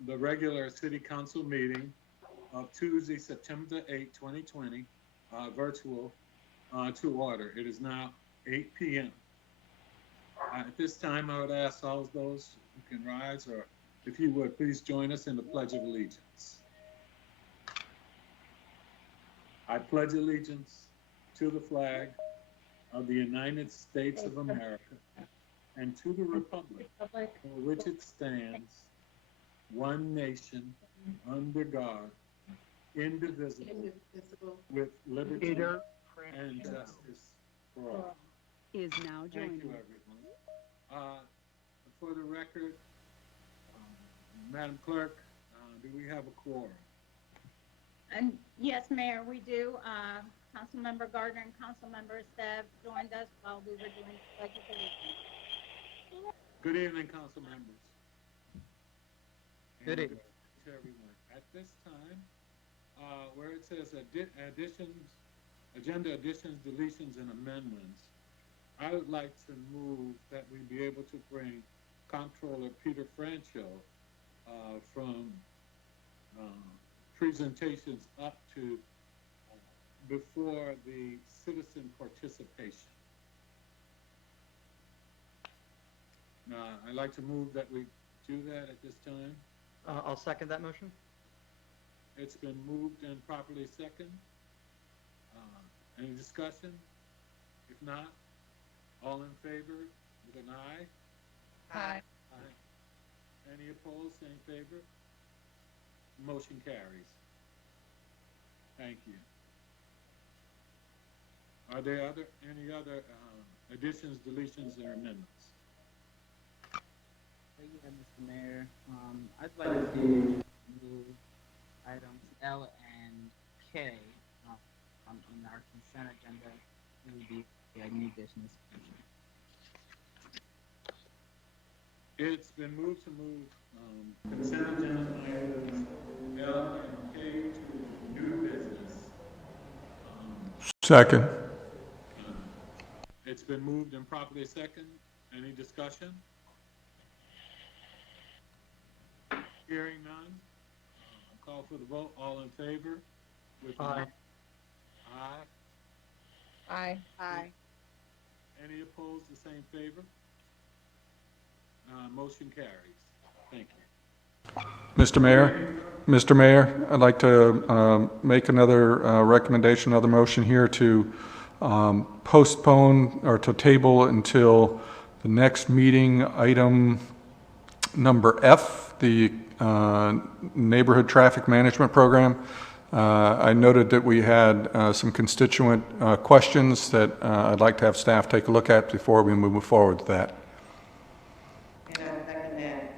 the regular city council meeting of Tuesday, September 8, 2020, virtual, to order. It is now 8 p.m. At this time, I would ask all those who can rise, or if you would, please join us in the Pledge of Allegiance. I pledge allegiance to the flag of the United States of America and to the republic for which it stands, one nation, under God, indivisible, with liberty Peter and Franchot justice for all. Is now Thank joining. you, everyone. For the record, Madam Clerk, do we have a quorum? And yes, Mayor, we do. Councilmember Gardner and Councilmember Stev joined us while we were doing the Pledge of Allegiance. Good evening, council members. Good evening. To everyone. At this time, where it says additions, agenda additions, deletions, and amendments, I would like to move that we be able to bring Comptroller Peter Franchot from presentations up to before the citizen participation. Now, I'd like to move that we do that at this time. I'll second that motion. It's been moved and properly second. Any discussion? If not, all in favor with an aye? Aye. Aye. Any opposed, same favor? Motion carries. Thank you. Are there any other additions, deletions, or amendments? Yeah, Mr. Mayor, I'd like to move items L and K in our consent agenda to the new business. It's been moved to move consent agenda items L and K to new business. Second. It's been moved and properly second. Any discussion? Hearing none. Call for the vote. All in favor? With Aye. Aye. Aye. Aye. Any opposed, the same favor? Motion carries. Thank you. Mr. Mayor, I'd like to make another recommendation, another motion here to postpone or to table until the next meeting, item number F, the Neighborhood Traffic Management Program. I noted that we had some constituent questions that I'd like to have staff take a look at before we move forward with that. And I second that.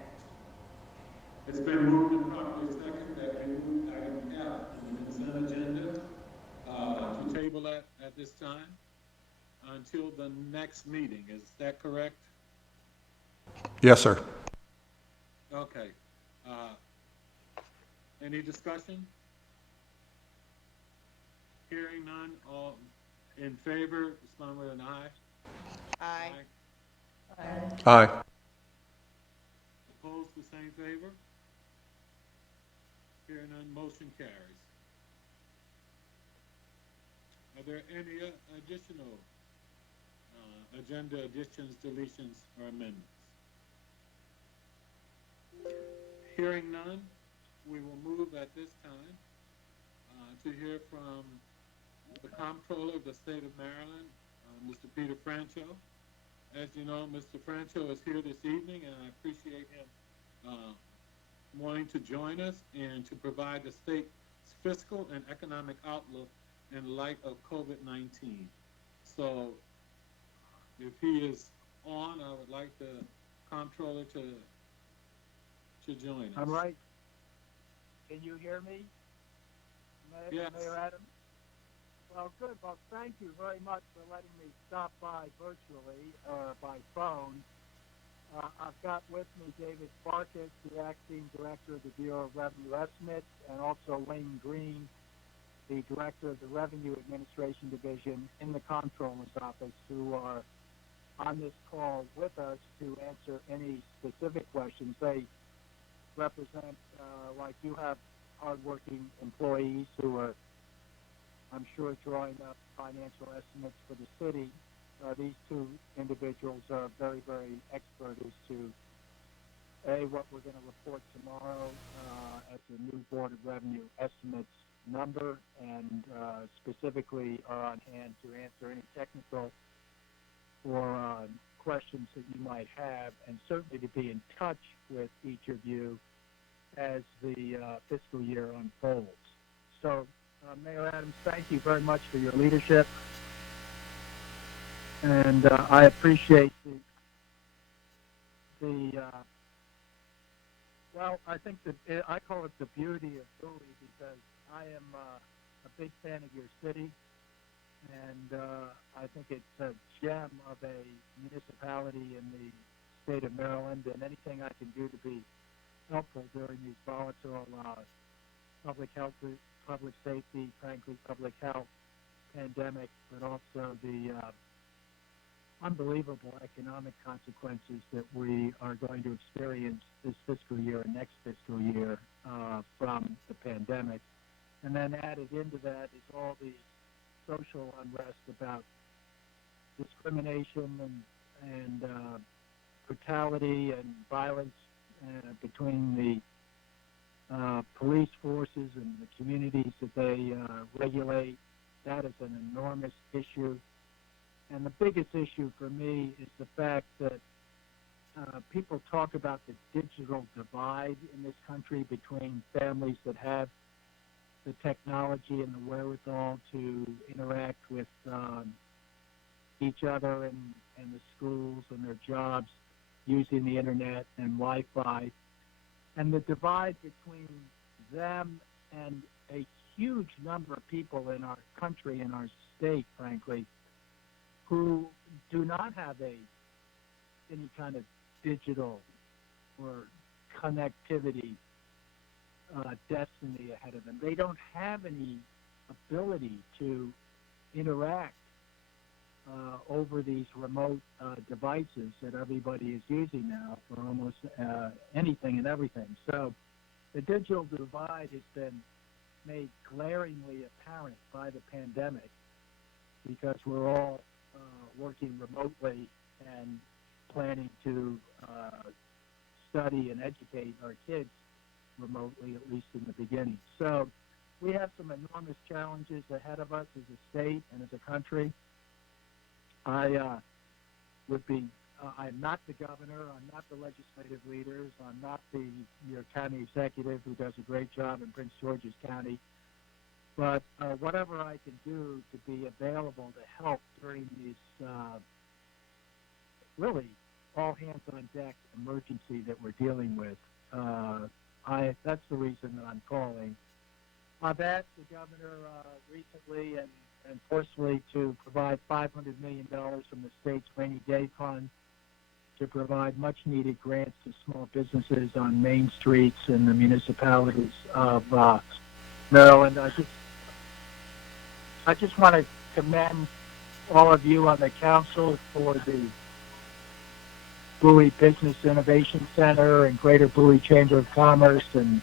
It's been moved and properly second that we move item F in the consent agenda to table that at this time until the next meeting. Is that correct? Yes, sir. Okay. Any discussion? Hearing none, all in favor, respond with an aye. Aye. Aye. Opposed, the same favor? Hearing none, motion carries. Are there any additional agenda additions, deletions, or amendments? Hearing none, we will move at this time to hear from the Comptroller of the State of Maryland, Mr. Peter Franchot. As you know, Mr. Franchot is here this evening, and I appreciate him wanting to join us and to provide the state's fiscal and economic outlook in light of COVID-19. So if he is on, I would like the Comptroller to join us. I'm right. Can you hear me? Yes. Mayor Adams? Well, good. Well, thank you very much for letting me stop by virtually or by phone. I've got with me David Farkas, the acting director of the Bureau of Revenue Estimates, and also Wayne Green, the director of the Revenue Administration Division in the Comptroller's Office, who are on this call with us to answer any specific questions. represent, like you have hardworking employees who are, I'm sure, drawing up financial estimates for the city. These two individuals are very, very expert as to, A, what we're going to report tomorrow as the new Board of Revenue estimates number, and specifically are on hand to answer any technical or questions that you might have, and certainly to be in touch with each of you as the fiscal year unfolds. So, Mayor Adams, thank you very much for your leadership, and I appreciate well, I think that I call it the beauty of Bowie, because I am a big fan of your city, and I think it's a gem of a municipality in the state of Maryland, and anything I can do to be helpful during these volatile public health, public safety, frankly, public health pandemic, but also the unbelievable economic consequences that we are going to experience this fiscal year and next fiscal year from the pandemic. And then added into that is all the social unrest about discrimination and brutality and violence between the police forces and the communities that they regulate. That is an enormous issue. And the biggest issue for me is the fact that people talk about the digital divide in this country between families that have the technology and the wherewithal to interact with each other and the schools and their jobs using the internet and Wi-Fi, and the divide between them and a huge number of people in our country, in our state, frankly, who do not have any kind of digital or connectivity destiny ahead of them. They don't have any ability to interact over these remote devices that everybody is using now for almost anything and everything. So the digital divide has been made glaringly apparent by the pandemic, because we're all working remotely and planning to study and educate our kids remotely, at least in the beginning. So we have some enormous challenges ahead of us as a state and as a country. I'm not the governor, I'm not the legislative leaders, I'm not your county executive who does a great job in Prince George's County, but whatever I can do to be available to help during these really all hands on deck emergency that we're dealing with, that's the reason that I'm calling. I've asked the governor recently and forcefully to provide $500 million from the state's rainy day fund to provide much needed grants to small businesses on main streets in the municipalities of Maryland. I just want to commend all of you on the council for the Bowie Business Innovation Center and Greater Bowie Chamber of Commerce and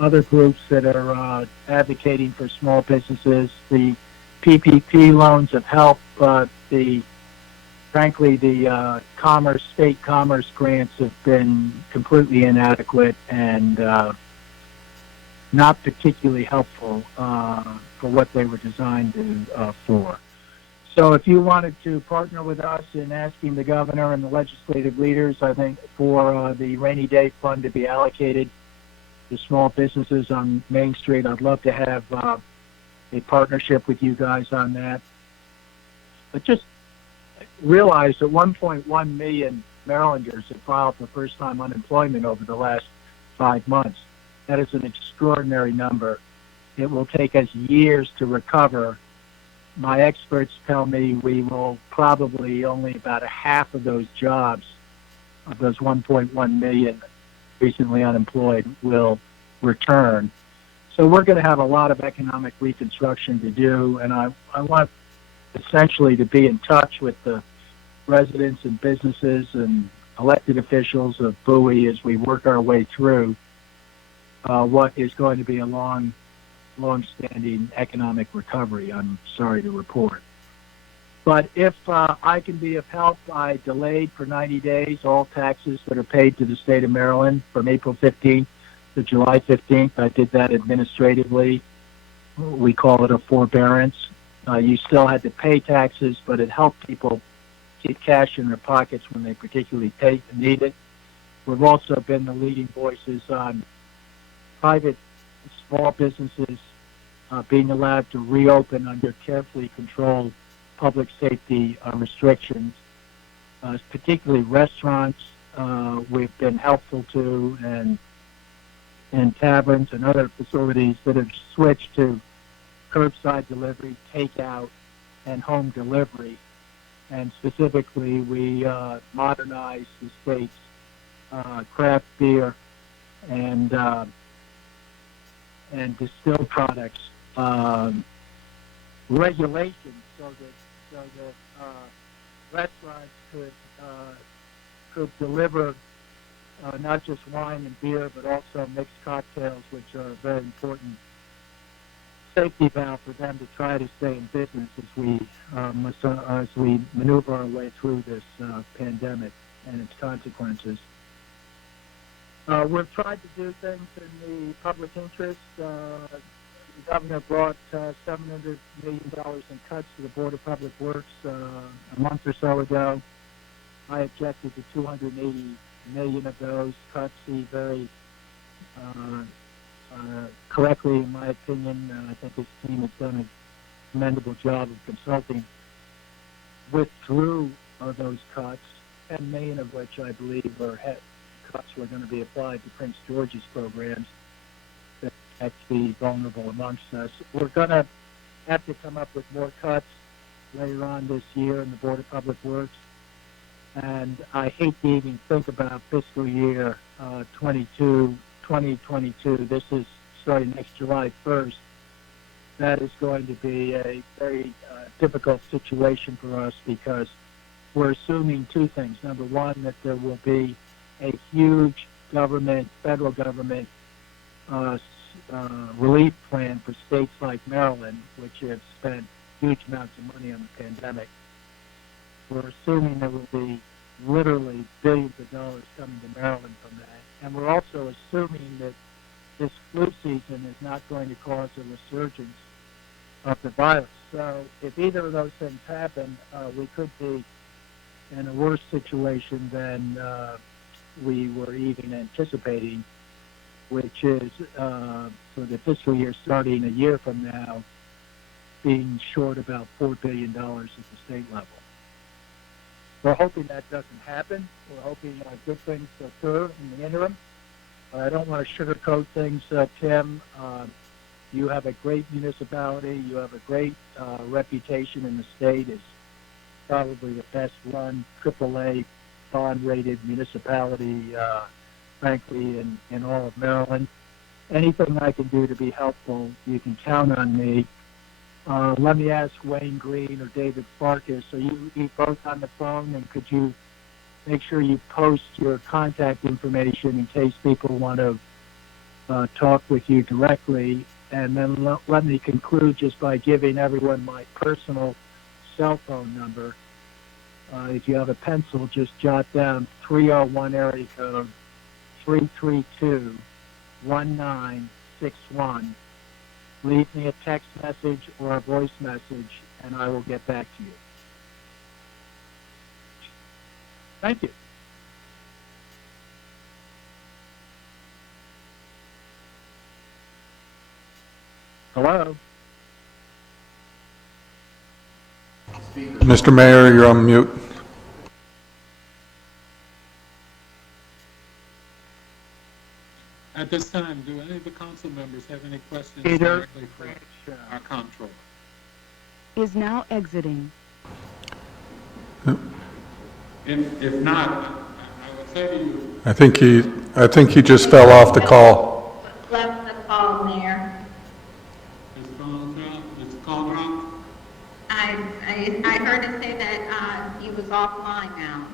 other groups that are advocating for small businesses. The PPP loans have helped, but frankly, the state commerce grants have been completely inadequate and not particularly helpful for what they were designed for. So if you wanted to partner with us in asking the governor and the legislative leaders, I think, for the rainy day fund to be allocated to small businesses on Main Street, I'd love to have a partnership with you guys on that. But just realize that 1.1 million Marylanders have filed for first-time unemployment over the last 5 months. That is an extraordinary number. It will take us years to recover. My experts tell me we will probably only about a half of those jobs, of those 1.1 million recently unemployed, will return. So we're going to have a lot of economic reconstruction to do, and I want essentially to be in touch with the residents and businesses and elected officials of Bowie as we work our way through what is going to be a long-standing economic recovery, I'm sorry to report. But if I can be of help, I delayed for 90 days all taxes that are paid to the state of Maryland from April 15th to July 15th. I did that administratively. We call it a forbearance. You still had to pay taxes, but it helped people keep cash in their pockets when they particularly need it. We've also been the leading voices on private small businesses being allowed to reopen under carefully controlled public safety restrictions, particularly restaurants. We've been helpful to, and taverns and other facilities that have switched to curbside delivery, takeout, and home delivery. And specifically, we modernized the state's craft beer and distilled products regulations so that restaurants could deliver not just wine and beer, but also mixed cocktails, which are a very important safety valve for them to try to stay in business as we maneuver our way through this pandemic and its consequences. We've tried to do things in the public interest. The governor brought $700 million in cuts to the Board of Public Works a month or so ago. I objected to $280 million of those cuts. He very correctly, in my opinion, I think his team has done a commendable job of consulting, withdrew those cuts, $10 million of which I believe cuts were going to be applied to Prince George's programs that protect the vulnerable amongst us. We're going to have to come up with more cuts later on this year in the Board of Public Works. And I hate to even think about fiscal year 2022. This is starting next July 1st. That is going to be a very difficult situation for us because we're assuming two things. Number one, that there will be a huge federal government relief plan for states like Maryland, which have spent huge amounts of money on the pandemic. We're assuming there will be literally billions of dollars coming to Maryland from that. And we're also assuming that this flu season is not going to cause a resurgence of the virus. So if either of those things happen, we could be in a worse situation than we were even anticipating, which is for the fiscal year starting a year from now, being short about $4 billion at the state level. We're hoping that doesn't happen. We're hoping good things occur in the interim. I don't want to sugarcoat things, Tim. You have a great municipality. You have a great reputation in the state as probably the best run AAA bond-rated municipality, frankly, in all of Maryland. Anything I can do to be helpful, you can count on me. Let me ask Wayne Green or David Farkas, are you both on the phone, and could you make sure you post your contact information in case people want to talk with you directly? And then let me conclude just by giving everyone my personal cell phone number. If you have a pencil, just jot down 301 area code 332-1961. Leave me a text message or a voice message, and I will get back to you. Thank you. Hello? Mr. Mayor, you're on mute. At this time, do any of the council members have any questions Peter directly for Franchot our comptroller? Is now exiting. If not, I would say to you, I think he just fell off the call. Left the call, Mayor. is call dropped? I heard it say that he was offline now.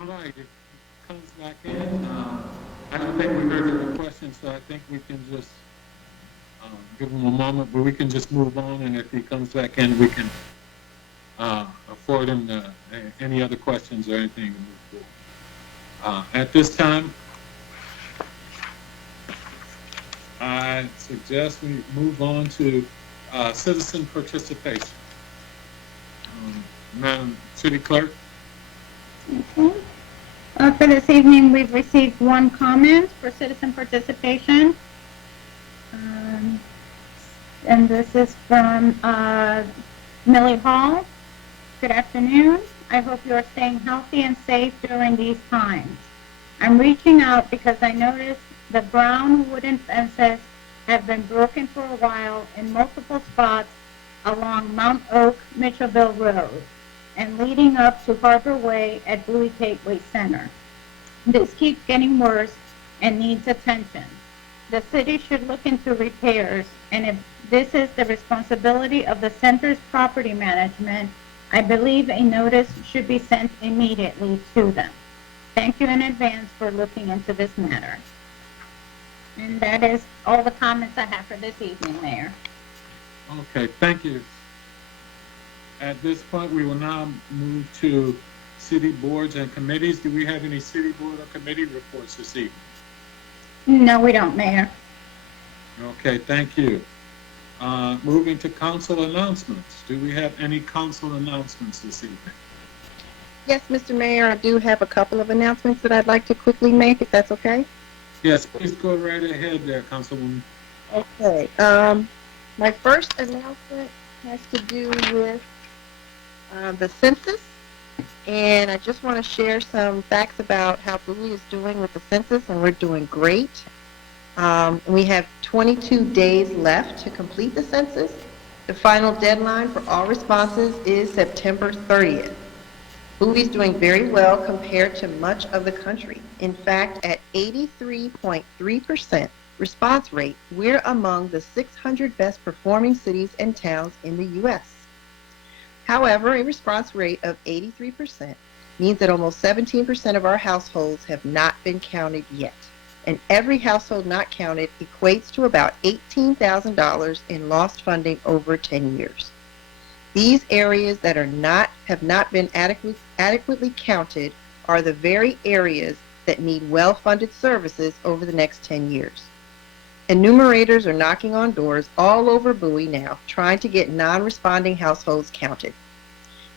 All right, if it comes back in, I don't think we heard any questions, so I think we can just give him a moment, but we can just move on, and if he comes back in, we can afford him any other questions or anything to move forward. At this time, I suggest we move on to citizen participation. Madam City Clerk. Okay. For this evening, we've received one comment for citizen participation. And this is from Millie Hall. Good afternoon. I hope you are staying healthy and safe during these times. I'm reaching out because I noticed the brown wooden fences have been broken for a while in multiple spots along Mount Oak, Mitchellville Road, and leading up to Harbor Way at Bowie Gateway Center. This keeps getting worse and needs attention. The city should look into repairs, and if this is the responsibility of the center's property management, I believe a notice should be sent immediately to them. Thank you in advance for looking into this matter. And that is all the comments I have for this evening, Mayor. Okay, thank you. At this point, we will now move to city boards and committees. Do we have any city board or committee reports this evening? No, we don't, Mayor. Okay, thank you. Moving to council announcements. Do we have any council announcements this evening? Yes, Mr. Mayor, I do have a couple of announcements that I'd like to quickly make, if that's okay. Yes, please go right ahead there, Councilwoman. Okay. My first announcement has to do with the census, and I just want to share some facts about how Bowie is doing with the census, and we're doing great. We have 22 days left to complete the census. The final deadline for all responses is September 30th. Bowie is doing very well compared to much of the country. In fact, at 83.3% response rate, we're among the 600 best performing cities and towns in the U.S. However, a response rate of 83% means that almost 17% of our households have not been counted yet. And every household not counted equates to about $18,000 in lost funding over 10 years. These areas that have not been adequately counted are the very areas that need well-funded services over the next 10 years. Enumerators are knocking on doors all over Bowie now, trying to get non-responding households counted.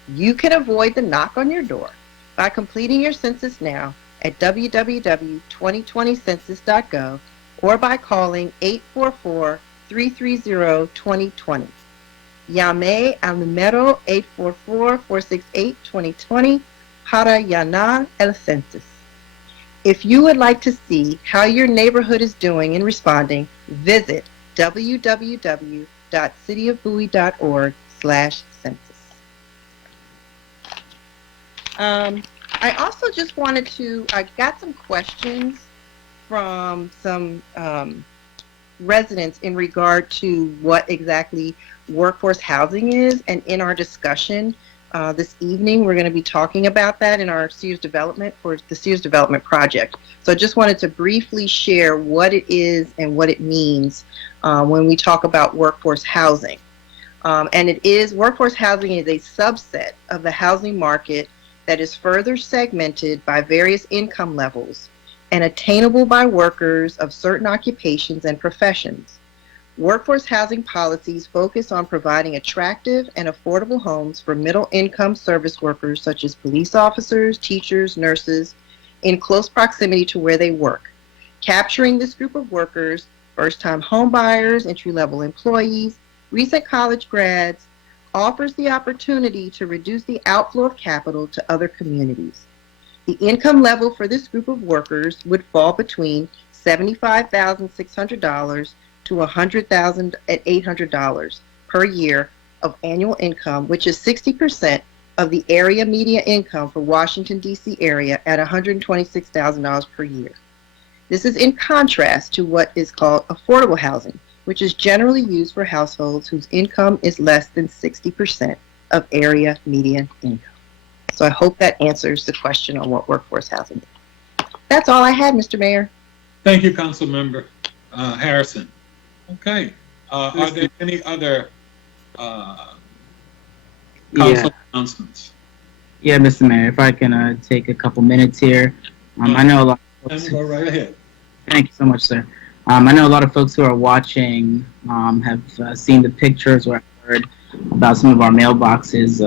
You can avoid the knock on your door by completing your census now at www.2020census.gov or by calling 844-330-2020. Llame al número 844-468-2020 para llenar el census. If you would like to see how your neighborhood is doing in responding, visit www.cityofbowie.org/census. I also just wanted to, I got some questions from some residents in regard to what exactly workforce housing is, and in our discussion this evening we're going to be talking about that in our Sears Development for the Sears Development project. So I just wanted to briefly share what it is and what it means when we talk about workforce housing. And workforce housing is a subset of the housing market that is further segmented by various income levels and attainable by workers of certain occupations and professions. Workforce housing policies focus on providing attractive and affordable homes for middle-income service workers such as police officers, teachers, nurses, in close proximity to where they work. Capturing this group of workers, first-time homebuyers, entry-level employees, recent college grads, offers the opportunity to reduce the outflow of capital to other communities. The income level for this group of workers would fall between $75,600 to $100,800 per year of annual income, which is 60% of the area median income for Washington, D.C. area at $126,000 per year. This is in contrast to what is called affordable housing, which is generally used for households whose income is less than 60% of area median income. So I hope that answers the question on what workforce housing is. That's all I had, Mr. Mayor. Thank you, Councilmember Harrison. Okay. Are there any other council announcements? Yeah, Mr. Mayor, if I can take a couple minutes here. I know a lot of folks. Go right ahead. Thank you so much, sir. I know a lot of folks who are watching have seen the pictures or heard about some of our mailboxes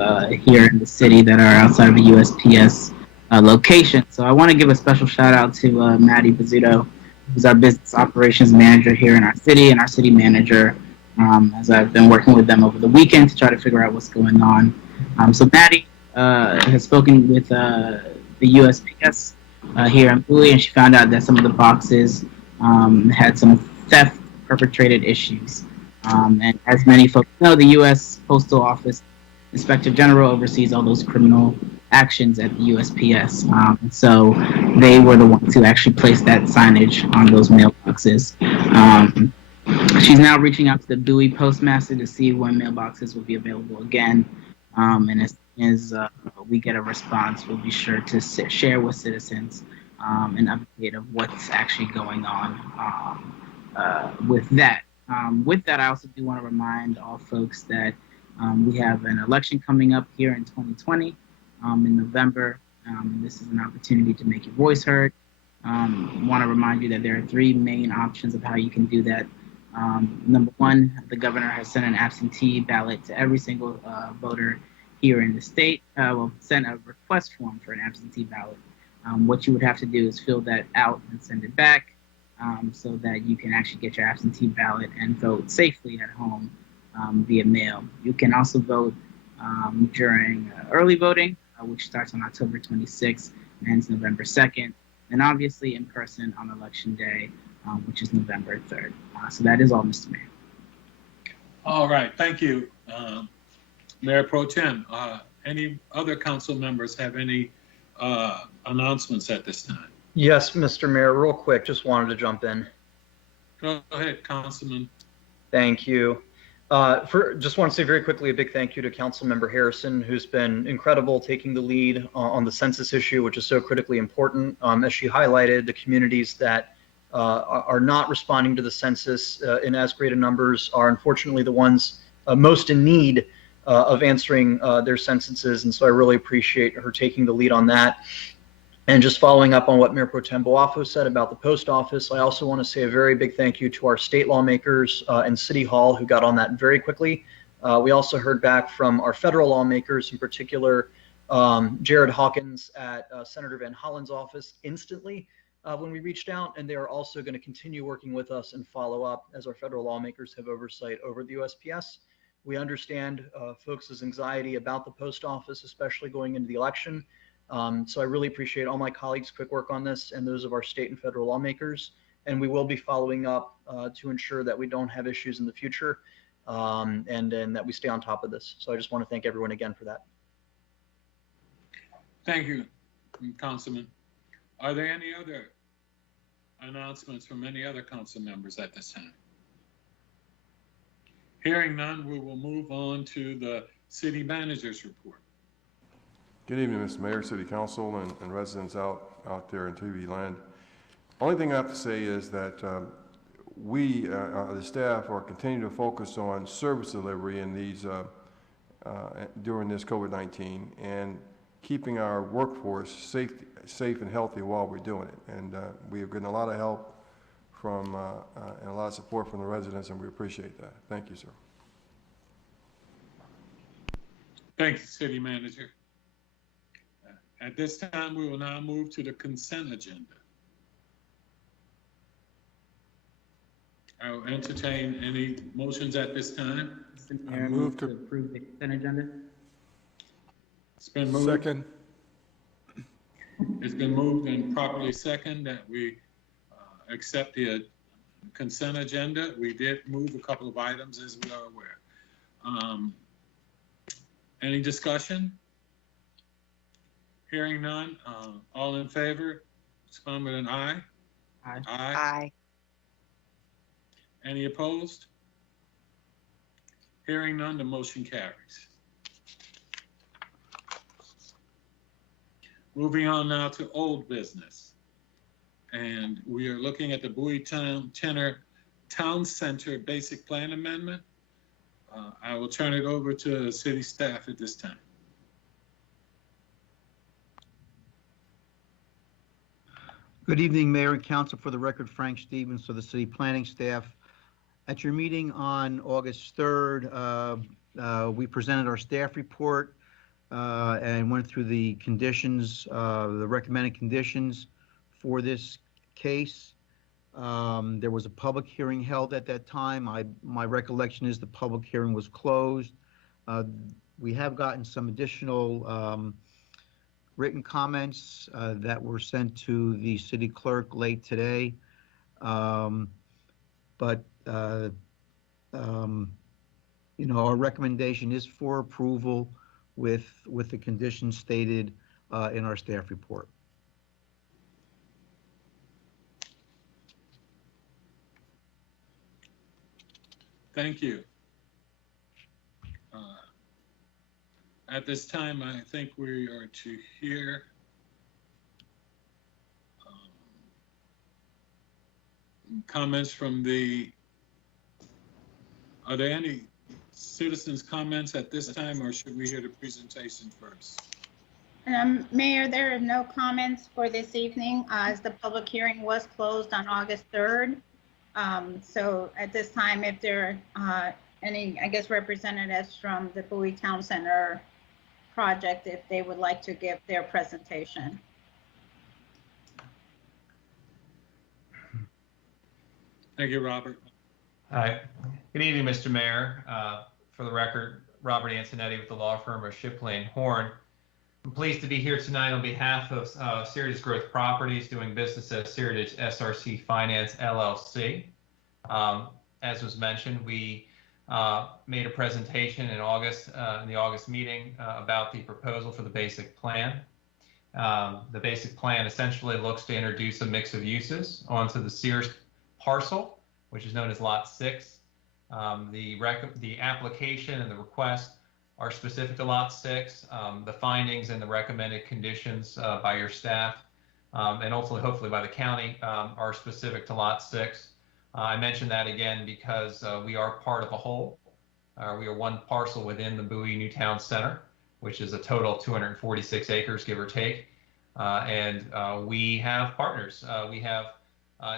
here in the city that are outside of the USPS location. So I want to give a special shout out to Maddie Bizzuto, who's our business operations manager here in our city, and our city manager, as I've been working with them over the weekend to try to figure out what's going on. So Maddie has spoken with the USPS here in Bowie, and she found out that some of the boxes had some theft perpetrated issues. And as many folks know, the U.S. Postal Office Inspector General oversees all those criminal actions at the USPS. And so they were the ones who actually placed that signage on those mailboxes. She's now reaching out to the Bowie postmaster to see when mailboxes will be available again. And as soon as we get a response, we'll be sure to share with citizens an update of what's actually going on with that. With that, I also do want to remind all folks that we have an election coming up here in 2020 in November. This is an opportunity to make your voice heard. Want to remind you that there are three main options of how you can do that. Number one, the governor has sent an absentee ballot to every single voter here in the state. Sent a request form for an absentee ballot. What you would have to do is fill that out and send it back so that you can actually get your absentee ballot and vote safely at home via mail. You can also vote during early voting, which starts on October 26th and ends November 2nd, and obviously in person on Election Day, which is November 3rd. So that is all, Mr. Mayor. All right, thank you, Mayor Pro Tem. Any other council members have any announcements at this time? Yes, Mr. Mayor, real quick, just wanted to jump in. Go ahead, Councilman. Thank you. Just want to say very quickly a big thank you to Councilmember Harrison, who's been incredible taking the lead on the census issue, which is so critically important. As she highlighted, the communities that are not responding to the census in as great a numbers are unfortunately the ones most in need of answering their censuses, and so I really appreciate her taking the lead on that. And just following up on what Mayor Pro Tem Boafo said about the post office, I also want to say a very big thank you to our state lawmakers and City Hall who got on that very quickly. We also heard back from our federal lawmakers, in particular Jared Hawkins at Senator Van Hollen's office instantly when we reached out, and they are also going to continue working with us and follow up as our federal lawmakers have oversight over the USPS. We understand folks' anxiety about the post office, especially going into the election. So I really appreciate all my colleagues' quick work on this and those of our state and federal lawmakers. And we will be following up to ensure that we don't have issues in the future and that we stay on top of this. So I just want to thank everyone again for that. Thank you, Councilman. Are there any other announcements from any other council members at this time? Hearing none, we will move on to the city manager's report. Good evening, Mr. Mayor, City Council, and residents out there in TV land. Only thing I have to say is that we, the staff, are continuing to focus on service delivery in these during this COVID-19 and keeping our workforce safe and healthy while we're doing it. And we are getting a lot of help from and a lot of support from the residents, and we appreciate that. Thank you, sir. Thank you, City Manager. At this time, we will now move to the consent agenda. I will entertain any motions at this time. Mr. Mayor, I move to approve the consent agenda. It's been moved. Second. It's been moved and properly second that we accept the consent agenda. We did move a couple of items, as we are aware. Any discussion? Hearing none. All in favor, respond with an aye. Aye. Aye. Any opposed? Hearing none, the motion carries. Moving on now to old business. And we are looking at the Bowie Town Center Basic Plan Amendment. I will turn it over to city staff at this time. Good evening, Mayor and Council. For the record, Frank Stevens, for the city planning staff. At your meeting on August 3rd, we presented our staff report and went through the conditions, the recommended conditions for this case. There was a public hearing held at that time. My recollection is the public hearing was closed. We have gotten some additional written comments that were sent to the city clerk late today. You know, our recommendation is for approval with the conditions stated in our staff report. Thank you. At this time, I think we are to hear comments from are there any citizens' comments at this time, or should we hear the presentation first? Mayor, there are no comments for this evening as the public hearing was closed on August 3rd. So at this time, if there are any, I guess, representatives from the Bowie Town Center project, if they would like to give their presentation. Thank you, Robert. Hi. Good evening, Mr. Mayor. For the record, Robert Antonetti with the law firm of Shipley & Horn. I'm pleased to be here tonight on behalf of Seritage Growth Properties, doing business as Seritage SRC Finance LLC. As was mentioned, we made a presentation in August, in the August meeting, about the proposal for the basic plan. The basic plan essentially looks to introduce a mix of uses onto the Sears parcel, which is known as Lot 6. The application and the request are specific to Lot 6. The findings and the recommended conditions by your staff and ultimately, hopefully by the county, are specific to Lot 6. I mention that again because we are part of a whole. We are one parcel within the Bowie New Town Center, which is a total of 246 acres, give or take. And we have partners. We have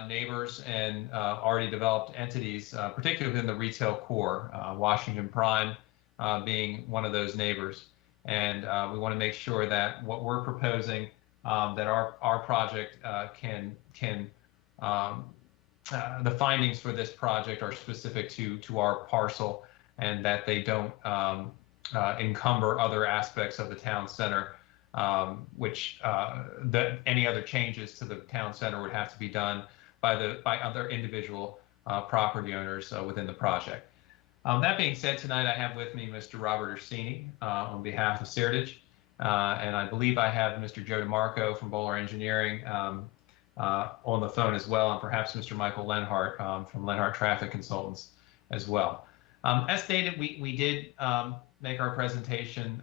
neighbors and already developed entities, particularly within the retail core, Washington Prime being one of those neighbors. And we want to make sure that what we're proposing, that our project the findings for this project are specific to our parcel, and that they don't encumber other aspects of the town center, which any other changes to the town center would have to be done by other individual property owners within the project. That being said, tonight I have with me Mr. Robert Orsini on behalf of Seritage, and I believe I have Mr. Joe DeMarco from Bowler Engineering on the phone as well, and perhaps Mr. Michael Lenhart from Lenhart Traffic Consultants as well. As stated, we did make our presentation,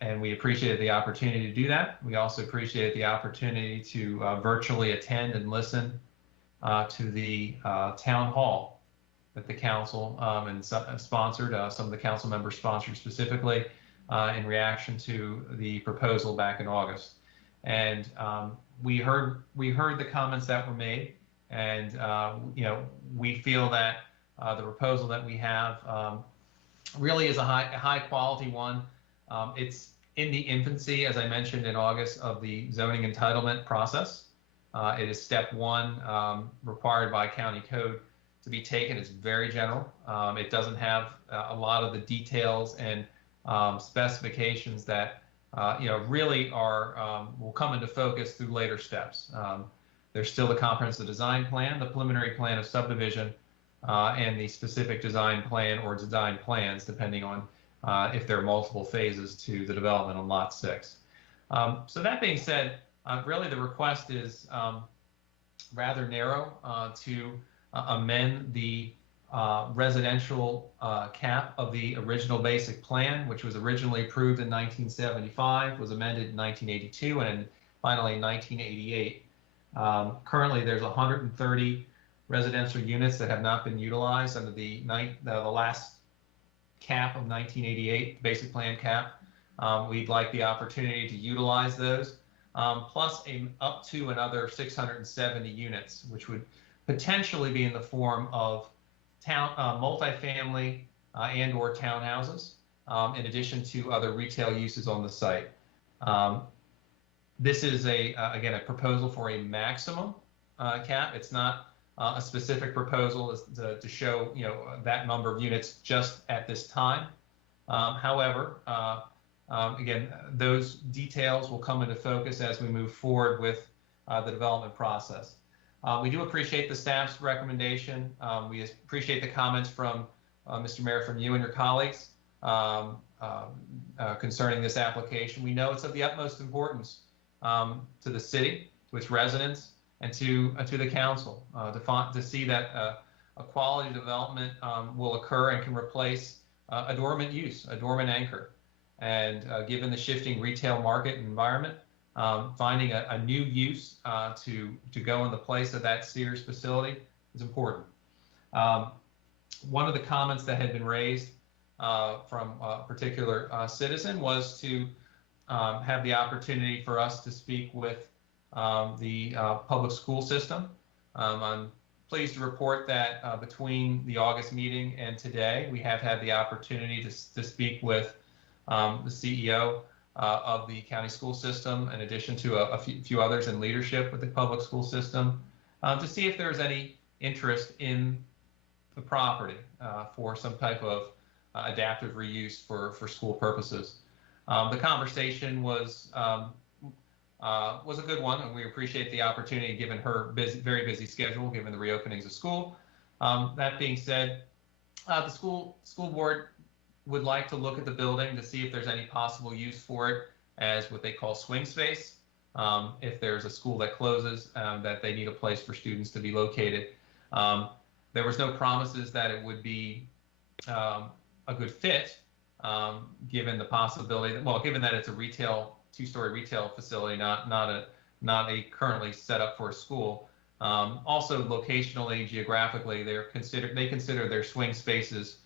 and we appreciated the opportunity to do that. We also appreciated the opportunity to virtually attend and listen to the town hall that the council sponsored, some of the council members sponsored specifically in reaction to the proposal back in August. And we heard the comments that were made, and we feel that the proposal that we have really is a high quality one. It's in the infancy, as I mentioned in August, of the zoning entitlement process. It is step one required by county code to be taken. It's very general. It doesn't have a lot of the details and specifications that really will come into focus through later steps. There's still the comprehensive design plan, the preliminary plan of subdivision, and the specific design plan or design plans, depending on if there are multiple phases to the development on Lot 6. So that being said, really the request is rather narrow to amend the residential cap of the original basic plan, which was originally approved in 1975, was amended in 1982, and finally in 1988. Currently, there's 130 residential units that have not been utilized under the last cap of 1988, basic plan cap. We'd like the opportunity to utilize those, plus up to another 670 units, which would potentially be in the form of multifamily and/or townhouses, in addition to other retail uses on the site. This is again, a proposal for a maximum cap. It's not a specific proposal to show, that number of units just at this time. However, again, those details will come into focus as we move forward with the development process. We do appreciate the staff's recommendation. We appreciate the comments from Mr. Mayor, from you and your colleagues concerning this application. We know it's of the utmost importance to the city, to its residents, and to the council to see that a quality development will occur and can replace a dormant use, a dormant anchor. And given the shifting retail market environment, finding a new use to go in the place of that Sears facility is important. One of the comments that had been raised from a particular citizen was to have the opportunity for us to speak with the public school system. I'm pleased to report that between the August meeting and today, we have had the opportunity to speak with the CEO of the county school system, in addition to a few others in leadership with the public school system, to see if there's any interest in the property for some type of adaptive reuse for school purposes. The conversation was a good one, and we appreciate the opportunity given her very busy schedule, given the reopenings of school. That being said, the school board would like to look at the building to see if there's any possible use for it as what they call swing space. If there's a school that closes, that they need a place for students to be located. There was no promises that it would be a good fit, given the possibility that, well, given that it's a two-story retail facility, not a currently set up for a school. Also, locationally, geographically, they consider their swing spaces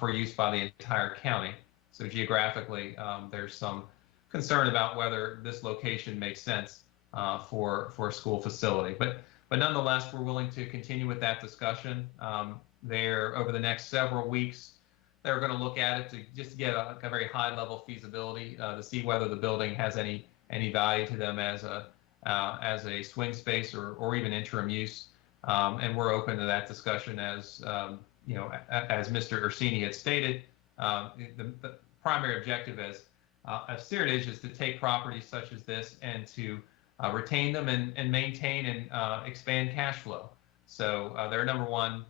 for use by the entire county. So geographically, there's some concern about whether this location makes sense for a school facility. But nonetheless, we're willing to continue with that discussion. Over the next several weeks, they're going to look at it to just get a very high level feasibility to see whether the building has any value to them as a swing space or even interim use. And we're open to that discussion as as Mr. Ursini had stated. The primary objective as Seritage is to take properties such as this and to retain them and maintain and expand cash flow. So their number one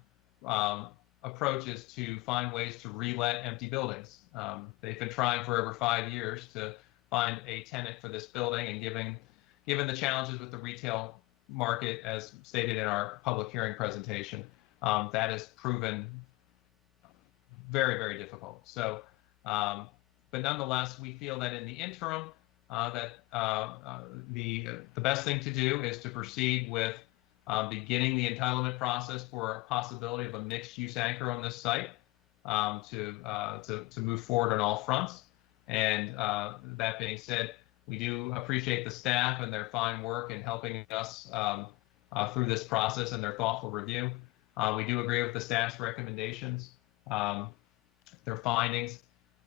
approach is to find ways to re-let empty buildings. They've been trying for over 5 years to find a tenant for this building, and given the challenges with the retail market, as stated in our public hearing presentation, that has proven very, very difficult. So, but nonetheless, we feel that in the interim, that the best thing to do is to proceed with beginning the entitlement process for a possibility of a mixed-use anchor on this site, to move forward on all fronts. And that being said, we do appreciate the staff and their fine work in helping us through this process and their thoughtful review. We do agree with the staff's recommendations, their findings,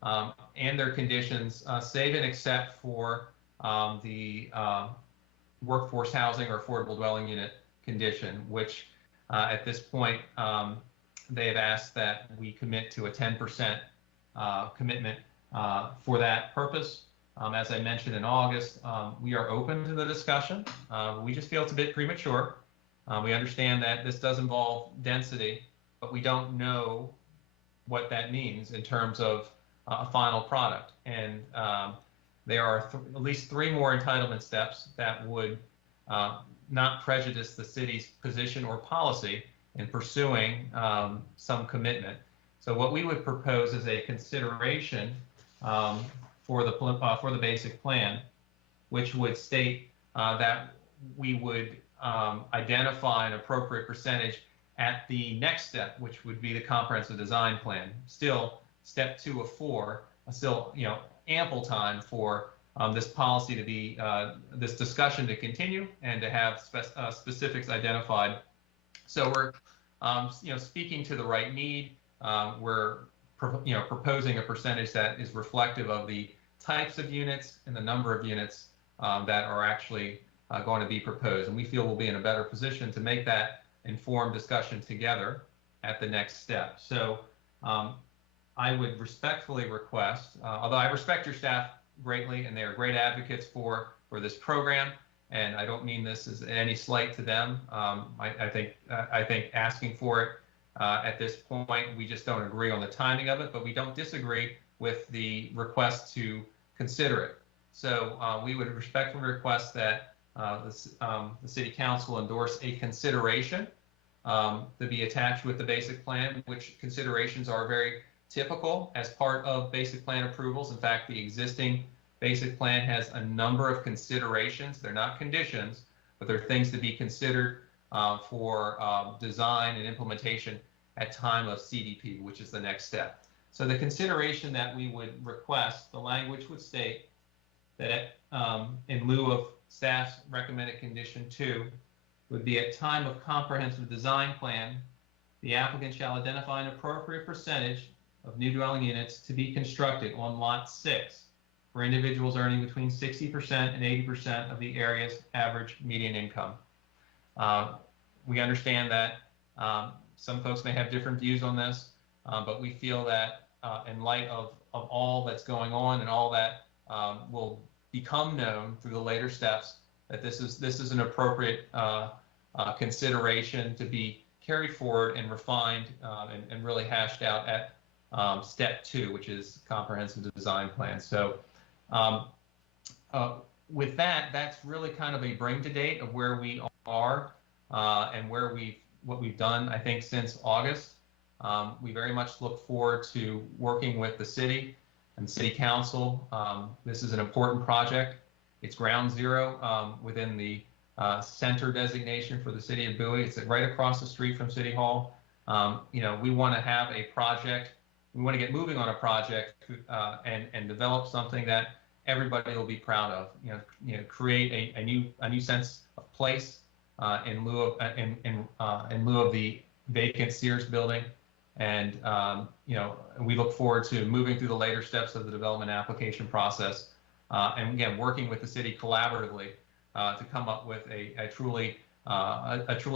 and their conditions, save and except for the workforce housing or affordable dwelling unit condition, which at this point they've asked that we commit to a 10% commitment for that purpose. As I mentioned in August, we are open to the discussion. We just feel it's a bit premature. We understand that this does involve density, but we don't know what that means in terms of a final product. And there are at least 3 more entitlement steps that would not prejudice the city's position or policy in pursuing some commitment. So what we would propose is a consideration for the basic plan, which would state that we would identify an appropriate percentage at the next step, which would be the comprehensive design plan. Still, step 2 of 4, still, ample time for this policy to be, this discussion to continue and to have specifics identified. So we're, speaking to the right need. We're, proposing a percentage that is reflective of the types of units and the number of units that are actually going to be proposed. And we feel we'll be in a better position to make that informed discussion together at the next step. So I would respectfully request, although I respect your staff greatly and they are great advocates for this program, and I don't mean this as any slight to them. I think asking for it at this point, we just don't agree on the timing of it, but we don't disagree with the request to consider it. So we would respectfully request that the City Council endorse a consideration to be attached with the basic plan, which considerations are very typical as part of basic plan approvals. In fact, the existing basic plan has a number of considerations. They're not conditions, but they're things to be considered for design and implementation at time of CDP, which is the next step. So the consideration that we would request, the language would state that in lieu of staff's recommended condition 2, would be at time of comprehensive design plan, the applicant shall identify an appropriate percentage of new dwelling units to be constructed on lot 6 for individuals earning between 60% and 80% of the area's average median income. We understand that some folks may have different views on this, but we feel that in light of all that's going on and all that will become known through the later steps, that this is an appropriate consideration to be carried forward and refined and really hashed out at step 2, which is comprehensive design plan. So with that, that's really kind of a bring to date of where we are and what we've done, I think, since August. We very much look forward to working with the city and City Council. This is an important project. It's ground zero within the center designation for the city of Bowie. It's right across the street from City Hall. We want to have a project. We want to get moving on a project and develop something that everybody will be proud of. Create a new sense of place in lieu of the vacant Sears building. And we look forward to moving through the later steps of the development application process, and again working with the city collaboratively to come up with a truly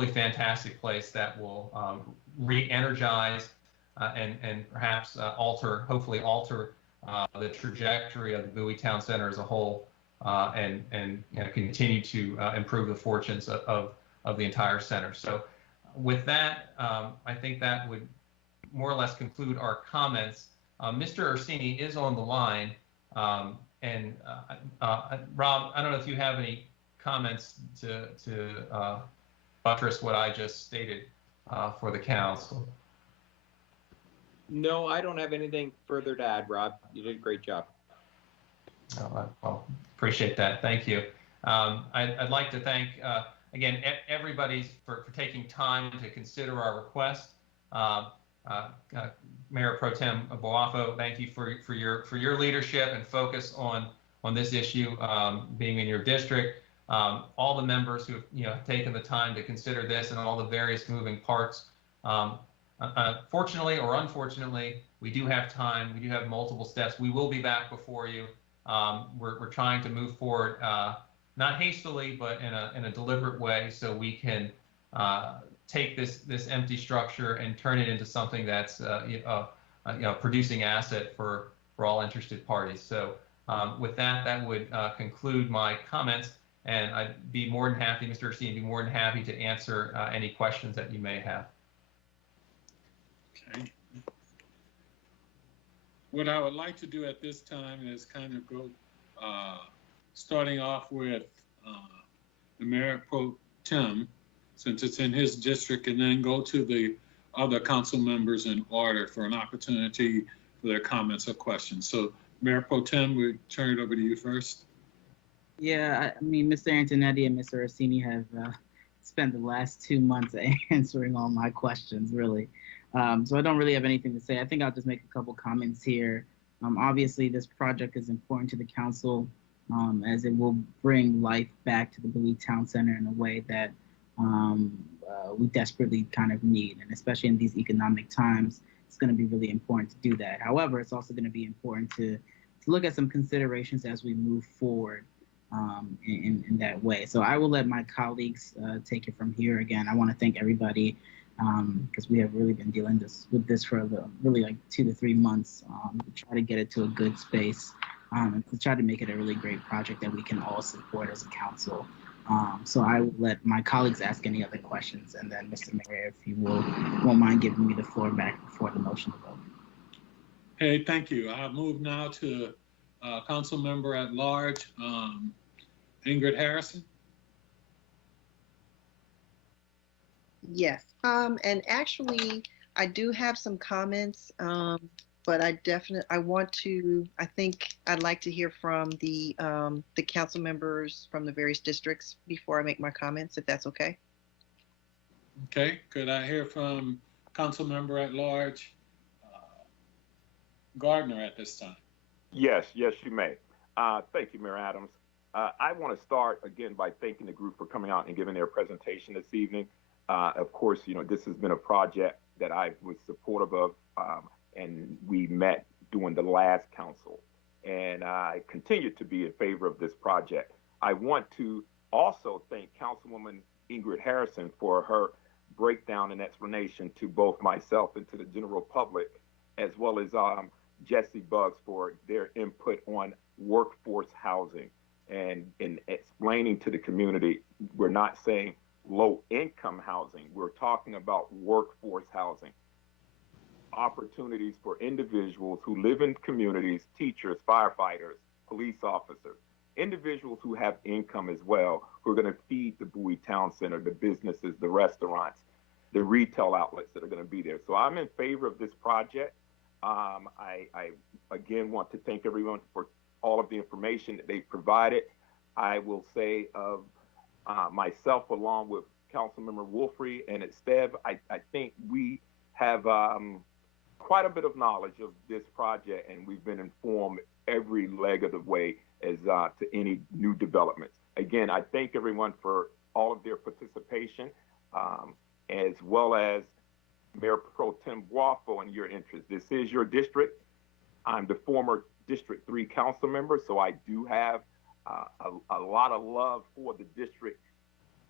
fantastic place that will re-energize and perhaps hopefully alter the trajectory of the Bowie Town Center as a whole, and continue to improve the fortunes of the entire center. So with that, I think that would more or less conclude our comments. Mr. Orsini is on the line, and Rob, I don't know if you have any comments to buttress what I just stated for the council. No, I don't have anything further to add, Rob. You did a great job. Well, appreciate that. Thank you. I'd like to thank, again, everybody for taking time to consider our request. Mayor Pro Tem Boafo, thank you for your leadership and focus on this issue being in your district. All the members who have taken the time to consider this and all the various moving parts. Fortunately or unfortunately, we do have time. We do have multiple steps. We will be back before you. We're trying to move forward, not hastily, but in a deliberate way, so we can take this empty structure and turn it into something that's producing asset for all interested parties. So with that would conclude my comments, and I'd be more than happy, Mr. Orsini, be more than happy to answer any questions that you may have. Okay. What I would like to do at this time is kind of go, starting off with the Mayor Pro Tem, since it's in his district, and then go to the other council members in order for an opportunity for their comments or questions. So Mayor Pro Tem, we turn it over to you first. Yeah, I mean, Mr. Antonetti and Mr. Orsini have spent the last 2 months answering all my questions, really. So I don't really have anything to say. I think I'll just make a couple comments here. Obviously, this project is important to the council as it will bring life back to the Bowie Town Center in a way that we desperately kind of need, and especially in these economic times, it's going to be really important to do that. However, it's also going to be important to look at some considerations as we move forward in that way. So I will let my colleagues take it from here. Again, I want to thank everybody because we have really been dealing with this for really like 2 to 3 months to try to get it to a good space and to try to make it a really great project that we can all support as a council. So I will let my colleagues ask any other questions, and then Mr. Mayor, if you won't mind giving me the floor back before the motion to vote. Hey, thank you. I'll move now to Council Member at Large, Ingrid Harrison. Yes, and actually, I do have some comments, but I think I'd like to hear from the council members from the various districts before I make my comments, if that's okay. Okay, could I hear from Council Member at Large Gardner at this time? Yes, you may. Thank you, Mayor Adams. I want to start again by thanking the group for coming out and giving their presentation this evening. Of course, this has been a project that I was supportive of, and we met during the last council, and I continue to be in favor of this project. I want to also thank Councilwoman Ingrid Harrison for her breakdown and explanation to both myself and to the general public, as well as Jesse Buggs for their input on workforce housing and in explaining to the community, we're not saying low income housing, we're talking about workforce housing. Opportunities for individuals who live in communities, teachers, firefighters, police officers, individuals who have income as well, who are going to feed the Bowie Town Center, the businesses, the restaurants, the retail outlets that are going to be there. So I'm in favor of this project. I again want to thank everyone for all of the information that they provided. I will say of myself, along with Councilmember Wolfrey and Esteve, I think we have quite a bit of knowledge of this project, and we've been informed every leg of the way as to any new developments. Again, I thank everyone for all of their participation, as well as Mayor Pro Tem Guafo and your interest. This is your district. I'm the former District 3 council member, so I do have a lot of love for the district,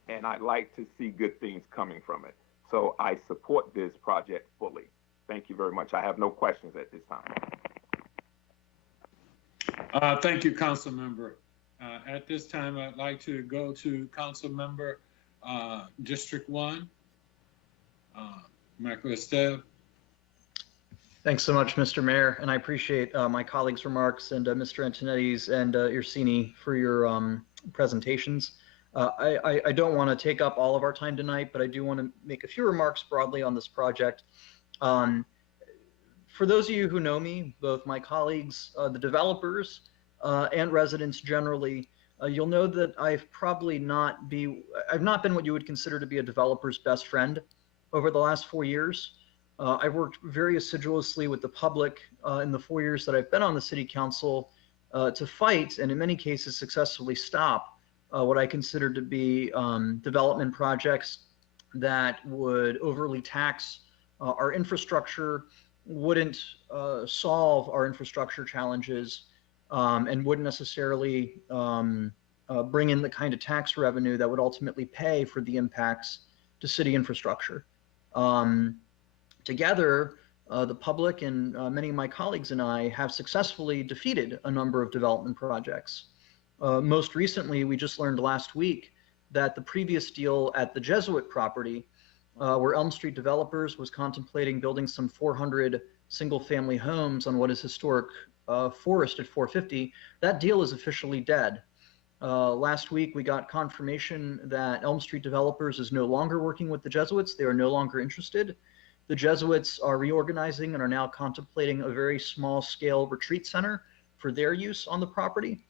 and I like to see good things coming from it. So I support this project fully. Thank you very much. I have no questions at this time. Thank you, Council Member. At this time, I'd like to go to Council Member District 1, Michael Esteve. Thanks so much, Mr. Mayor, and I appreciate my colleagues' remarks and Mr. Antonetti's and Orsini for your presentations. I don't want to take up all of our time tonight, but I do want to make a few remarks broadly on this project. For those of you who know me, both my colleagues, the developers, and residents generally, you'll know that I've not been what you would consider to be a developer's best friend over the last 4 years. I've worked very assiduously with the public in the 4 years that I've been on the city council to fight, and in many cases successfully stop, what I consider to be development projects that would overly tax our infrastructure, wouldn't solve our infrastructure challenges, and wouldn't necessarily bring in the kind of tax revenue that would ultimately pay for the impacts to city infrastructure. Together, the public and many of my colleagues and I have successfully defeated a number of development projects. Most recently, we just learned last week that the previous deal at the Jesuit property, where Elm Street Developers was contemplating building some 400 single-family homes on what is historic forest at 450, that deal is officially dead. Last week, we got confirmation that Elm Street Developers is no longer working with the Jesuits. They are no longer interested. The Jesuits are reorganizing and are now contemplating a very small-scale retreat center for their use on the property.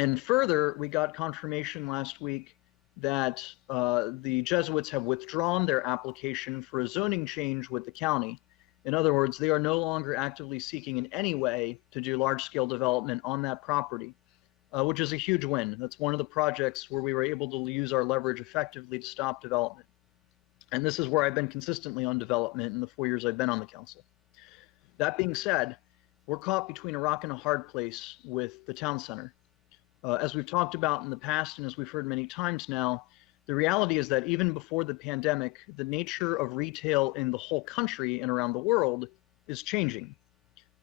And further, we got confirmation last week that the Jesuits have withdrawn their application for a zoning change with the county. In other words, they are no longer actively seeking in any way to do large-scale development on that property, which is a huge win. That's one of the projects where we were able to use our leverage effectively to stop development. And this is where I've been consistently on development in the 4 years I've been on the council. That being said, we're caught between a rock and a hard place with the town center. As we've talked about in the past, and as we've heard many times now, the reality is that even before the pandemic, the nature of retail in the whole country and around the world is changing.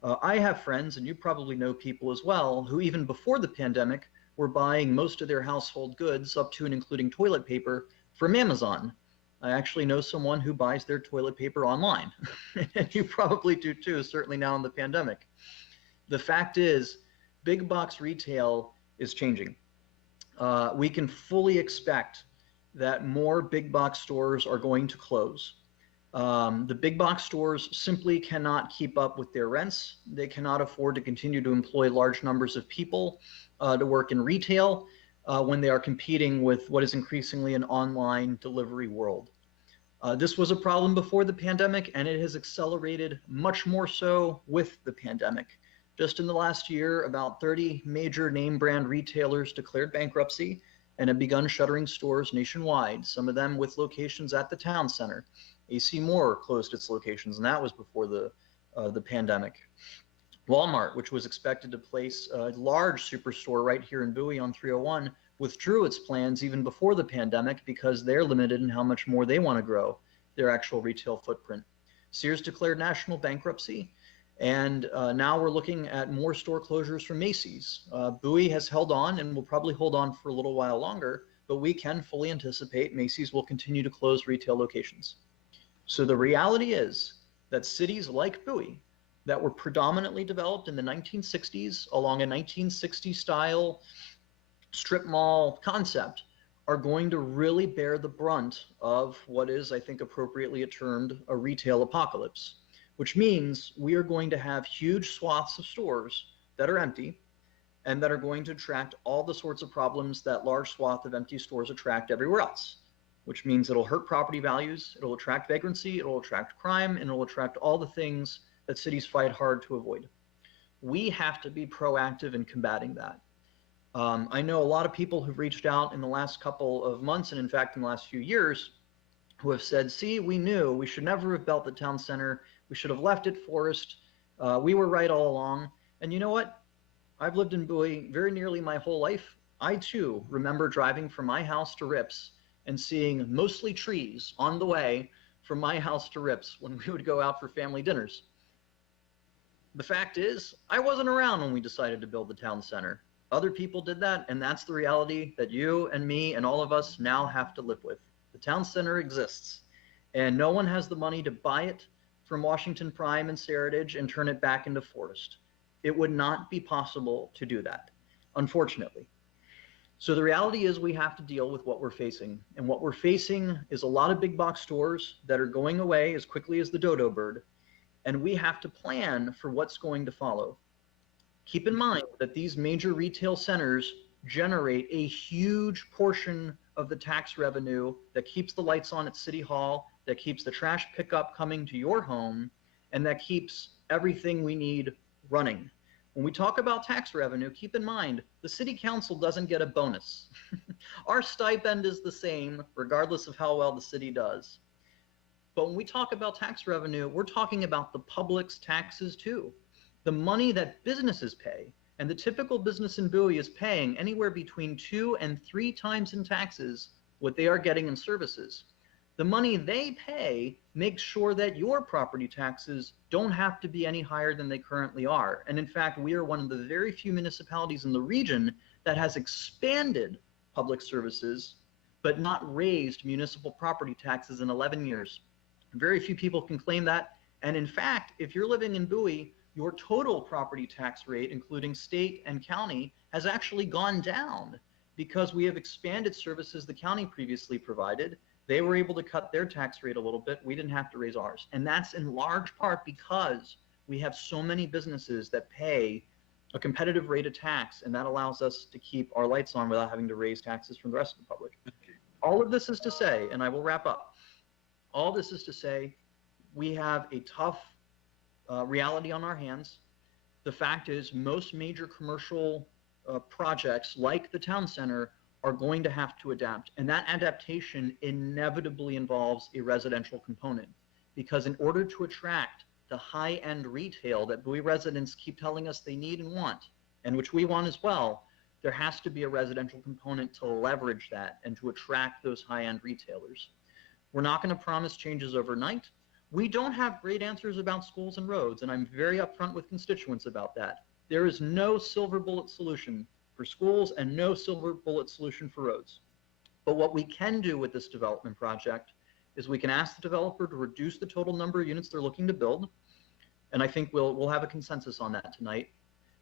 I have friends, and you probably know people as well, who even before the pandemic were buying most of their household goods, up to and including toilet paper, from Amazon. I actually know someone who buys their toilet paper online. And you probably do too, certainly now in the pandemic. The fact is, big box retail is changing. We can fully expect that more big box stores are going to close. The big box stores simply cannot keep up with their rents. They cannot afford to continue to employ large numbers of people to work in retail when they are competing with what is increasingly an online delivery world. This was a problem before the pandemic, and it has accelerated much more so with the pandemic. Just in the last year, about 30 major name brand retailers declared bankruptcy and have begun shuttering stores nationwide, some of them with locations at the town center. AC Moore closed its locations, and that was before the pandemic. Walmart, which was expected to place a large superstore right here in Bowie on 301, withdrew its plans even before the pandemic because they're limited in how much more they want to grow their actual retail footprint. Sears declared national bankruptcy, and now we're looking at more store closures from Macy's. Bowie has held on and will probably hold on for a little while longer, but we can fully anticipate Macy's will continue to close retail locations. So the reality is that cities like Bowie, that were predominantly developed in the 1960s along a 1960 style strip mall concept, are going to really bear the brunt of what is, I think, appropriately termed a retail apocalypse, which means we are going to have huge swaths of stores that are empty and that are going to attract all the sorts of problems that large swath of empty stores attract everywhere else, which means it'll hurt property values, it'll attract vagrancy, it'll attract crime, and it'll attract all the things that cities fight hard to avoid. We have to be proactive in combating that. I know a lot of people who've reached out in the last couple of months, and in fact in the last few years, who have said, see, we knew we should never have built the town center. We should have left it forest. We were right all along. And you know what? I've lived in Bowie very nearly my whole life. I too remember driving from my house to Rips and seeing mostly trees on the way from my house to Rips when we would go out for family dinners. The fact is, I wasn't around when we decided to build the town center. Other people did that, and that's the reality that you and me and all of us now have to live with. The town center exists, and no one has the money to buy it from Washington Prime and Seritage and turn it back into forest. It would not be possible to do that, unfortunately. So the reality is we have to deal with what we're facing, and what we're facing is a lot of big box stores that are going away as quickly as the dodo bird, and we have to plan for what's going to follow. Keep in mind that these major retail centers generate a huge portion of the tax revenue that keeps the lights on at City Hall, that keeps the trash pickup coming to your home, and that keeps everything we need running. When we talk about tax revenue, keep in mind, the city council doesn't get a bonus. Our stipend is the same, regardless of how well the city does. But when we talk about tax revenue, we're talking about the public's taxes too. The money that businesses pay, and the typical business in Bowie is paying anywhere between 2 and 3 times in taxes what they are getting in services. The money they pay makes sure that your property taxes don't have to be any higher than they currently are. And in fact, we are one of the very few municipalities in the region that has expanded public services, but not raised municipal property taxes in 11 years. Very few people can claim that. And in fact, if you're living in Bowie, your total property tax rate, including state and county, has actually gone down because we have expanded services the county previously provided. They were able to cut their tax rate a little bit. We didn't have to raise ours. And that's in large part because we have so many businesses that pay a competitive rate of tax, and that allows us to keep our lights on without having to raise taxes from the rest of the public. All of this is to say, and I will wrap up, all this is to say, we have a tough reality on our hands. The fact is, most major commercial projects like the town center are going to have to adapt, and that adaptation inevitably involves a residential component, because in order to attract the high-end retail that Bowie residents keep telling us they need and want, and which we want as well, there has to be a residential component to leverage that and to attract those high-end retailers. We're not going to promise changes overnight. We don't have great answers about schools and roads, and I'm very upfront with constituents about that. There is no silver bullet solution for schools and no silver bullet solution for roads. But what we can do with this development project is we can ask the developer to reduce the total number of units they're looking to build, and I think we'll have a consensus on that tonight.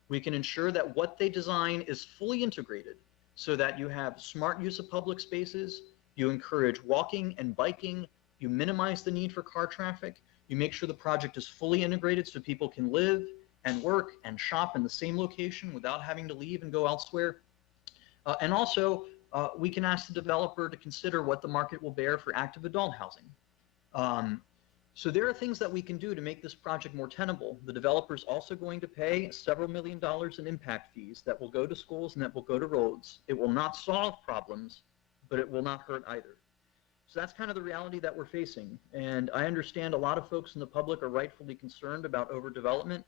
We can ensure that what they design is fully integrated so that you have smart use of public spaces, you encourage walking and biking, you minimize the need for car traffic, you make sure the project is fully integrated so people can live and work and shop in the same location without having to leave and go elsewhere. And also, we can ask the developer to consider what the market will bear for active adult housing. So there are things that we can do to make this project more tenable. The developer's also going to pay several $1 million in impact fees that will go to schools and that will go to roads. It will not solve problems, but it will not hurt either. So that's kind of the reality that we're facing. And I understand a lot of folks in the public are rightfully concerned about overdevelopment.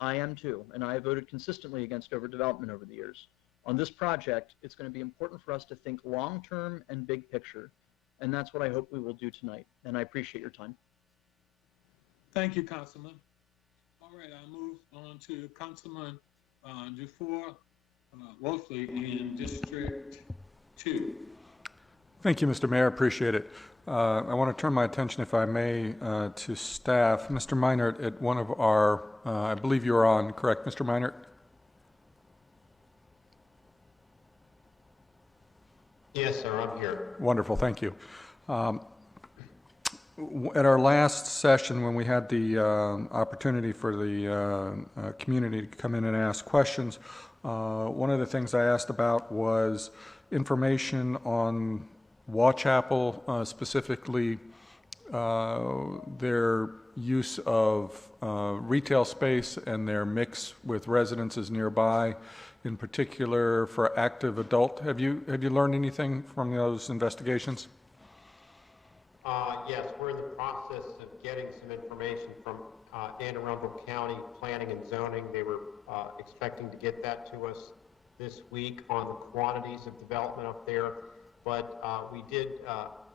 I am too, and I have voted consistently against overdevelopment over the years. On this project, it's going to be important for us to think long-term and big picture, and that's what I hope we will do tonight, and I appreciate your time. Thank you, Councilman. All right, I'll move on to Councilman Dufour Wolfley in District 2. Thank you, Mr. Mayor. Appreciate it. I want to turn my attention, if I may, to staff. Mr. Meinert, at one of our, I believe you're on, correct, Mr. Meinert? Yes, sir, I'm here. Wonderful, thank you. At our last session, when we had the opportunity for the community to come in and ask questions, one of the things I asked about was information on Waugh specifically their use of retail space and their mix with residences nearby, in particular for active adult. Have you learned anything from those investigations? Yes, we're in the process of getting some information from Anne Arundel County Planning and Zoning. They were expecting to get that to us this week on the quantities of development up there. But we did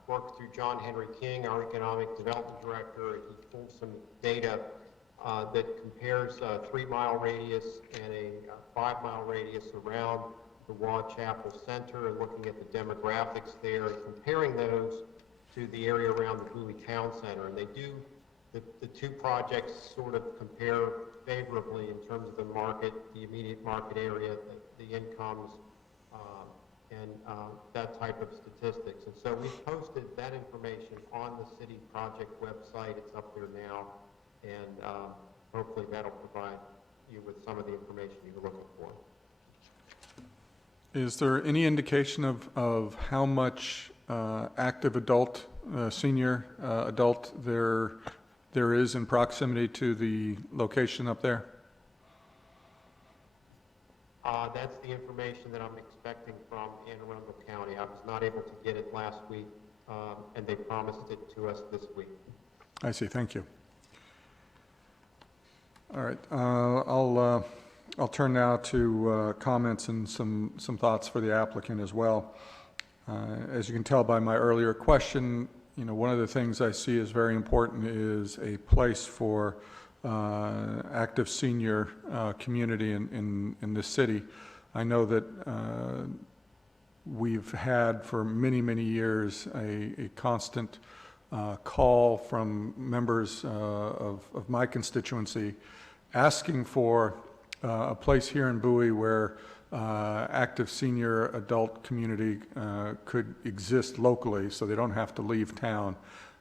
work through John Henry King, our Economic Development Director, and he pulled some data that compares a 3-mile radius and a 5-mile radius around the Waugh Center, and looking at the demographics there and comparing those to the area around the Bowie Town Center. And they do, the two projects sort of compare favorably in terms of the market, the immediate market area, the incomes, and that type of statistics. And so we've posted that information on the city project website. It's up there now, and hopefully that'll provide you with some of the information you were looking for. Is there any indication of how much active adult, senior adult there is in proximity to the location up there? That's the information that I'm expecting from Anne Arundel County. I was not able to get it last week, and they promised it to us this week. I see. Thank you. All right. I'll turn now to comments and some thoughts for the applicant as well. As you can tell by my earlier question, one of the things I see as very important is a place for active senior community in this city. I know that we've had for many, many years a constant call from members of my constituency asking for a place here in Bowie where active senior adult community could exist locally so they don't have to leave town.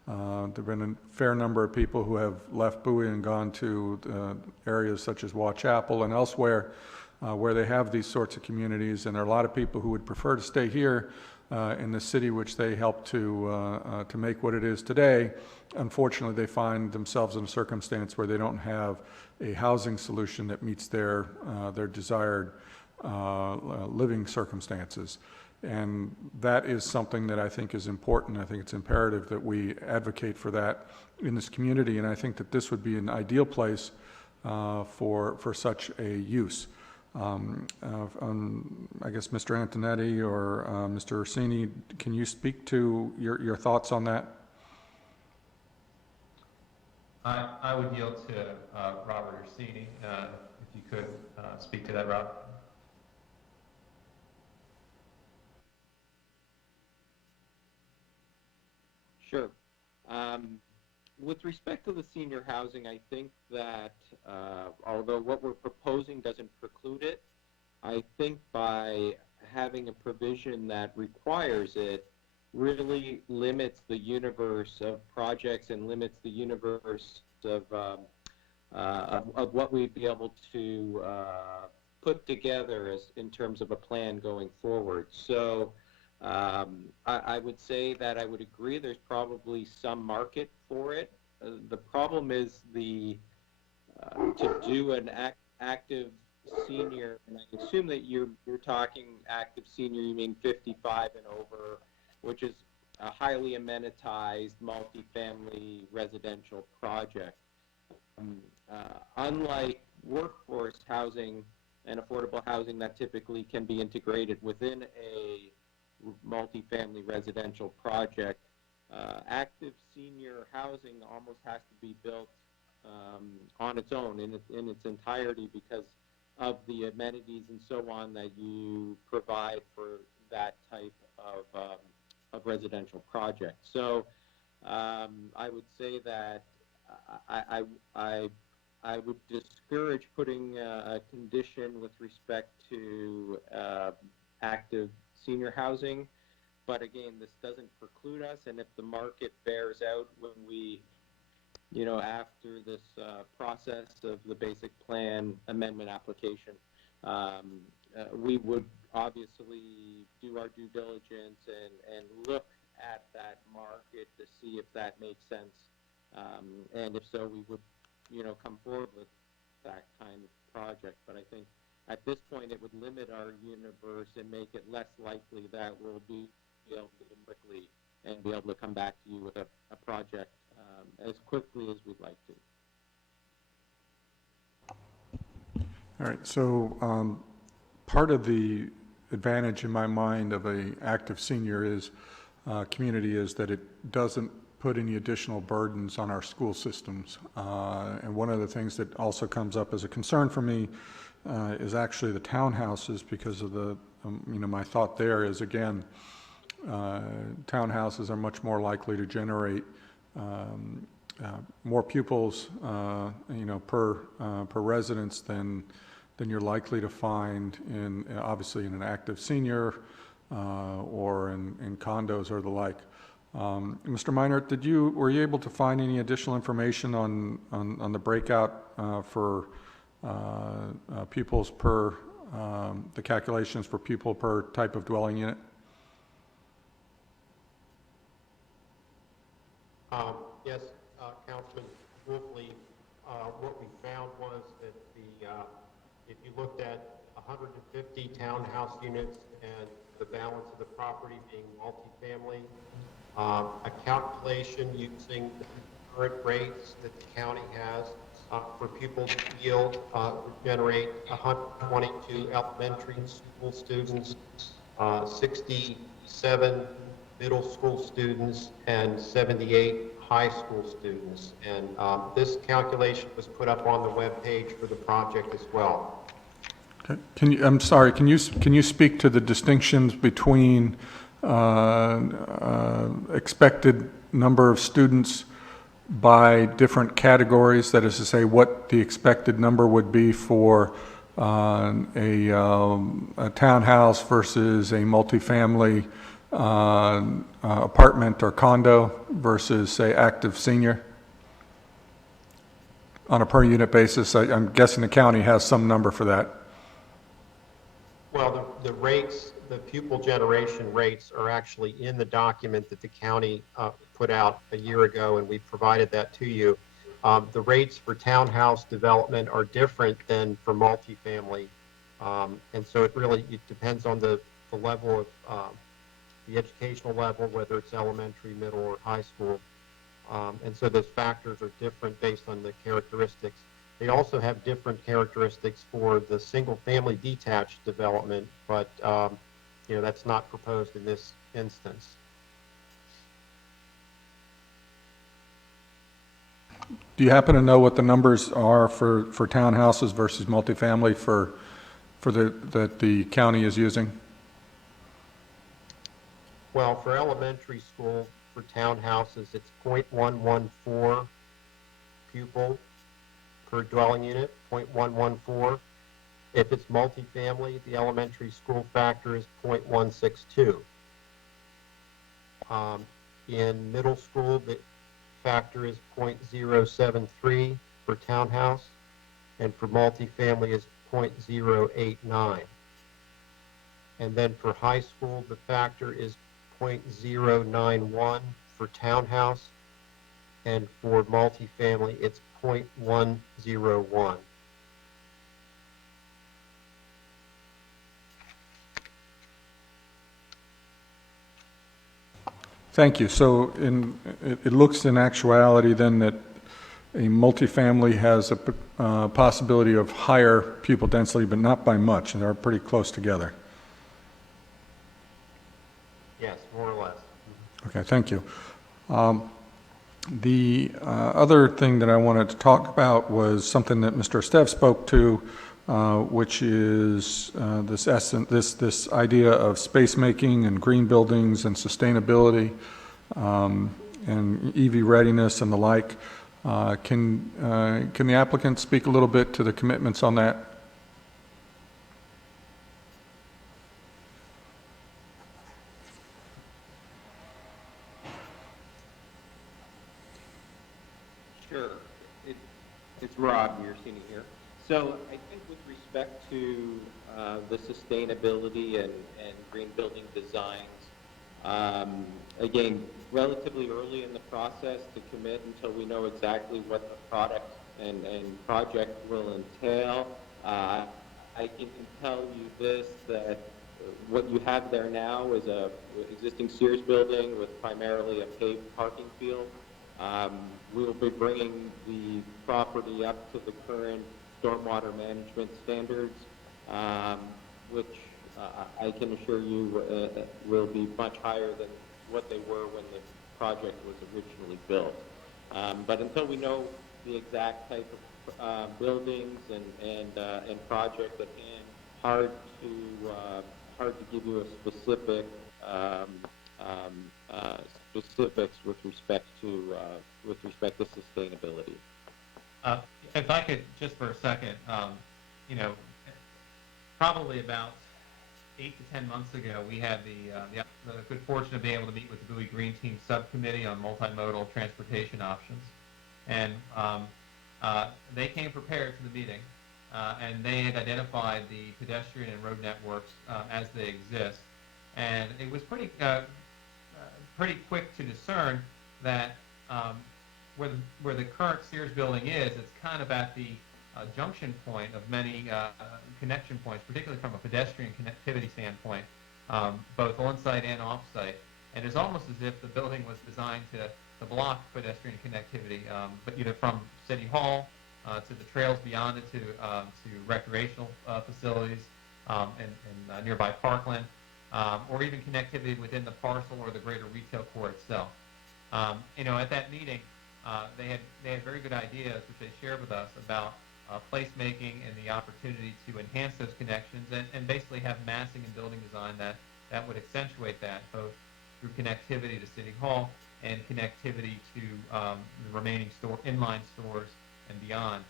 There have been a fair number of people who have left Bowie and gone to areas such as Waugh Chapel and elsewhere where they have these sorts of communities, and there are a lot of people who would prefer to stay here in the city which they helped to make what it is today. Unfortunately, they find themselves in a circumstance where they don't have a housing solution that meets their desired living circumstances. And that is something that I think is important. I think it's imperative that we advocate for that in this community, and I think that this would be an ideal place for such a use. I guess Mr. Antonetti or Mr. Orsini, can you speak to your thoughts on that? I would yield to Robert Orsini, if you could speak to that, Rob. Sure. With respect to the senior housing, I think that although what we're proposing doesn't preclude it, I think by having a provision that requires it really limits the universe of projects and limits the universe of what we'd be able to put together as in terms of a plan going forward. So I would say that I would agree there's probably some market for it. The problem is to do an active senior, and I assume that you're talking active senior, you mean 55 and over, which is a highly amenitized multifamily residential project. Unlike workforce housing and affordable housing that typically can be integrated within a multifamily residential project, active senior housing almost has to be built on its own in its entirety because of the amenities and so on that you provide for that type of residential project. So I would say that I would discourage putting a condition with respect to active senior housing, but again, this doesn't preclude us, and if the market bears out when we, after this process of the basic plan amendment application, we would obviously do our due diligence and look at that market to see if that makes sense, and if so, we would, come forward with that kind of project. But I think at this point, it would limit our universe and make it less likely that we'll be able to quickly and be able to come back to you with a project as quickly as we'd like to. All right, so part of the advantage in my mind of a active senior community is that it doesn't put any additional burdens on our school systems. And one of the things that also comes up as a concern for me is actually the townhouses, because of the, my thought there is, again, townhouses are much more likely to generate more pupils, per residence than you're likely to find obviously in an active senior or in condos or the like. Mr. Meinert, were you able to find any additional information on the breakout for pupils per the calculations for pupil per type of dwelling unit? Yes, Councilman Wolfley, what we found was that if you looked at 150 townhouse units and the balance of the property being multifamily, a calculation using the current rates that the county has for pupil yield would generate 122 elementary school students, 67 middle school students, and 78 high school students. And this calculation was put up on the web page for the project as well. Okay. I'm sorry, can you speak to the distinctions between expected number of students by different categories? That is to say, what the expected number would be for a townhouse versus a multifamily apartment or condo versus, say, active senior on a per unit basis. I'm guessing the county has some number for that. Well, the rates, the pupil generation rates are actually in the document that the county put out a year ago, and we provided that to you. The rates for townhouse development are different than for multifamily. And so it depends on the level of the educational level, whether it's elementary, middle, or high school. And so those factors are different based on the characteristics. They also have different characteristics for the single-family detached development, but that's not proposed in this instance. Do you happen to know what the numbers are for townhouses versus multifamily that the county is using? Well, for elementary school, for townhouses, it's 0.114 pupil per dwelling unit, 0.114. If it's multifamily, the elementary school factor is 0.162. In middle school, the factor is 0.073 for townhouse, and for multifamily is 0.089. And then for high school, the factor is 0.091 for townhouse, and for multifamily, it's 0.101. Thank you. So it looks in actuality then that a multifamily has a possibility of higher pupil density, but not by much, and they're pretty close together. Yes, more or less. Okay, thank you. The other thing that I wanted to talk about was something that Mr. Estev spoke to, which is this idea of space making and green buildings and sustainability and EV readiness and the like. Can the applicant speak a little bit to the commitments on that? Sure. It's Rob Mursini here. So I think with respect to the sustainability and green building designs, again, relatively early in the process to commit until we know exactly what the product and project will entail. I can tell you this, that what you have there now is a existing Sears building with primarily a paved parking field. We will be bringing the property up to the current stormwater management standards, which I can assure you will be much higher than what they were when the project was originally built. But until we know the exact type of buildings and project at hand, hard to give you a specific specifics with respect to sustainability. If I could just for a second, probably about 8 to 10 months ago, we had the good fortune of being able to meet with the Bowie Green Team subcommittee on multimodal transportation options, and they came prepared to the meeting, and they had identified the pedestrian and road networks as they exist, and it was pretty quick to discern that where the current Sears building is, it's kind of at the junction point of many connection points, particularly from a pedestrian connectivity standpoint, both on-site and off-site. And it's almost as if the building was designed to block pedestrian connectivity, but either from City Hall to the trails beyond it to recreational facilities and nearby parkland, or even connectivity within the parcel or the greater retail core itself. At that meeting, they had very good ideas, which they shared with us about placemaking and the opportunity to enhance those connections and basically have massing and building design that would accentuate that, both through connectivity to City Hall and connectivity to the remaining inline stores and beyond.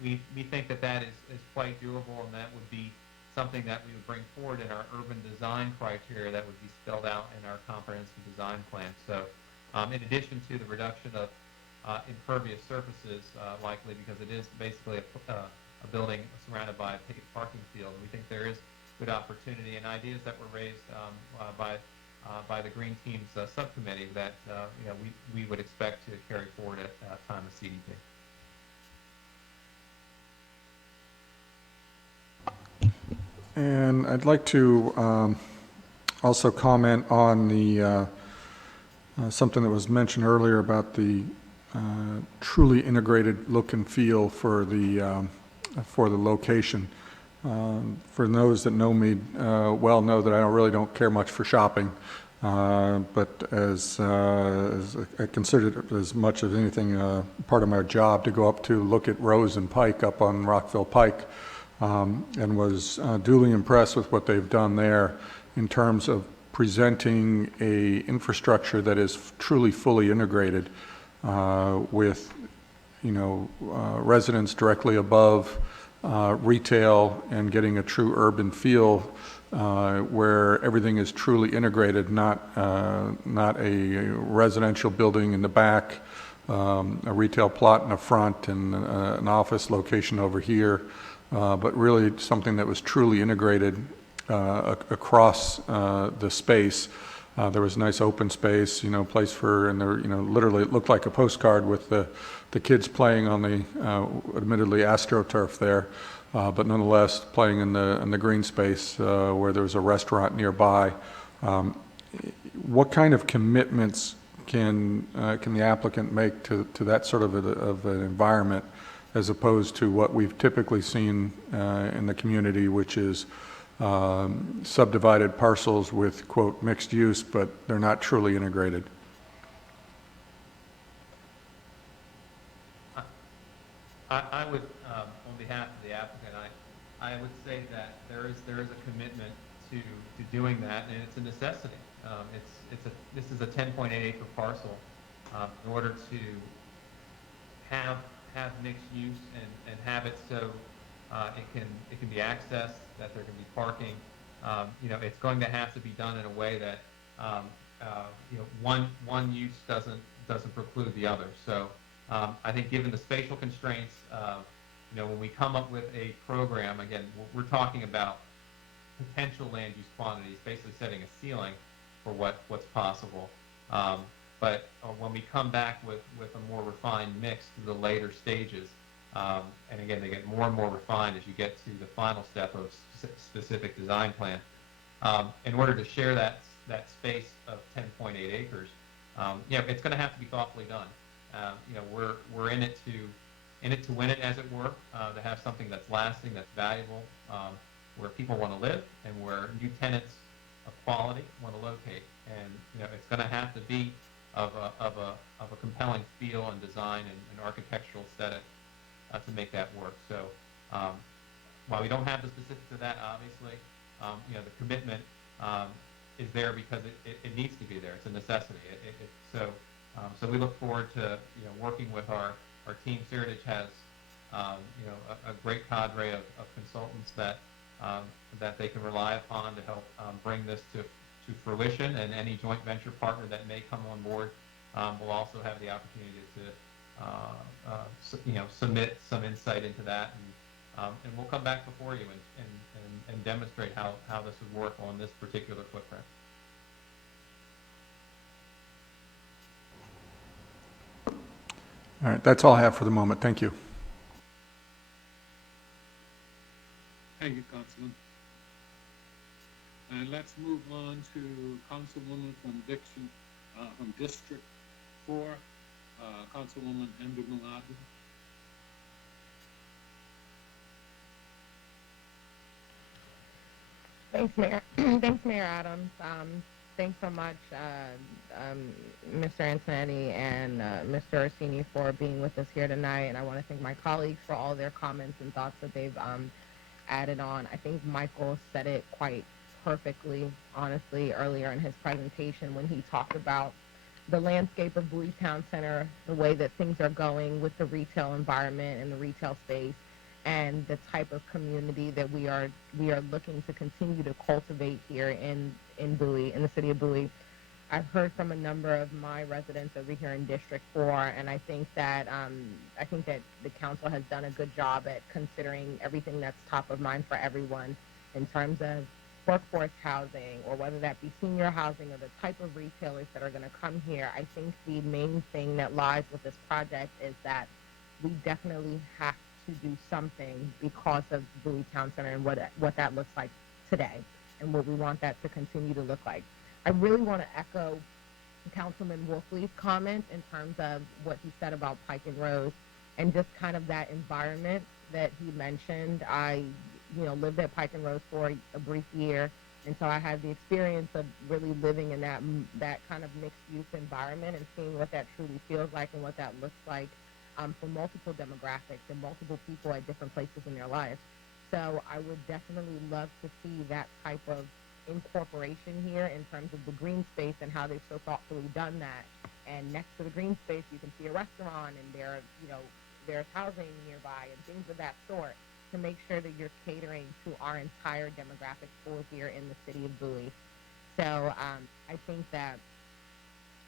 We think that is quite doable, and that would be something that we would bring forward in our urban design criteria that would be spelled out in our comprehensive design plan. So in addition to the reduction of impervious surfaces, likely because it is basically a building surrounded by a paved parking field. And we think there is good opportunity, and ideas that were raised by the Green Team's subcommittee that we would expect to carry forward at time of CDP. And I'd like to also comment on the something that was mentioned earlier about the truly integrated look and feel for the location. For those that know me well, know that I really don't care much for shopping, but as I consider it as much as anything part of my job to go up to look at Rose and Pike up on Rockville Pike, and was duly impressed with what they've done there in terms of presenting a infrastructure that is truly fully integrated with residents directly above retail and getting a true urban feel where everything is truly integrated, not a residential building in the back, a retail plot in the front, and an office location over here, but really something that was truly integrated across the space. There was a nice open space, place for, and there, literally it looked like a postcard with the kids playing on the admittedly AstroTurf there, but nonetheless playing in the green space where there was a restaurant nearby. What kind of commitments can the applicant make to that sort of an environment, as opposed to what we've typically seen in the community, which is subdivided parcels with, quote, mixed use, but they're not truly integrated? I would, on behalf of the applicant, I would say that there is a commitment to doing that, and it's a necessity. This is a 10.8 acre parcel. In order to have mixed use and have it so it can be accessed, that there can be parking. It's going to have to be done in a way that one use doesn't preclude the other. So I think, given the spatial constraints, when we come up with a program, again, we're talking about potential land use quantities, basically setting a ceiling for what's possible. But when we come back with a more refined mix to the later stages, and again, they get more and more refined as you get to the final step of specific design plan. In order to share that space of 10.8 acres, it's going to have to be thoughtfully done. We're in it to win it, as it were, to have something that's lasting, that's valuable, where people want to live, and where new tenants of quality want to locate. And it's going to have to be of a compelling feel and design and architectural aesthetic to make that work. So while we don't have the specifics of that, obviously, the commitment is there because it needs to be there. It's a necessity. So we look forward to working with our team. Seritage has a great cadre of consultants that they can rely upon to help bring this to fruition, and any joint venture partner that may come on board will also have the opportunity to submit some insight into that, and we'll come back before you and demonstrate how this would work on this particular footprint. All right, that's all I have for the moment. Thank you. Thank you, Councilman. And let's move on to Councilwoman from District 4, Councilwoman Ember Muladu. Thanks, Mayor. Thanks, Mayor Adams. Thanks so much, Mr. Antonetti and Mr. Orsini, for being with us here tonight. And I want to thank my colleagues for all their comments and thoughts that they've added on. I think Michael said it quite perfectly, honestly, earlier in his presentation when he talked about the landscape of Bowie Town Center, the way that things are going with the retail environment and the retail space, and the type of community that we are looking to continue to cultivate here in Bowie, in the city of Bowie. I've heard from a number of my residents over here in District 4, and I think that the council has done a good job at considering everything that's top of mind for everyone in terms of workforce housing, or whether that be senior housing or the type of retailers that are going to come here. I think the main thing that lies with this project is that we definitely have to do something because of Bowie Town Center and what that looks like today and what we want that to continue to look like. I really want to echo Councilman Wolfley's comment in terms of what he said about Pike and Rose and just kind of that environment that he mentioned. I, lived at Pike and Rose for a brief year, and so I had the experience of really living in that kind of mixed-use environment and seeing what that truly feels like and what that looks like for multiple demographics and multiple people at different places in their lives. So I would definitely love to see that type of incorporation here in terms of the green space and how they've so thoughtfully done that. And next to the green space, you can see a restaurant, and there's housing nearby and things of that sort to make sure that you're catering to our entire demographic pool here in the city of Bowie. So I think that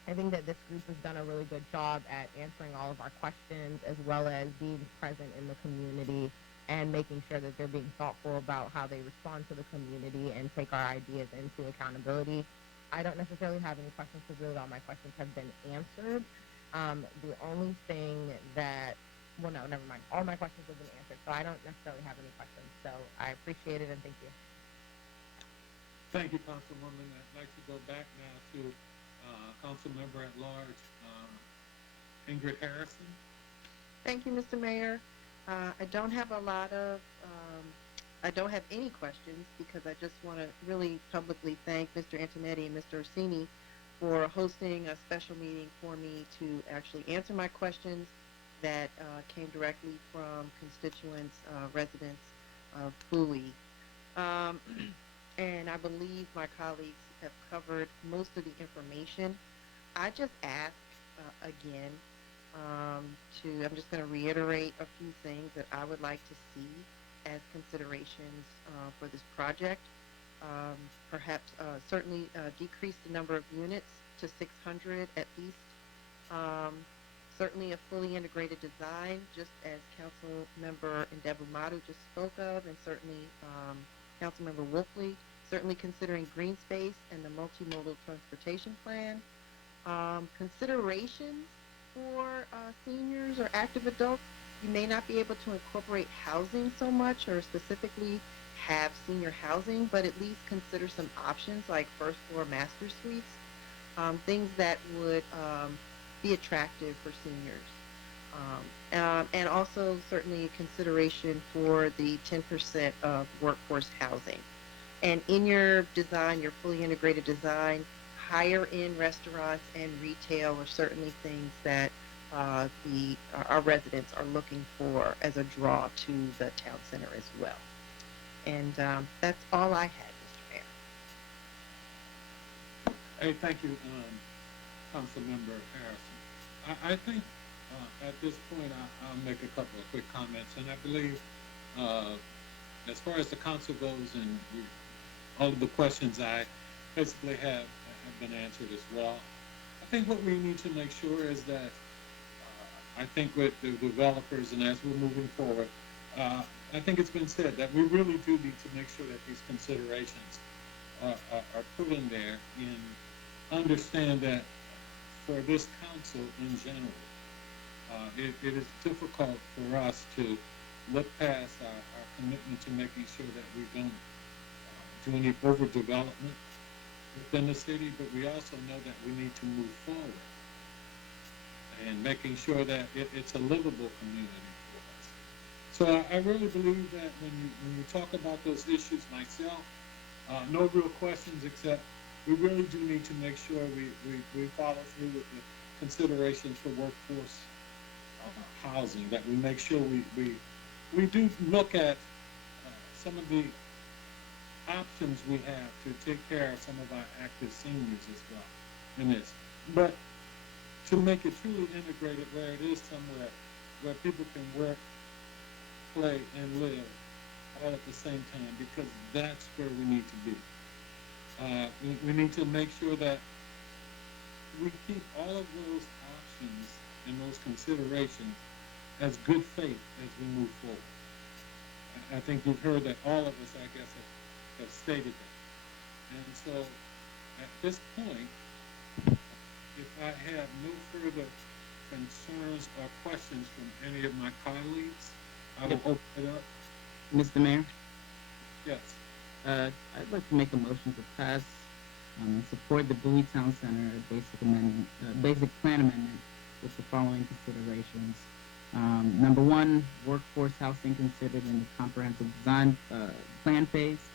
this group has done a really good job at answering all of our questions, as well as being present in the community and making sure that they're being thoughtful about how they respond to the community and take our ideas into accountability. I don't necessarily have any questions because really all my questions have been answered. The only thing that, well, no, never mind. All my questions have been answered, so I don't necessarily have any questions. So I appreciate it and thank you. Thank you, Councilwoman. I'd like to go back now to Council Member at Large, Ingrid Harrison. Thank you, Mr. Mayor. I don't have I don't have any questions because I just want to really publicly thank Mr. Antonetti and Mr. Orsini for hosting a special meeting for me to actually answer my questions that came directly from constituents, residents of Bowie. And I believe my colleagues have covered most of the information. I just ask again, I'm just going to reiterate a few things that I would like to see as considerations for this project. Perhaps certainly decrease the number of units to 600 at least. Certainly a fully integrated design, just as Council Member Ndebumadu just spoke of, and certainly Council Member Wolfley, certainly considering green space and the multimodal transportation plan. Considerations for seniors or active adults, you may not be able to incorporate housing so much or specifically have senior housing, but at least consider some options like first floor master suites, things that would be attractive for seniors. And also certainly a consideration for the 10% of workforce housing. And in your design, your fully integrated design, higher end restaurants and retail are certainly things that our residents are looking for as a draw to the town center as well. And that's all I had, Mr. Mayor. Hey, thank you, Council Member Harrison. I think at this point I'll make a couple of quick comments, and I believe as far as the council goes, and all of the questions I basically have been answered as well. I think what we need to make sure is that I think with the developers and as we're moving forward, I think it's been said that we really do need to make sure that these considerations are put in there and understand that for this council in general, it is difficult for us to look past our commitment to making sure that we don't do any overdevelopment within the city, but we also know that we need to move forward and making sure that it's a livable community for us. So I really believe that when you talk about those issues, myself, no real questions except we really do need to make sure we follow through with the considerations for workforce housing, that we make sure we do look at some of the options we have to take care of some of our active seniors as well in this. But to make it truly integrated where it is somewhere where people can work, play, and live all at the same time, because that's where we need to be. We need to make sure that we keep all of those options and those considerations as good faith as we move forward. I think you've heard that all of us, I guess, have stated that. And so at this point, if I have no further concerns or questions from any of my colleagues, I will open it up. Mr. Mayor, Yes. I'd like to make a motion to pass and support the Bowie Town Center basic plan amendment with the following considerations. Number one, workforce housing considered in the comprehensive design plan phase.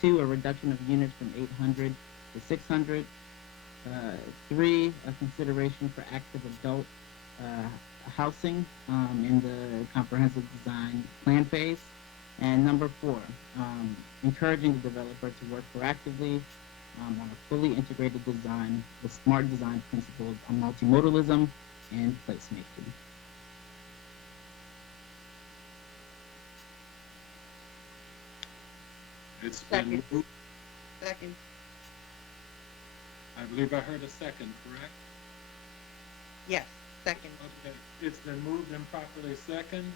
Two, a reduction of units from 800 to 600. Three, a consideration for active adult housing in the comprehensive design plan phase. And number four, encouraging the developer to work proactively on a fully integrated design with smart design principles on multimodalism and placemaking. It's been Second. moved. Second. I believe I heard a second, correct? Yes, second. Okay, it's been moved and properly second.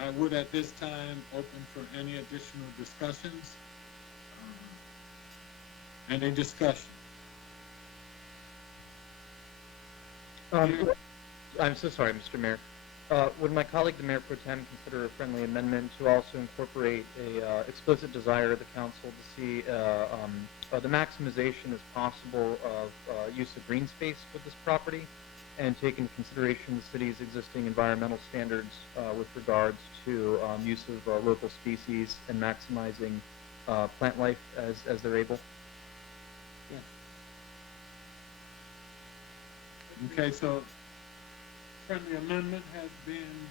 I would at this time open for any additional discussions. Any discussion? I'm so sorry, Mr. Mayor. Would my colleague, the Mayor Pro Tem, consider a friendly amendment to also incorporate a explicit desire of the council to see the maximization as possible of use of green space with this property, and take into consideration the city's existing environmental standards with regards to use of local species and maximizing plant life as they're able? Yes. Okay, so friendly amendment has been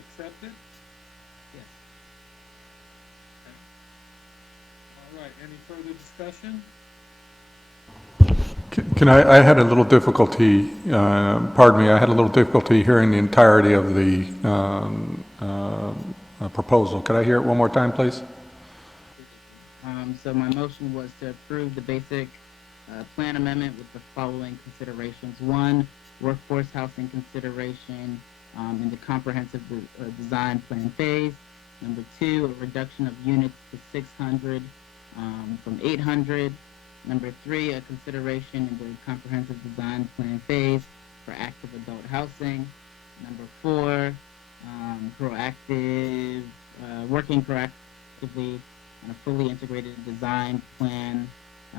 accepted? Yes. Okay. All right, any further discussion? Can I had a little difficulty, pardon me, I had a little difficulty hearing the entirety of the proposal. Could I hear it one more time, please? So my motion was to approve the basic plan amendment with the following considerations. One, workforce housing consideration in the comprehensive design plan phase. Number two, a reduction of units to 600 from 800. Number three, a consideration in the comprehensive design plan phase for active adult housing. Number four, working proactively on a fully integrated design plan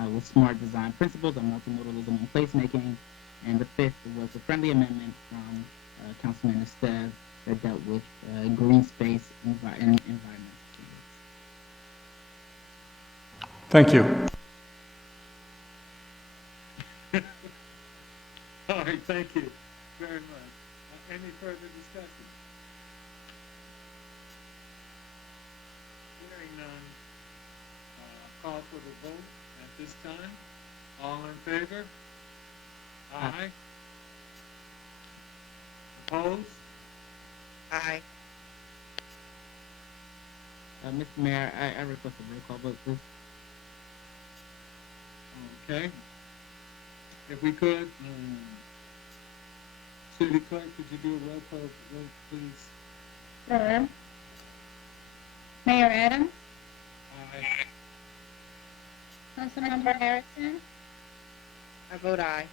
with smart design principles on multimodalism and placemaking. And the fifth was a friendly amendment from Councilman Esteve that dealt with green space and environmental standards. Thank you. All right, thank you very much. Any further discussion? Hearing none, call for the vote at this time. All in favor? Aye. Opposed? Aye. Mr. Mayor, I request a roll call vote, please. Okay. If we could, City Clerk, could you do a roll call vote, please? Sure. Mayor Adams, Aye. Councilmember Harrison, I vote aye.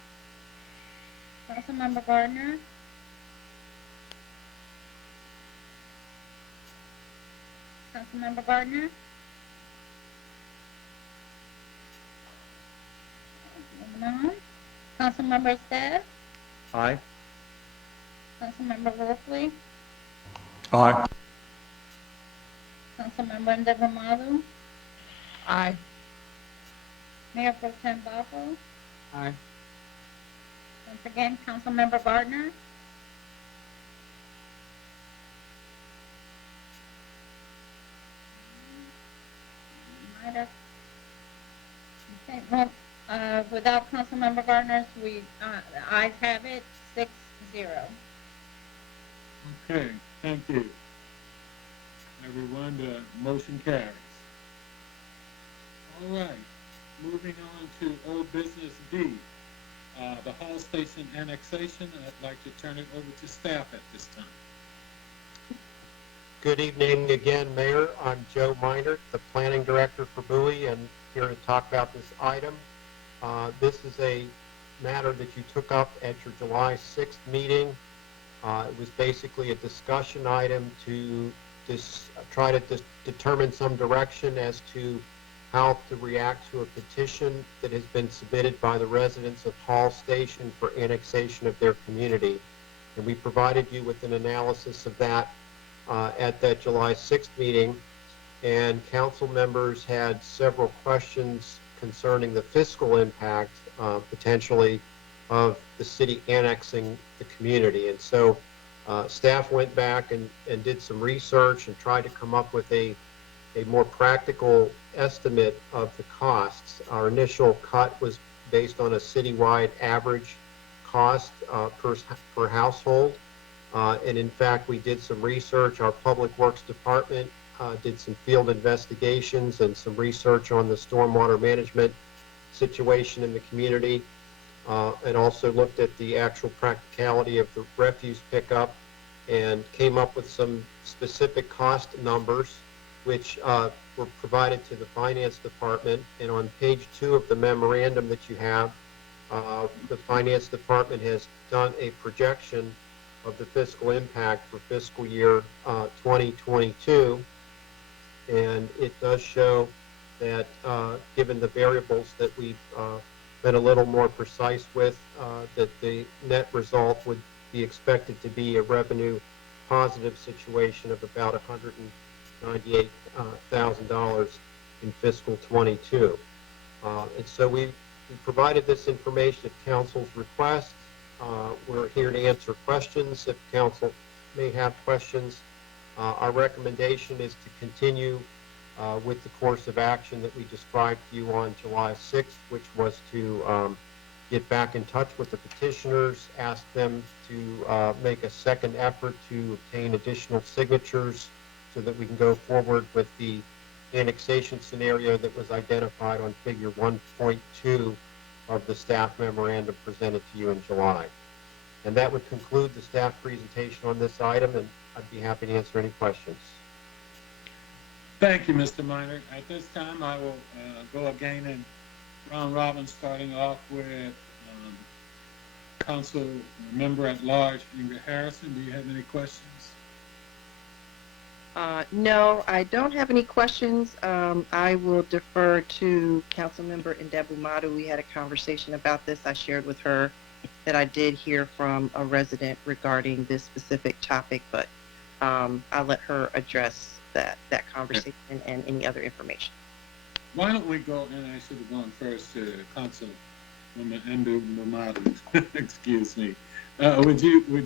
Councilmember Gardner, Councilmember Gardner. Moving on. Councilmember Stev, Aye. Councilmember Wolfley, Aye. Councilmember Ndevamalu, Aye. Mayor Pro Tem Bako. Aye. Once again, Councilmember Gardner, might have. Okay, well, without Councilmember Gardner's, the ayes have it, 6-0. Okay, thank you. Everyone, the motion carries. All right. moving on to old business B, the Hall Station annexation. I'd like to turn it over to staff at this time. Good evening again, Mayor. I'm Joe Minert, the Planning Director for Bowie, and here to talk about this item. This is a matter that you took up at your July 6th meeting. It was basically a discussion item to try to determine some direction as to how to react to a petition that has been submitted by the residents of Hall Station for annexation of their community. And we provided you with an analysis of that at that July 6th meeting, and council members had several questions concerning the fiscal impact potentially of the city annexing the community. And so staff went back and did some research and tried to come up with a more practical estimate of the costs. Our initial cut was based on a citywide average cost per household. And in fact, we did some research. Our Public Works Department did some field investigations and some research on the stormwater management situation in the community, and also looked at the actual practicality of the refuse pickup and came up with some specific cost numbers, which were provided to the Finance Department. And on page 2 of the memorandum that you have, the Finance Department has done a projection of the fiscal impact for fiscal year 2022, and it does show that given the variables that we've been a little more precise with, that the net result would be expected to be a revenue positive situation of about $198,000 in fiscal 22. And so we provided this information at council's request. We're here to answer questions if council may have questions. Our recommendation is to continue with the course of action that we described to you on July 6th, which was to get back in touch with the petitioners, ask them to make a second effort to obtain additional signatures so that we can go forward with the annexation scenario that was identified on figure 1.2 of the staff memorandum presented to you in July. And that would conclude the staff presentation on this item, and I'd be happy to answer any questions. Thank you, Mr. Minor. At this time, I will go again in round robin, starting off with Council Member at Large Ingrid Harrison. Do you have any questions? No, I don't have any questions. I will defer to Councilmember Ndebumadu. We had a conversation about this. I shared with her that I did hear from a resident regarding this specific topic, but I'll let her address that conversation and any other information. Why don't we go, and I should have gone first to Councilwoman Ndebumadu. Excuse me. Would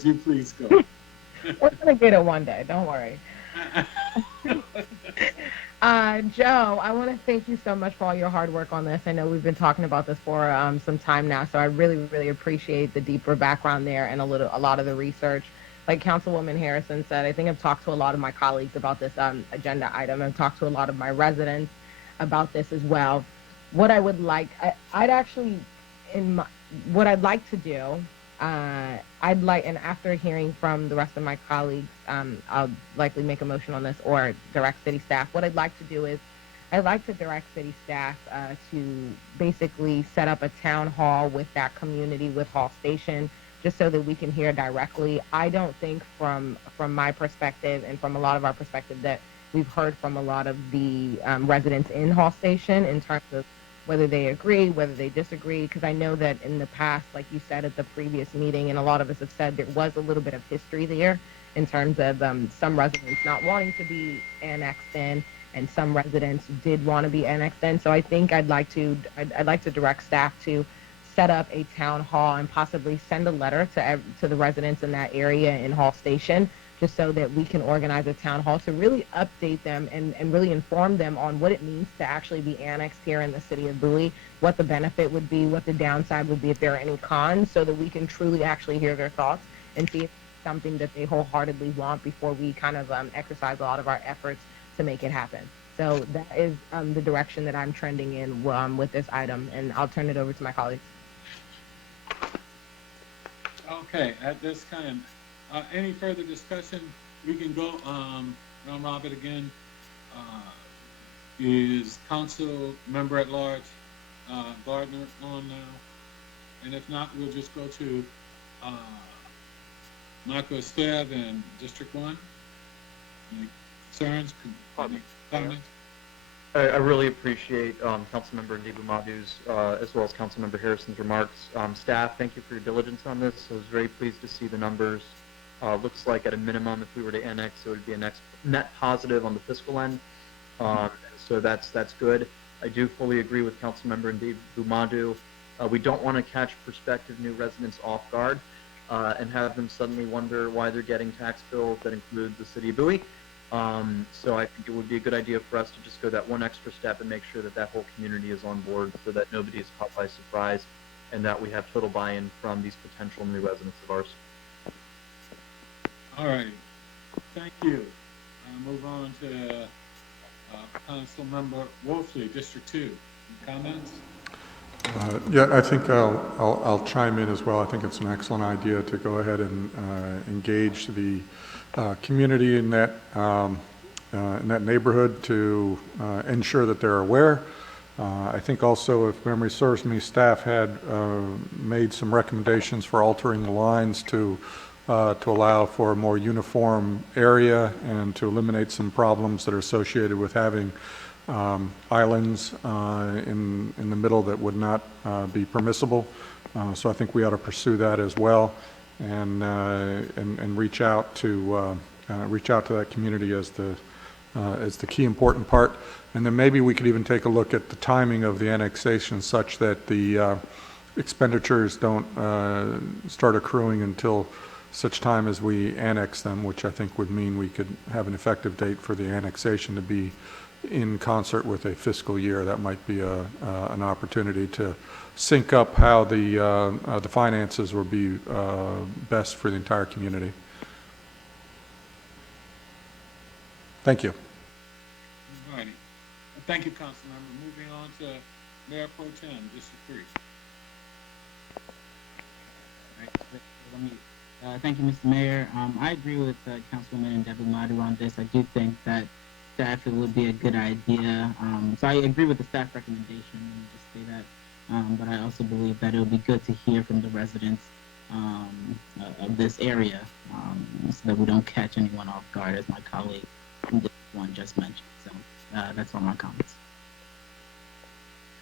you please go? We're going to get it one day. Don't worry. Joe, I want to thank you so much for all your hard work on this. I know we've been talking about this for some time now, so I really, really appreciate the deeper background there and a lot of the research. Like Councilwoman Harrison said, I think I've talked to a lot of my colleagues about this agenda item. I've talked to a lot of my residents about this as well. What I would like, what I'd like to do, and after hearing from the rest of my colleagues, I'll likely make a motion on this or direct city staff. What I'd like to do is I'd like to direct city staff to basically set up a town hall with that community, with Hall Station, just so that we can hear directly. I don't think from my perspective and from a lot of our perspective that we've heard from a lot of the residents in Hall Station in terms of whether they agree, whether they disagree, because I know that in the past, like you said at the previous meeting, and a lot of us have said there was a little bit of history there in terms of some residents not wanting to be annexed in, and some residents did want to be annexed in. So I think I'd like to direct staff to set up a town hall and possibly send a letter to the residents in that area in Hall Station, just so that we can organize a town hall to really update them and really inform them on what it means to actually be annexed here in the city of Bowie, what the benefit would be, what the downside would be, if there are any cons, so that we can truly actually hear their thoughts and see if it's something that they wholeheartedly want before we kind of exercise a lot of our efforts to make it happen. So that is the direction that I'm trending in with this item, and I'll turn it over to my colleagues. Okay, at this time, any further discussion? We can go, round robin again. Is Council Member at Large, Gardner on now? And if not, we'll just go to, Michael Estev and District 1. Any concerns, any comments? I really appreciate Councilmember Ndibu Madu's as well as Councilmember Harrison's remarks. Staff, thank you for your diligence on this. I was very pleased to see the numbers. Looks like at a minimum, if we were to annex, it would be a net positive on the fiscal end. So that's good. I do fully agree with Councilmember Ndibu Madu. We don't want to catch prospective new residents off guard and have them suddenly wonder why they're getting tax bills that include the city of Bowie. So I think it would be a good idea for us to just go that one extra step and make sure that that whole community is on board so that nobody is caught by surprise and that we have total buy-in from these potential new residents of ours. All right, thank you. I'll move on to Council Member Wolfley, District 2. Any comments? Yeah, I think I'll chime in as well. I think it's an excellent idea to go ahead and engage the community in that neighborhood to ensure that they're aware. I think also, if memory serves me, staff had made some recommendations for altering the lines to allow for a more uniform area and to eliminate some problems that are associated with having islands in the middle that would not be permissible. So I think we ought to pursue that as well, and reach out to that community as the key important part. And then maybe we could even take a look at the timing of the annexation such that the expenditures don't start accruing until such time as we annex them, which I think would mean we could have an effective date for the annexation to be in concert with a fiscal year. That might be an opportunity to sync up how the finances will be best for the entire community. Thank you. All righty. Thank you, Councilmember. Moving on to Mayor Pro Tem, District 3. Thank you, Mr. Mayor. I agree with Councilwoman Ndibu Madu on this. I do think that staff, it would be a good idea. So I agree with the staff recommendation, and just say that. But I also believe that it would be good to hear from the residents of this area, so that we don't catch anyone off guard, as my colleague from District 1 just mentioned. So that's all my comments.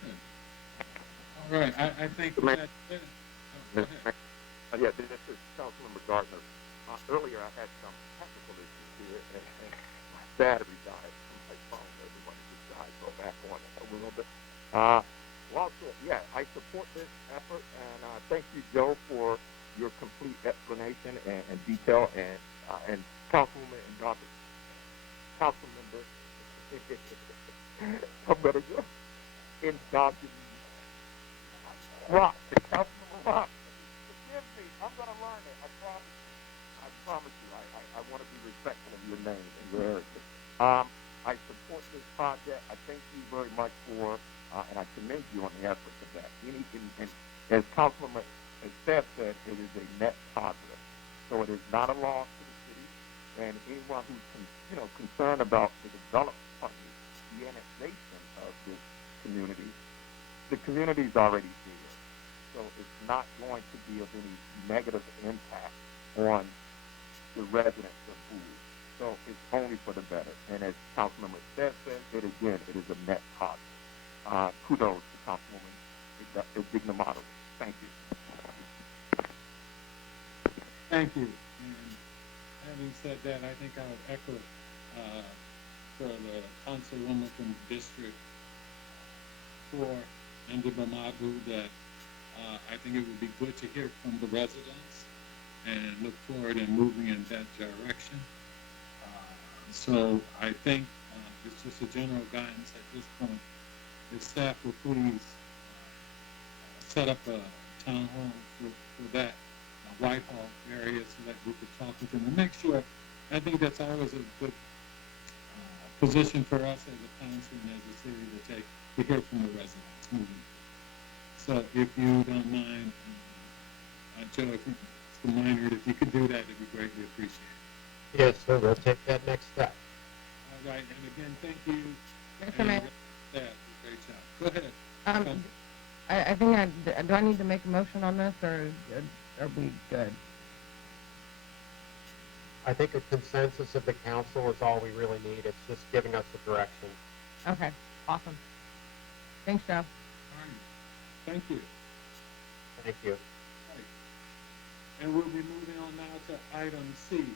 Good. All right. I think that. Go ahead. Yeah, this is Councilmember Gardner. Earlier, I had some technical issues here, and my battery died from my phone. Everybody just died, so back on it a little bit. Also, yeah, I support this effort, and thank you, Joe, for your complete explanation and detail, and Councilwoman and Dr. Councilmember, I'm gonna go endogenous Rock, Councilmember Rock. Forgive me, I'm going to learn it. I promise you. I promise you. I want to be respectful of your name and your heritage. I support this project. I thank you very much for, and I commend you on the efforts of that. And as Councilman Steph said, it is a net positive. So it is not a loss to the city, and anyone who's concerned about the the annexation of this community, the community is already there. So it's not going to be of any negative impact on the residents of Bowie. So it's only for the better. And as Councilmember Steph said, it is a net positive. Kudos to Councilwoman Dignamoto. Thank you. Thank you. And having said that, I think I would echo for the Councilwoman from District 4, Ndibu Madu, that I think it would be good to hear from the residents and look forward in moving in that direction. So I think it's just a general guidance at this point. If staff will please set up a town hall for that Whitehall area so that we could talk with them and make sure. I think that's always a good position for us as a council and as a city to hear from the residents moving forward. So if you don't mind, Joe, if Mr. Minor, if you could do that, it'd be greatly appreciated. Yes, sir. We'll take that next step. All right, and again, thank you. Mr. Mayor. That great job. Go ahead. I think do I need to make a motion on this, or are we good? I think a consensus of the council is all we really need. It's just giving us a direction. Okay, awesome. Thanks, Joe. All right. Thank you. Thank you. All right. And we'll be moving on now to item C,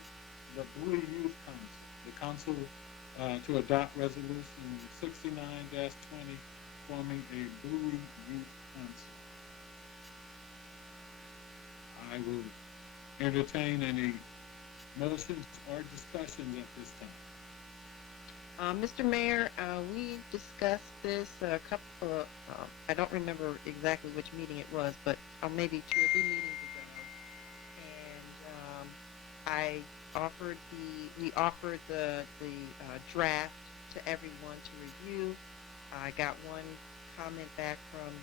the Bowie Youth Council. The council to adopt resolution 69-20, forming a Bowie Youth Council. I will entertain any motions or discussions at this time. Mr. Mayor, we discussed this a couple of, I don't remember exactly which meeting it was, but maybe 2 or 3 meetings ago. And we offered the draft to everyone to review. I got one comment back from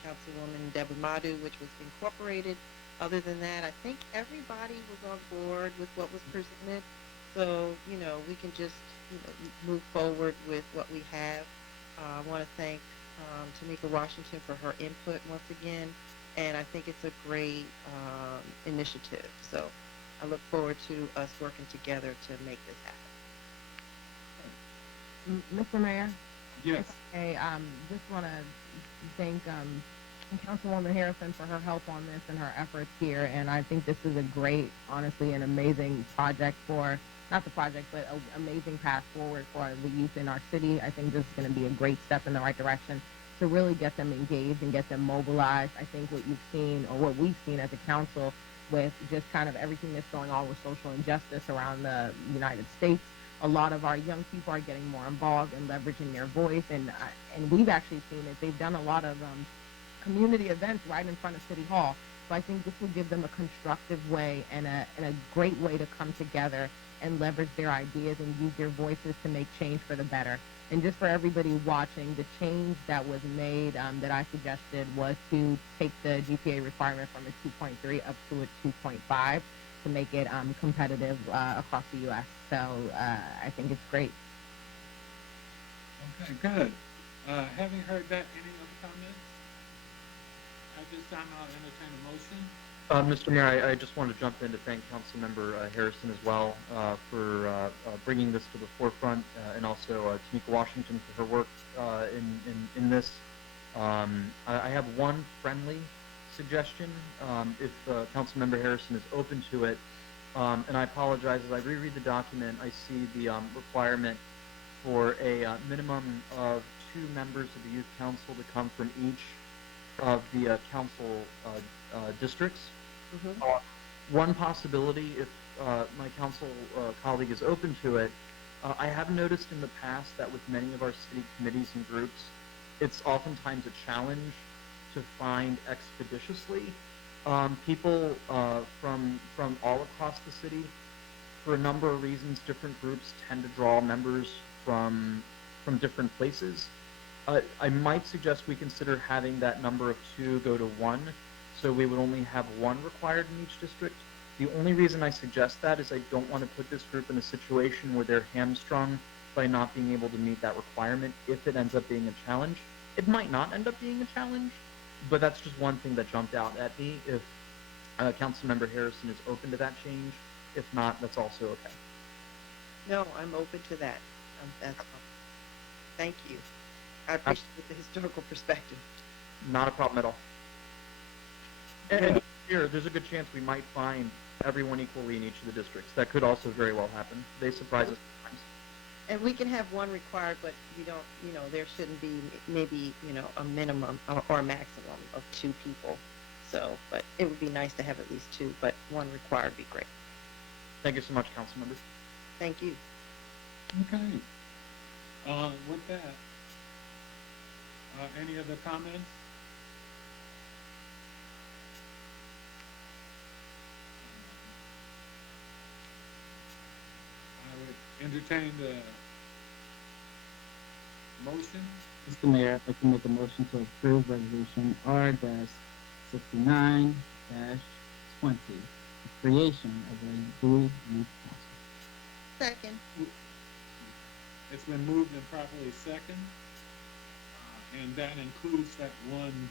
Councilwoman Debbie Madu, which was incorporated. Other than that, I think everybody was on board with what was presented. So, we can just, move forward with what we have. I want to thank Tamika Washington for her input once again. And I think it's a great initiative. So I look forward to us working together to make this happen. Mr. Mayor? Yes. Okay, just want to thank Councilwoman Harrison for her help on this and her efforts here, and I think this is a great, honestly, an amazing project for, not the project, but an amazing path forward for the youth in our city. I think this is going to be a great step in the right direction to really get them engaged and get them mobilized. I think what you've seen, or what we've seen as a council, with just kind of everything that's going on with social injustice around the United States, a lot of our young people are getting more involved and leveraging their voice, and we've actually seen it. They've done a lot of community events right in front of City Hall. So I think this will give them a constructive way and a great way to come together and leverage their ideas and use their voices to make change for the better. And just for everybody watching, the change that was made that I suggested was to take the GPA requirement from a 2.3 up to a 2.5 to make it competitive across the U.S. So I think it's great. Okay, good. Having heard that, any other comments? At this time, I'll entertain a motion. Mr. Mayor, I just want to jump in to thank Councilmember Harrison as well for bringing this to the forefront, and also Tamika Washington for her work in this. I have one friendly suggestion, if Councilmember Harrison is open to it, and I apologize, as I reread the document, I see the requirement for a minimum of 2 members of the Youth Council to come from each of the council districts. Mm-hmm. One possibility, if my council colleague is open to it, I have noticed in the past that with many of our city committees and groups, it's oftentimes a challenge to find expeditiously people from all across the city. For a number of reasons, different groups tend to draw members from different places. I might suggest we consider having that number of 2 go to 1, so we would only have 1 required in each district. The only reason I suggest that is I don't want to put this group in a situation where they're hamstrung by not being able to meet that requirement if it ends up being a challenge. It might not end up being a challenge, but that's just one thing that jumped out at me. If Councilmember Harrison is open to that change, if not, that's also okay. No, I'm open to that. That's fine. Thank you. I appreciate the historical perspective. Not a problem at all. And here, there's a good chance we might find everyone equally in each of the districts. That could also very well happen. They surprise us sometimes. And we can have 1 required, but we don't, there shouldn't be maybe, a minimum or a maximum of 2 people. So, but it would be nice to have at least 2, but 1 required would be great. Thank you so much, Councilmember. Thank you. Okay. With that, any other comments? I would entertain the Motion? Mr. Mayor, I'd like to make a motion to approve resolution R-69-20, the creation of a Bowie Youth Council. Second. It's been moved and properly second, and that includes that one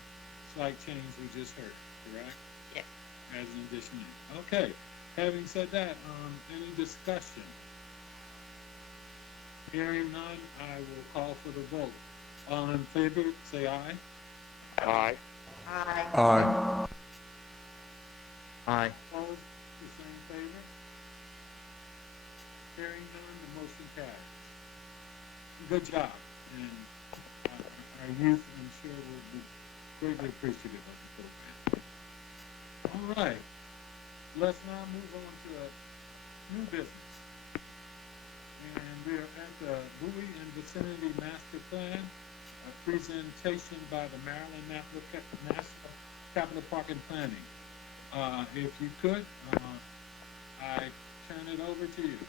slight change we just heard, correct? Yes. As an addition. Okay. Having said that, any discussion? Hearing none, I will call for the vote. All in favor, say aye. Aye. Aye. Aye. Aye. Opposed, the same favor. Hearing none, the motion carries. Good job, and our youth, I'm sure, will be greatly appreciative of the program. All right, let's now move on to a new business. And we are at the Bowie and Vicinity Master Plan, a presentation by the Maryland National Capital Park and Planning. If you could, I turn it over to you.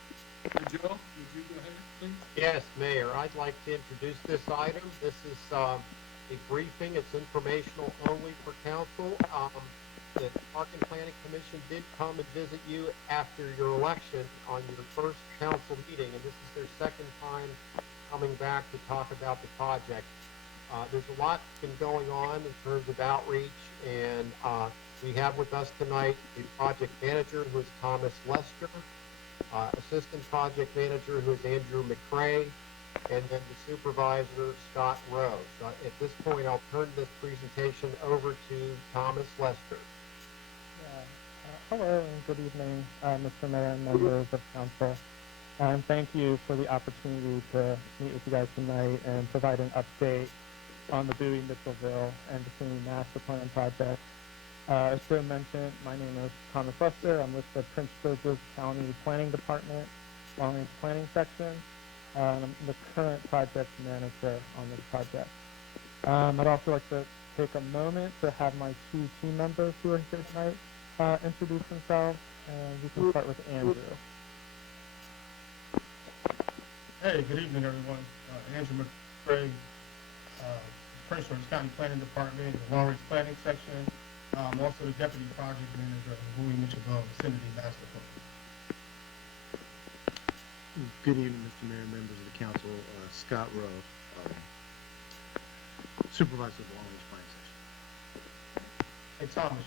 Joe, would you go ahead, please? Yes, Mayor, I'd like to introduce this item. This is a briefing. It's informational only for council. The Park and Planning Commission did come and visit you after your election on your first council meeting, and this is their second time coming back to talk about the project. There's a lot been going on in terms of outreach, and we have with us tonight the project manager, who is Thomas Lester, assistant project manager, who is Andrew McCrae, and then the supervisor, Scott Rowe. So at this point, I'll turn this presentation over to Thomas Lester. Hello and good evening, Mr. Mayor and members of council. And thank you for the opportunity to meet with you guys tonight and provide an update on the Bowie, Mitchellville, and Vicinity Master Plan project. As Joe mentioned, my name is Thomas Lester. I'm with the Prince George's County Planning Department, Long Range Planning Section, and I'm the current project manager on this project. I'd also like to take a moment to have my two team members who are here tonight introduce themselves, and we can start with Andrew. Hey, good evening, everyone. Andrew McCrae, Prince George's County Planning Department, the Long Range Planning Section. I'm also the Deputy Project Manager of the Bowie Mitchellville Vicinity Master Plan. Good evening, Mr. Mayor and members of the council. Scott Rowe, Supervisor of the Long Range Planning Section. Hey, Thomas,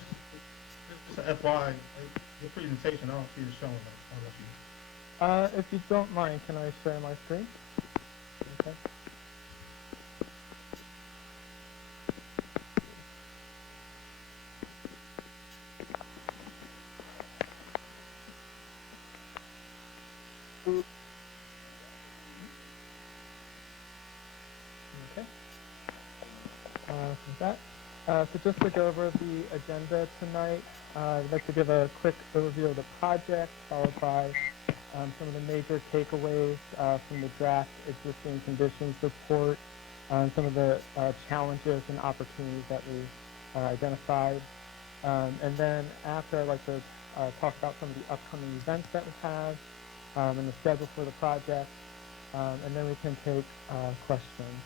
just an FYI, your presentation, I don't see it showing up. I don't know if you... If you don't mind, can I share my screen? Okay. Okay. With that, so just to go over the agenda tonight, I'd like to give a quick overview of the project, followed by some of the major takeaways from the draft existing conditions report, and some of the challenges and opportunities that we identified. And then after, I'd like to talk about some of the upcoming events that we have and the schedule for the project, and then we can take questions.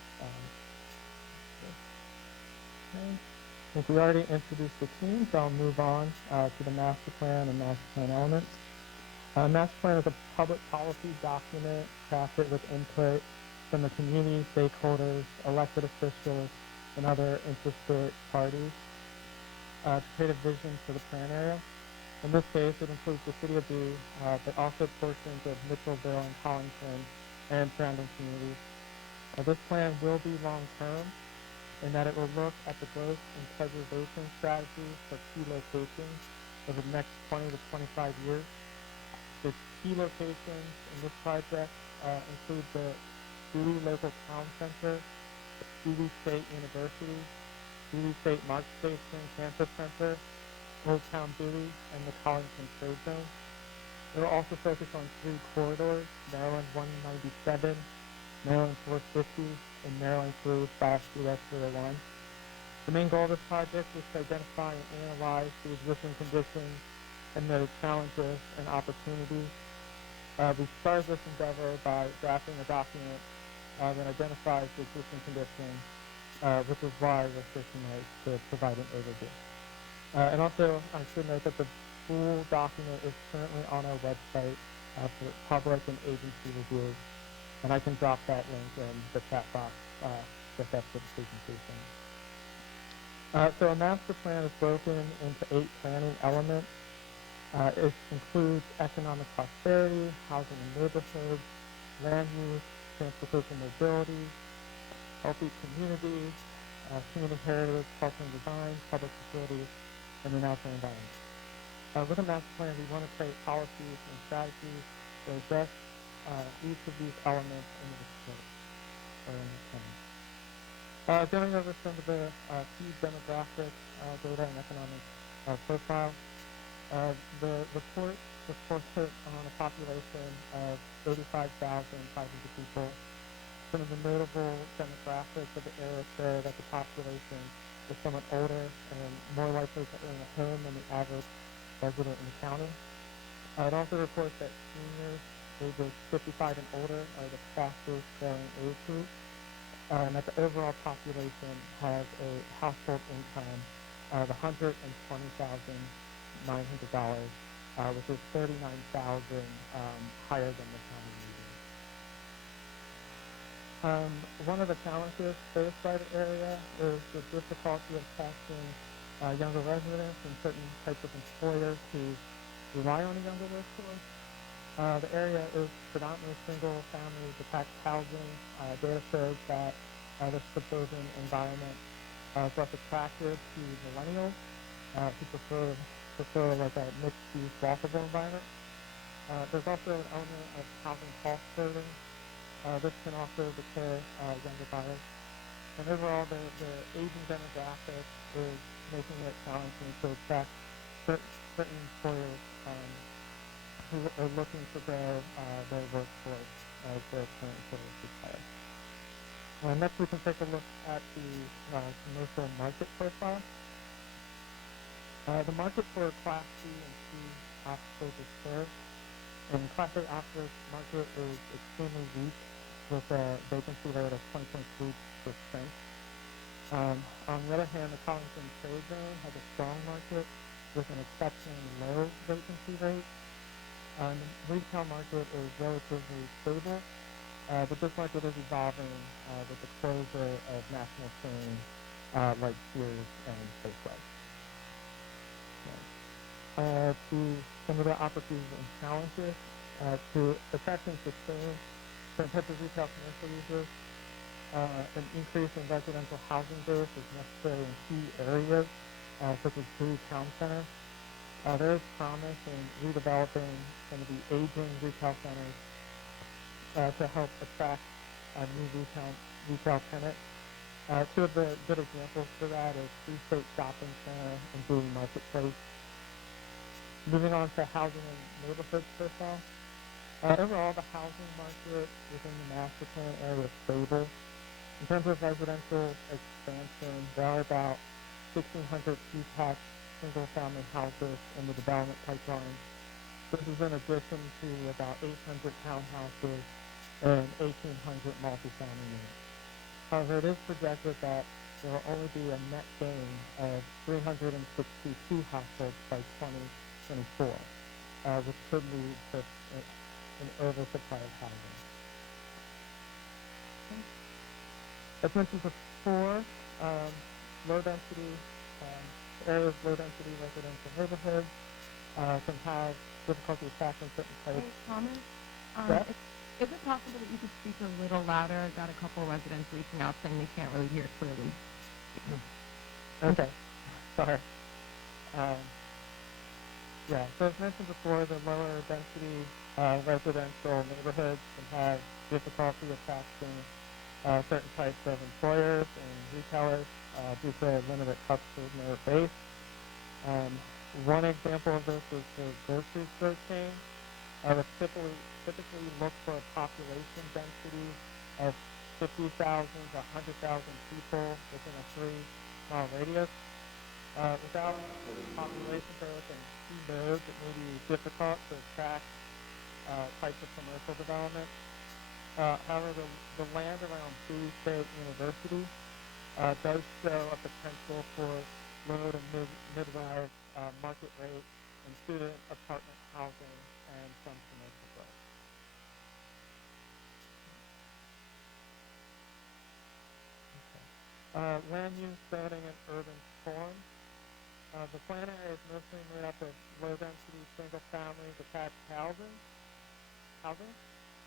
Okay. I think we already introduced the team, so I'll move on to the master plan and master plan elements. Master plan is a public policy document crafted with input from the community, stakeholders, elected officials, and other interested parties to create a vision for the plan area. In this case, it includes the city of Bowie, but also portions of Mitchellville and Collington and surrounding communities. This plan will be long-term in that it will look at the growth and preservation strategies for key locations over the next 20 to 25 years. The key locations in this project include the Bowie Local Town Center, Bowie State University, Bowie State Mark Station Campus Center, Old Town Bowie, and the Collington Trade Zone. It will also focus on 3 corridors, Maryland 197, Maryland 450, and Maryland 3/US 301. The main goal of this project is to identify and analyze the existing conditions and the challenges and opportunities. We started this endeavor by drafting a document that identifies the existing condition, which is why we're here tonight to provide an overview. And also, I should note that the full document is currently on our website for public and agency review, and I can drop that link in the chat box just after the presentation. So a master plan is broken into 8 planning elements. It includes economic prosperity, housing and neighborhoods, land use, transportation mobility, healthy communities, community heritage, culture and design, public facilities, and the natural environment. With a master plan, we want to create policies and strategies that address each of these elements in the facility or in the plan. Going over some of the key demographic data and economic profile. The report reported on a population of 85,500 people. Some of the notable demographics of the area show that the population is somewhat older and more likely to own a home than the average resident in the county. It also reports that seniors ages 55 and older are the fastest growing age group, and that the overall population has a household income of $120,900, which is $39,000 higher than the county median. One of the challenges faced by the area is the difficulty of attracting younger residents and certain types of employers who rely on a younger workforce. The area is predominantly single-family detached housing. Data shows that the suburban environment is less attractive to millennials who prefer like a mixed-use, walkable environment. There's also an element of housing cost burden. This can also deter younger buyers. And overall, the aging demographic is making it challenging to attract certain employers who are looking to grow their workforce as their current employers retire. Next, we can take a look at the commercial market profile. The market for Class C and C offices is served, and Class A office market is extremely weak with a vacancy rate of 20.3%. On the other hand, the Collington trade zone has a strong market with an exceptionally low vacancy rate. The retail market is relatively stable, but this market is evolving with the closure of national chains like Sears and Safeway. To some of the opportunities and challenges, to attract and sustain certain types of retail commercial users, an increase in residential housing base is necessary in key areas, such as Bowie Town Center. There is promise in redeveloping some of the aging retail centers to help attract new retail tenants. Two of the good examples for that is Free State Shopping Center and Bowie Marketplace. Moving on to housing and neighborhoods profile. Overall, the housing market within the master plan area is stable. In terms of residential expansion, there are about 1,600 detached single-family houses in the development pipeline. This is in addition to about 800 townhouses and 1,800 multifamily units. However, it is projected that there will only be a net gain of 362 households by 2024, which could lead to an oversupply of housing. Okay. As mentioned before, low-density areas, low-density residential neighborhoods can have difficulty attracting certain types. Hey, Thomas, Yes? is it possible that you could speak a little louder? Got a couple residents reaching out saying they can't really hear clearly. Okay, sorry. Yeah, so as mentioned before, the lower density residential neighborhoods can have difficulty attracting certain types of employers and retailers due to a limited customer base. One example of this is the grocery store chain, which typically look for a population density of 50,000 to 100,000 people within a 3-mile radius. Without population growth and key nodes, it may be difficult to attract types of commercial development. However, the land around Bowie State University does show a potential for low to mid-rise market rate and student apartment housing and some commercial growth. Land use, zoning, and urban form. The plan area is mostly made up of low-density, single-family, detached housing.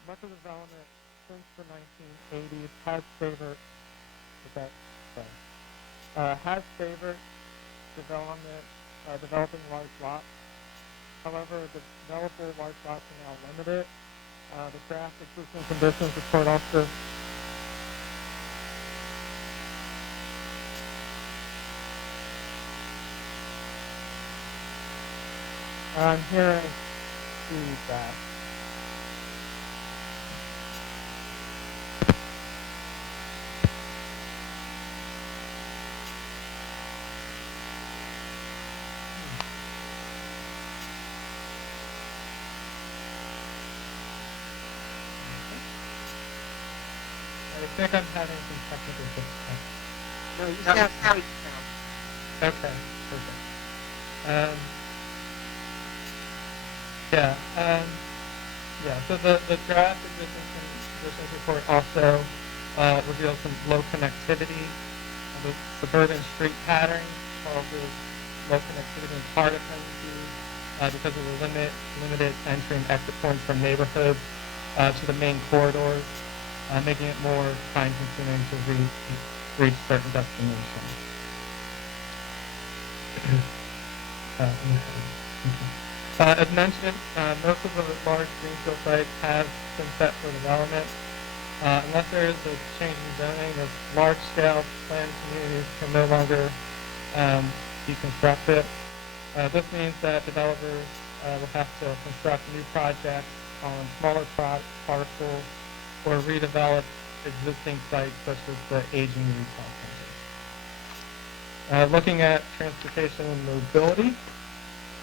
Much of the development since the 1980s has favored developing large lots. However, developable large lots are now limited. The draft existing conditions report also I'm hearing feedback. I think I'm having some technical difficulties. No, you sound how you sound. Okay, perfect. So the draft existing conditions report also reveals some low connectivity. The suburban street pattern causes low connectivity and car dependency because of the limited entry and exit points from neighborhoods to the main corridors, making it more time-consuming to reach certain destinations. As mentioned, most of the large greenfield sites have been set for development. Unless there is a change in zoning, those large-scale planned communities can no longer be constructed. This means that developers will have to construct new projects on smaller parcels or redevelop existing sites such as the aging retail centers. Looking at transportation and mobility,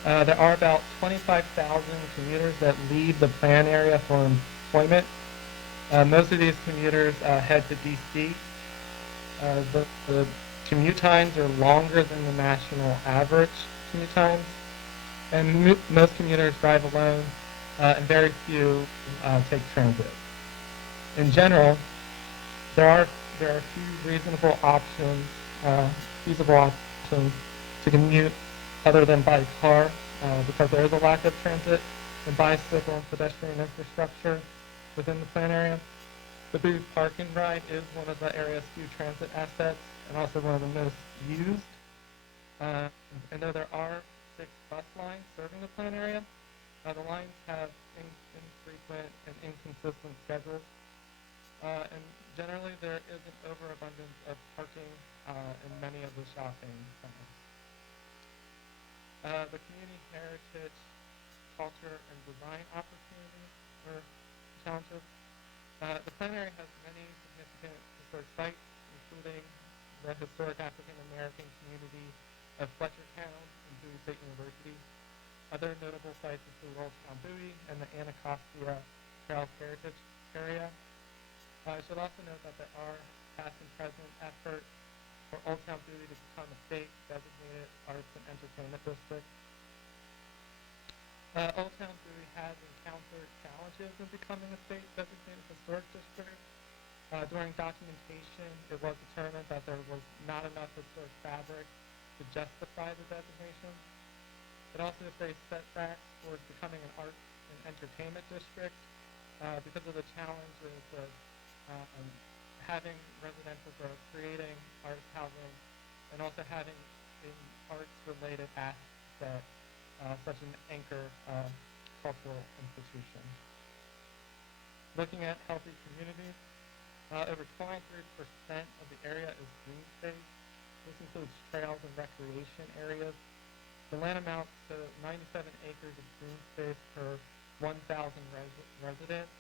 there are about 25,000 commuters that leave the plan area for employment. Most of these commuters head to D.C. The commute times are longer than the national average commute times, and most commuters drive alone, and very few take transit. In general, there are few reasonable options, feasible options to commute other than by car, because there is a lack of transit and bicycle and pedestrian infrastructure within the plan area. The Bowie Park and Ride is one of the area's few transit assets and also one of the most used. And though there are 6 bus lines serving the plan area, the lines have infrequent and inconsistent schedules. And generally, there is an overabundance of parking in many of the shopping centers. The community heritage, culture, and design opportunities or challenges. The plan area has many significant historic sites, including the historic African American community of Fletchertown and Bowie State University. Other notable sites include Old Town Bowie and the Anacostia Trails Heritage Area. I should also note that there are past and present efforts for Old Town Bowie to become a state-designated arts and entertainment district. Old Town Bowie has encountered challenges in becoming a state-designated historic district. During documentation, it was determined that there was not enough historic fabric to justify the designation. It also faced setbacks towards becoming an arts and entertainment district because of the challenges of having residential growth, creating arts housing, and also having an arts-related asset such an anchor cultural institution. Looking at healthy communities, over 23% of the area is green space. This includes trails and recreation areas. The land amounts to 97 acres of green space per 1,000 residents,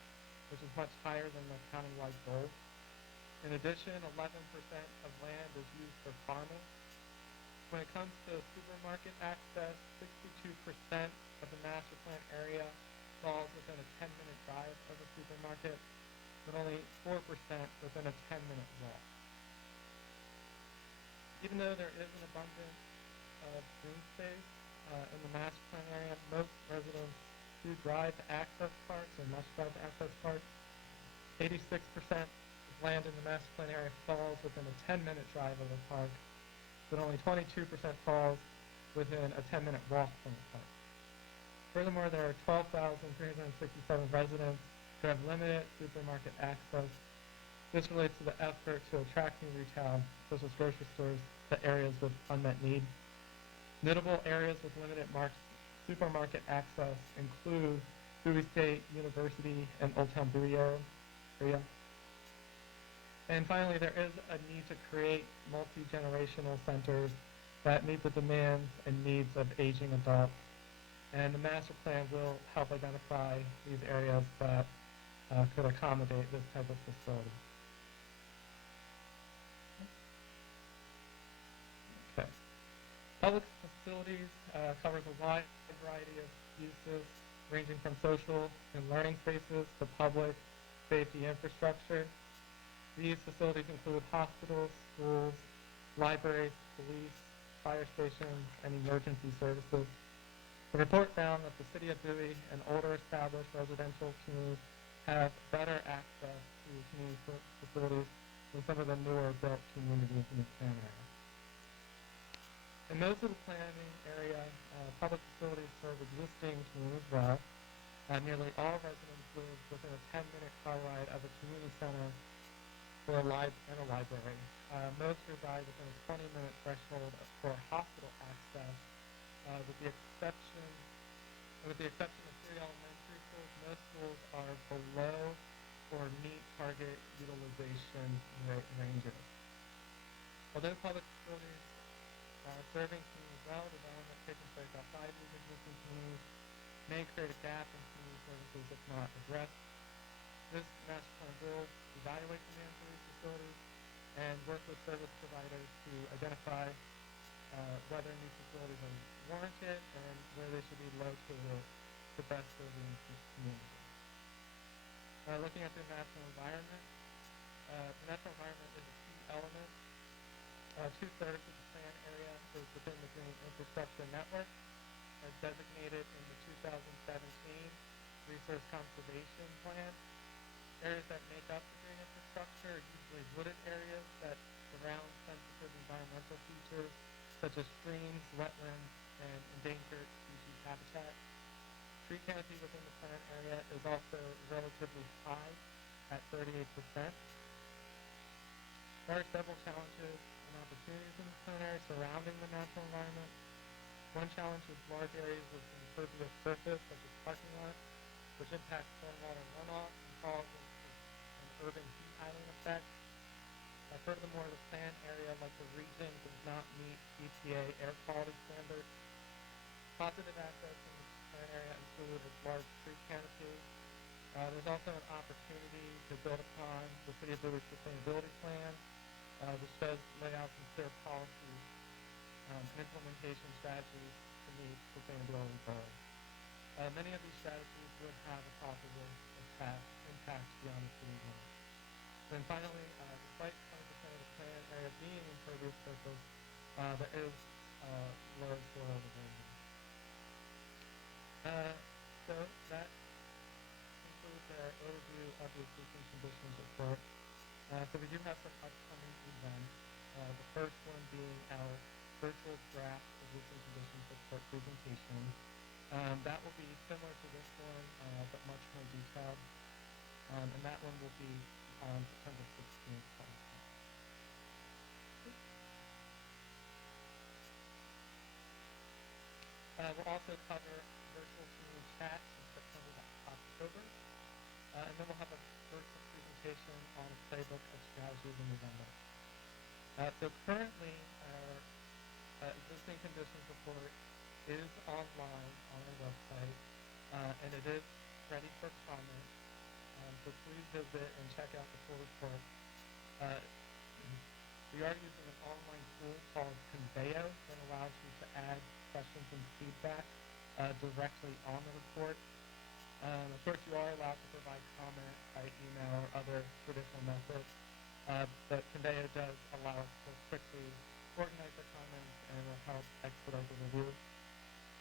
which is much higher than the countywide goal. In addition, 11% of land is used for farming. When it comes to supermarket access, 62% of the master plan area falls within a 10-minute drive of a supermarket. but only 4% within a 10-minute walk. Even though there is an abundance of green space in the master plan area, most residents do drive to access parks or must drive to access parks. 86% of land in the master plan area falls within a 10-minute drive of a park, but only 22% falls within a 10-minute walk from a park. Furthermore, there are 12,367 residents who have limited supermarket access. This relates to the effort to attract new retail, such as grocery stores, to areas with unmet need. Notable areas with limited supermarket access include Bowie State University and Old Town Bowie area. And finally, there is a need to create multi-generational centers that meet the demands and needs of aging adults. And the master plan will help identify these areas that could accommodate this type of facility. Okay. Public facilities covers a wide variety of uses, ranging from social and learning spaces to public safety infrastructure. These facilities include hospitals, schools, libraries, police, fire stations, and emergency services. The report found that the city of Bowie and older established residential communities have better access to community facilities than some of the newer built communities in the plan area. In most of the planning area, public facilities serve existing communities well. Nearly all residents live within a 10-minute car ride of a community center or a library. Most reside within a 20-minute threshold for hospital access, with the exception of 3 elementary schools. Most schools are below or meet target utilization ranges. Although public facilities are serving communities well, development taking place outside these existing communities may create a gap in community services if not addressed. This master plan will evaluate demand for these facilities and work with service providers to identify whether new facilities are warranted and where they should be located to best serve the community. Looking at the natural environment, the natural environment is a key element. 2/3 of the plan area is within the Green Infrastructure Network, as designated in the 2017 Resource Conservation Plan. Areas that make up the green infrastructure are usually wooded areas that surround sensitive environmental features such as streams, wetlands, and endangered species habitat. Tree canopy within the plan area is also relatively high at 38%. There are several challenges and opportunities in the plan area surrounding the natural environment. One challenge is large areas of impervious surface, such as parking lots, which impact stormwater runoff and cause an urban heat island effect. Furthermore, the plan area, like the region, does not meet EPA air quality standards. Positive aspects in the plan area include a large tree canopy. There's also an opportunity to build upon the City of Bowie's sustainability plan, which does lay out some clear policies and implementation strategies to meet sustainability goals. Many of these strategies would have a positive impact beyond the city limits. Then finally, despite 20% of the plan area being impervious surface, there is low soil erosion. So that concludes our overview of the existing conditions report. So we do have some upcoming events. The first one being our virtual draft existing conditions report presentation. That will be similar to this one, but much more detailed. And that one will be on September 16th. We'll also cover virtual community chats from September to October. And then we'll have a virtual presentation on a playbook of strategies in November. So currently, our existing conditions report is online on our website, and it is ready for comment. So please visit and check out the full report. We are using an online tool called Conveyo that allows you to add questions and feedback directly on the report. Of course, you are allowed to provide comment by email or other traditional methods, but Conveyor does allow us to quickly organize the comments and will help expedite the review.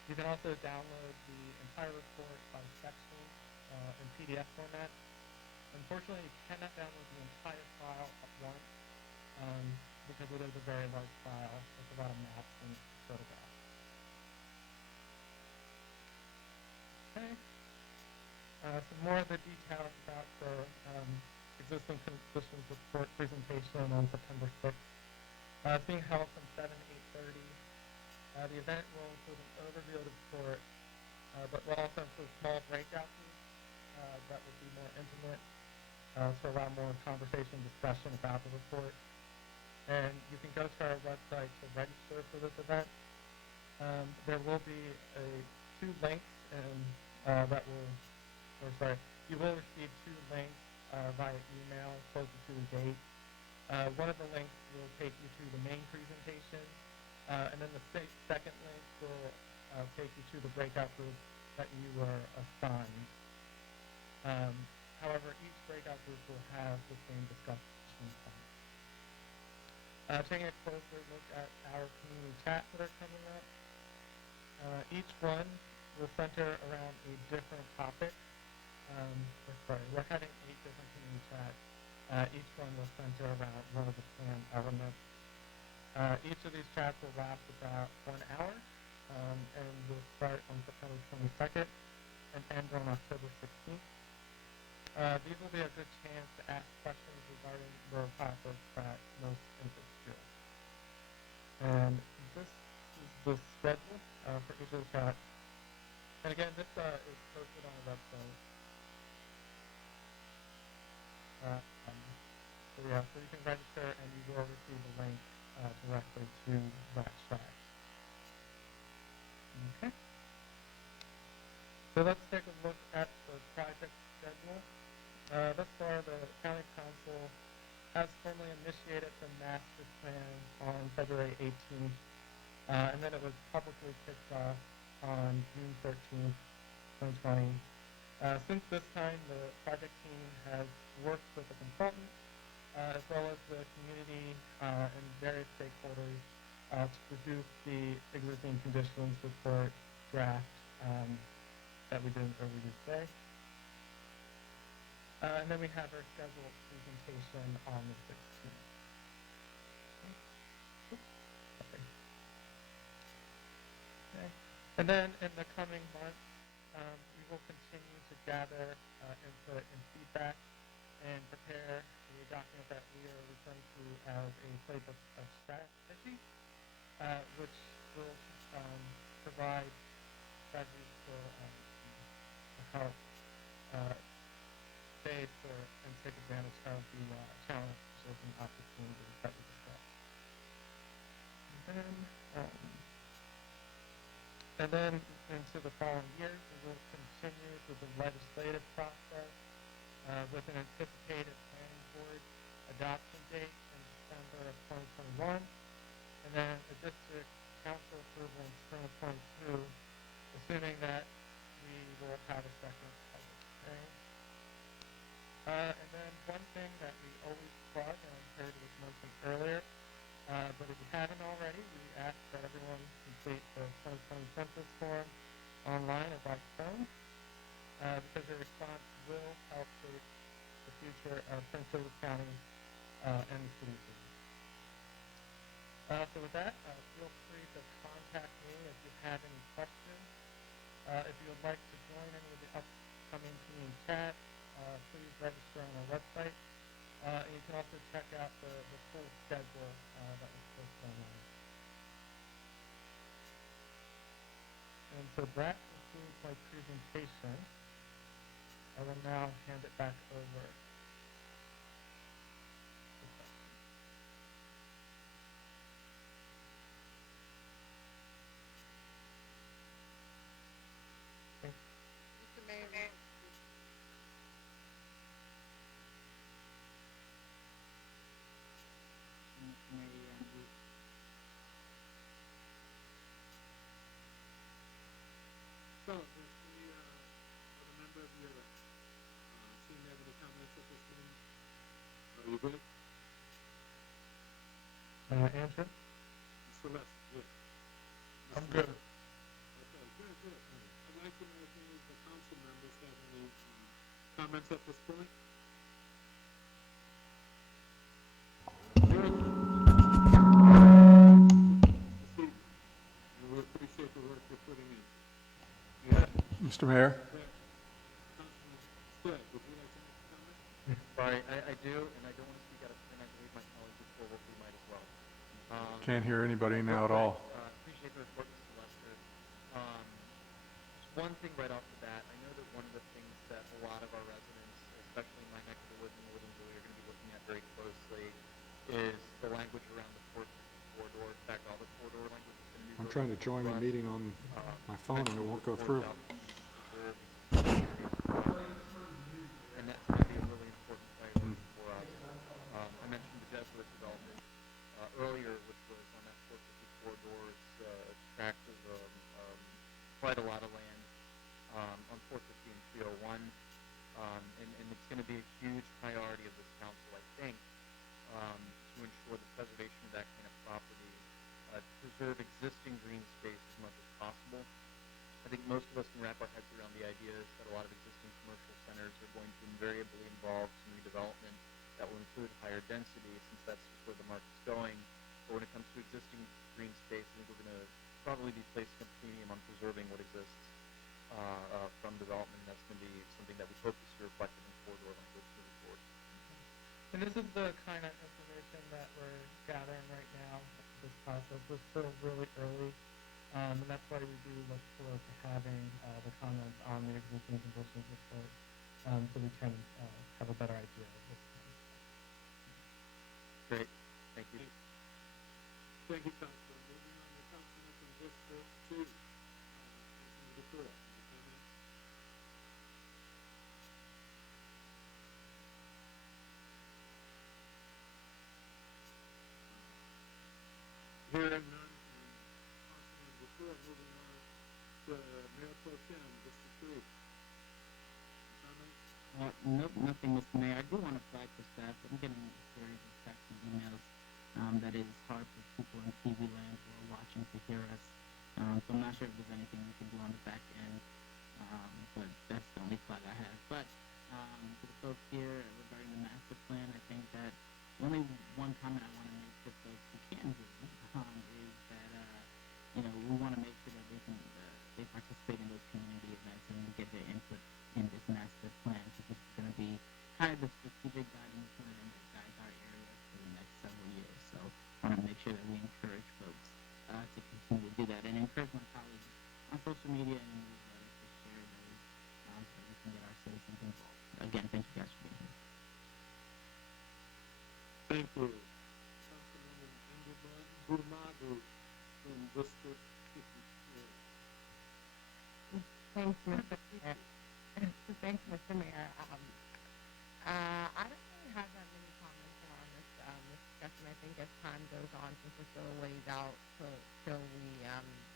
You can also download the entire report by section in PDF format. Unfortunately, you cannot download the entire file at once because it is a very large file with a lot of maps and photographs. Okay. Some more of the details about the existing conditions report presentation on September 6th. It's being held from 7 to 8:30. The event will include an overview of the report, but will also include small breakout groups that will be more intimate to allow more conversation and discussion about the report. And you can go to our website to register for this event. There will be two links you will receive two links via email closer to the date. One of the links will take you to the main presentation, and then the second link will take you to the breakout group that you were assigned. However, each breakout group will have the same discussion points. Taking a closer look at our community chats that are coming up. Each one will center around a different topic. We're having 8 different community chats. Each one will center around one of the plan elements. Each of these chats will last about 1 hour and will start on September 22nd and end on October 16th. These will be a good chance to ask questions regarding the topics that most interest you. And this is the schedule for each of the chats. And again, this is posted on the website. So you can register and you will receive a link directly to that chat. Okay. So let's take a look at the project schedule. Thus far, the County Council has formally initiated the master plan on February 18th, and then it was publicly kicked off on June 13th, 2020. Since this time, the project team has worked with the consultant, as well as the community and various stakeholders to produce the existing conditions report draft that we did earlier today. And then we have our scheduled presentation on the 16th. Okay. And then in the coming months, we will continue to gather input and feedback and prepare a document that we are referring to as a playbook of strategy, which will provide strategies to help face and take advantage of the challenges and opportunities that we discussed. And then into the following years, we will continue through the legislative process with an anticipated planning board adoption date in December of 2021, and then a district council approval in spring of 22, assuming that we will have a second public hearing. And then one thing that we always plug, and I heard it was mentioned earlier, but if you haven't already, we ask that everyone complete the 2020 census form online or by phone, because your response will help shape the future of Prince George's County and the city of Bowie. So with that, feel free to contact me if you have any questions. If you would like to join any of the upcoming community chats, please register on our website. And you can also check out the full schedule that was posted online. And so that concludes my presentation. I will now hand it back over to questions. Mr. Mayor. So, does the other member of comments at this moment? Are you good? Andrew? Mr. Lester, yeah. I'm good. Okay, good, good. I'd like to know if any of the council members have any comments at this point. Very good. This evening, and we appreciate the work you're putting in. Yeah. Mr. Mayor? Councilman Stead, would you like to make a comment? Sorry, I do, and I don't want to speak out of turn. I believe my colleague before Wolfley might as well. Can't hear anybody now at real all. quick, appreciate the report, Mr. Lester. Just one thing right off the bat. I know that one of the things that a lot of our residents, especially in my neck of the woods in northern Bowie, are going to be looking at very closely is the language around the 450 corridor. In fact, all the corridor language is going to be I'm really trying to join the important for us. meeting on my phone and it won't go through. And that's going to be a really important priority for us. I mentioned the Jesuit development earlier, which was on that 450 corridor. It's a tract of quite a lot of land on 450 and 301, and it's going to be a huge priority of this council, I think, to ensure the preservation of that kind of property, to preserve existing green space as much as possible. I think most of us can wrap our heads around the ideas that a lot of existing commercial centers are going to invariably involve some redevelopment that will include higher density, since that's just where the market's going. But when it comes to existing green space, I think we're going to probably be placing a premium on preserving what exists from development, and that's going to be something that we hope to see reflected in corridor language moving forward. And this is the kind of information that we're gathering right now. This process is still really early, and that's why we do look forward to having the comments on the existing conditions report, so we can have a better idea of what's going on. Great. Thank you. Thank you, Councilman. Moving on to Councilman from District 2, Councilman DeFore. Any comments? Hearing none from Councilman DeFore, moving on to Mayor Pro Tem, District 3. Any comments? Nope, nothing, Mr. Mayor. I do want to flag for staff. I'm getting a series of texts and emails that is hard for people in TV land who are watching to hear us. So I'm not sure if there's anything we can do on the back end, but that's the only flag I have. But to the folks here regarding the master plan, I think that the only one comment I want to make to folks who can hear is that we want to make sure that they participate in those community events and get their input in this master plan, because this is going to be kind of the strategic guiding plan that guides our area for the next several years. So I want to make sure that we encourage folks to continue to do that, and encourage my colleagues on social media and newsletters to share those so that we can get our citizens involved. Again, thank you guys for being here. Thank you. Councilwoman Engelmann Budumadu from District 54. Thanks, Mr. Mayor. Thanks, Mr. Mayor. I don't really have that many comments around this discussion. I think as time goes on, since we're still a ways out till we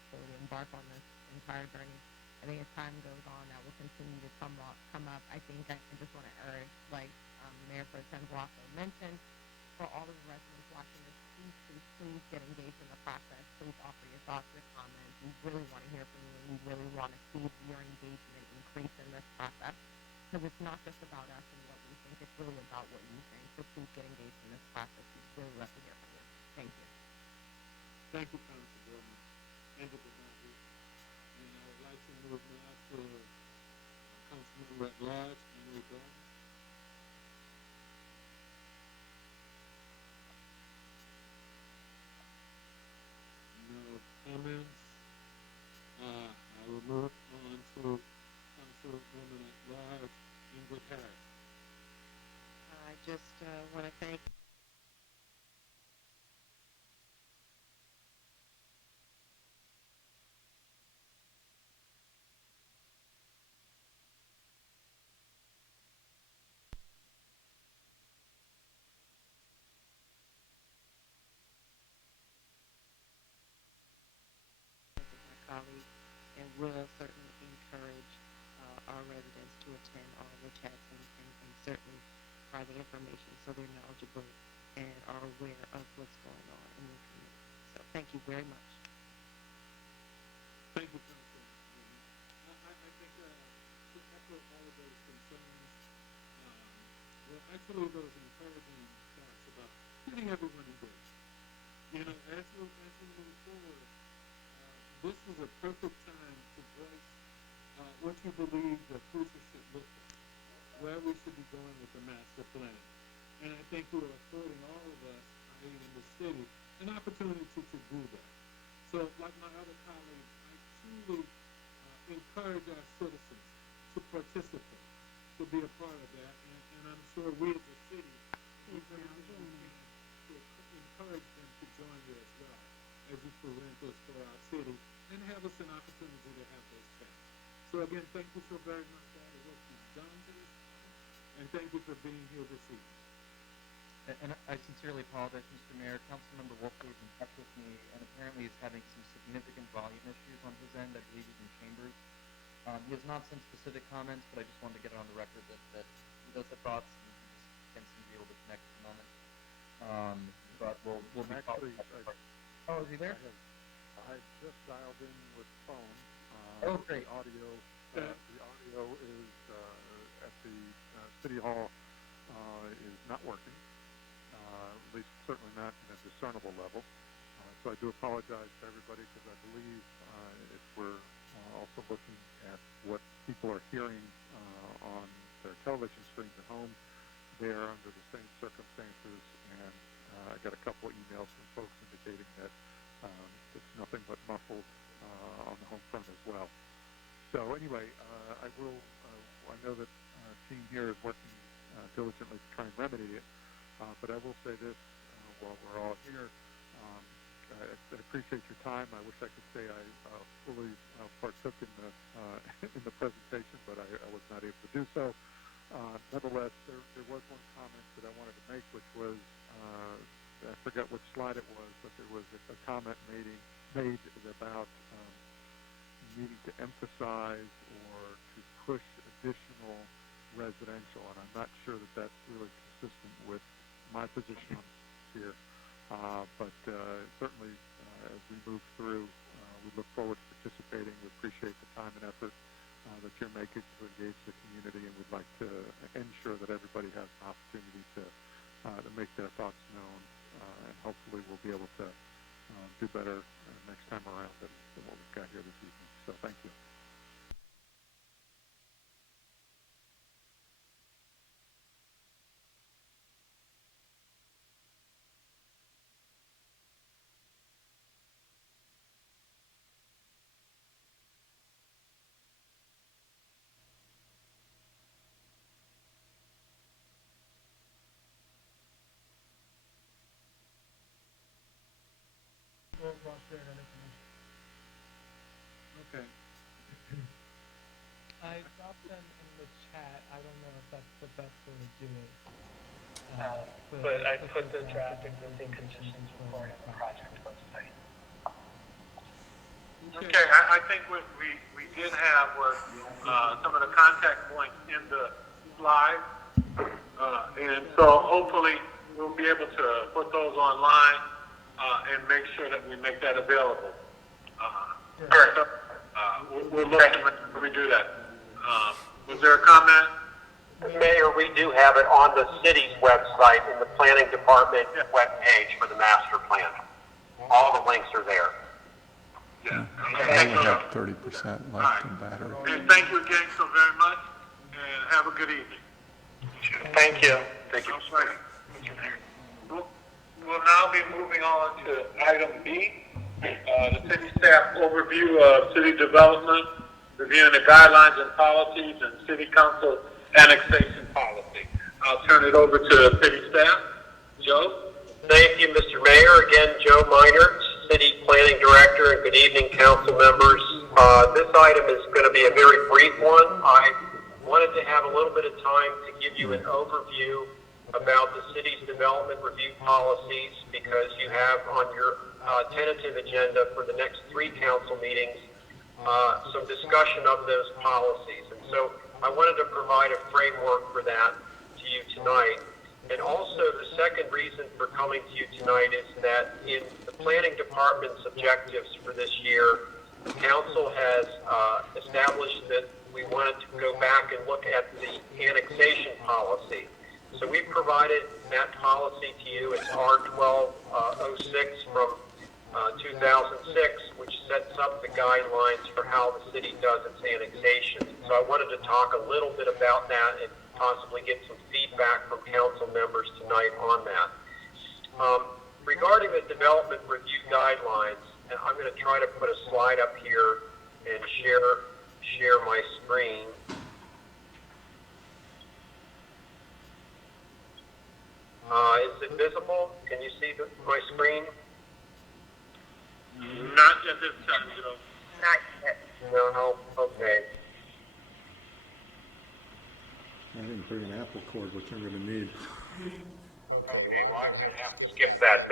fully embark on this entire journey, I think as time goes on, that will continue to come up. I think I just want to urge, like Mayor Pro Tem Guapo mentioned, for all of the residents watching this, please get engaged in the process. Please offer your thoughts, your comments. We really want to hear from you, and we really want to see your engagement increase in this process, because it's not just about us and what we think. It's really about what you think. So please get engaged in this process. We'd really love to hear from you. Thank you. Thank you, Councilwoman Budumadu. And I would like to move now to Councilmember at Large, Henry Gordon. No comments. I will move on to Councilwoman at Large, Ingrid Harris. I just want to thank my colleagues, and will certainly encourage our residents to attend all of the chats and certainly provide the information so they're knowledgeable and are aware of what's going on in their community. So thank you very much. Thank you, Councilman. I think to echo all of those concerns, well, actually those encouraging thoughts about getting everyone engaged. You know, as we move forward, this is a perfect time to voice what you believe the future should look like, where we should be going with the master plan. And I think you are affording all of us, i.e. in the city, an opportunity to do that. So, like my other colleagues, I truly encourage our citizens to participate, to be a part of that, and I'm sure we as a city will do everything we can to encourage them to join you as well as you present this for our city and have us an opportunity to have those chats. So again, thank you so very much for all the work you've done to this point, and thank you for being here this evening. And I sincerely apologize, Mr. Mayor. Councilmember Wolfley is in touch with me, and apparently is having some significant volume issues on his end. I believe he's in chambers. He has not sent specific comments, but I just wanted to get it on the record that he does have thoughts, and he just can't seem to be able to connect at the moment. But we'll be actually, oh, is he there? I just dialed in with phone. Oh, great. The audio is at the City Hall is not working. At least certainly not in a discernible level. So I do apologize to everybody because I believe if we're also looking at what people are hearing on their television screens at home, they're under the same circumstances, and I got a couple of emails from folks indicating that it's nothing but muffled on the home front as well. So anyway, I know that team here is working diligently to try and remedy it. But I will say this while we're all here, I appreciate your time. I wish I could say I fully partook in the presentation, but I was not able to do so. Nonetheless, there was one comment that I wanted to make, which was, I forget which slide it was, but there was a comment made about needing to emphasize or to push additional residential, and I'm not sure that that's really consistent with my position on this here. But certainly, as we move through, we look forward to participating. We appreciate the time and effort that you're making to engage the community, and we'd like to ensure that everybody has an opportunity to make their thoughts known, and hopefully we'll be able to do better next time around than what we've got here this evening. So thank you. Go across share that information. Okay. I dropped them in the chat. I don't know if that's the best way to do it. But I put the draft existing conditions for the project website. Okay, I think what we did have was some of the contact points in the slide. And so hopefully we'll be able to put those online and make sure that we make that available. We'll look at when we do that. Was there a comment? Mayor, we do have it on the city's website in the planning department webpage for the master plan. All the links are there. Yeah. I only have 30% left in battery. And thank you again so very much, and have a good evening. Thank you. Thank you. We'll now be moving on to item B, the city staff overview of city development, reviewing the guidelines and policies, and city council annexation policy. I'll turn it over to city staff. Joe? Thank you, Mr. Mayor. Again, Joe Minor, City Planning Director, and good evening, council members. This item is going to be a very brief one. I wanted to have a little bit of time to give you an overview about the city's development review policies, because you have on your tentative agenda for the next 3 council meetings some discussion of those policies. And so I wanted to provide a framework for that to you tonight. And also the second reason for coming to you tonight is that in the planning department's objectives for this year, council has established that we wanted to go back and look at the annexation policy. So we provided that policy to you. It's R1206 from 2006, which sets up the guidelines for how the city does its annexation. So I wanted to talk a little bit about that and possibly get some feedback from council members tonight on that. Regarding the development review guidelines, and I'm going to try to put a slide up here and share my screen. Is it visible? Can you see my screen? Not at this time, Joe. Not yet. No, okay. I didn't bring an Apple cord, which I'm gonna need. Okay, well, I'm going to have to skip that then.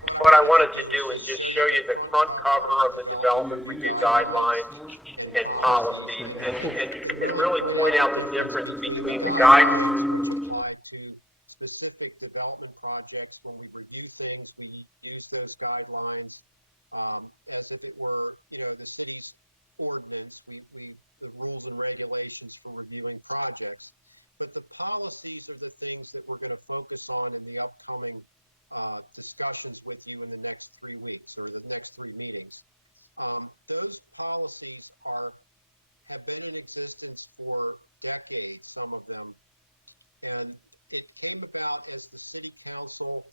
What I wanted to do is just show you the front cover of the development review guidelines and policies, and really point out the difference between the guidelines, which apply to specific development projects. When we review things, we use those guidelines as if it were, the city's ordinance, the rules and regulations for reviewing projects. But the policies are the things that we're going to focus on in the upcoming discussions with you in the next 3 weeks or the next 3 meetings. Those policies have been in existence for decades, some of them, and it came about as the city council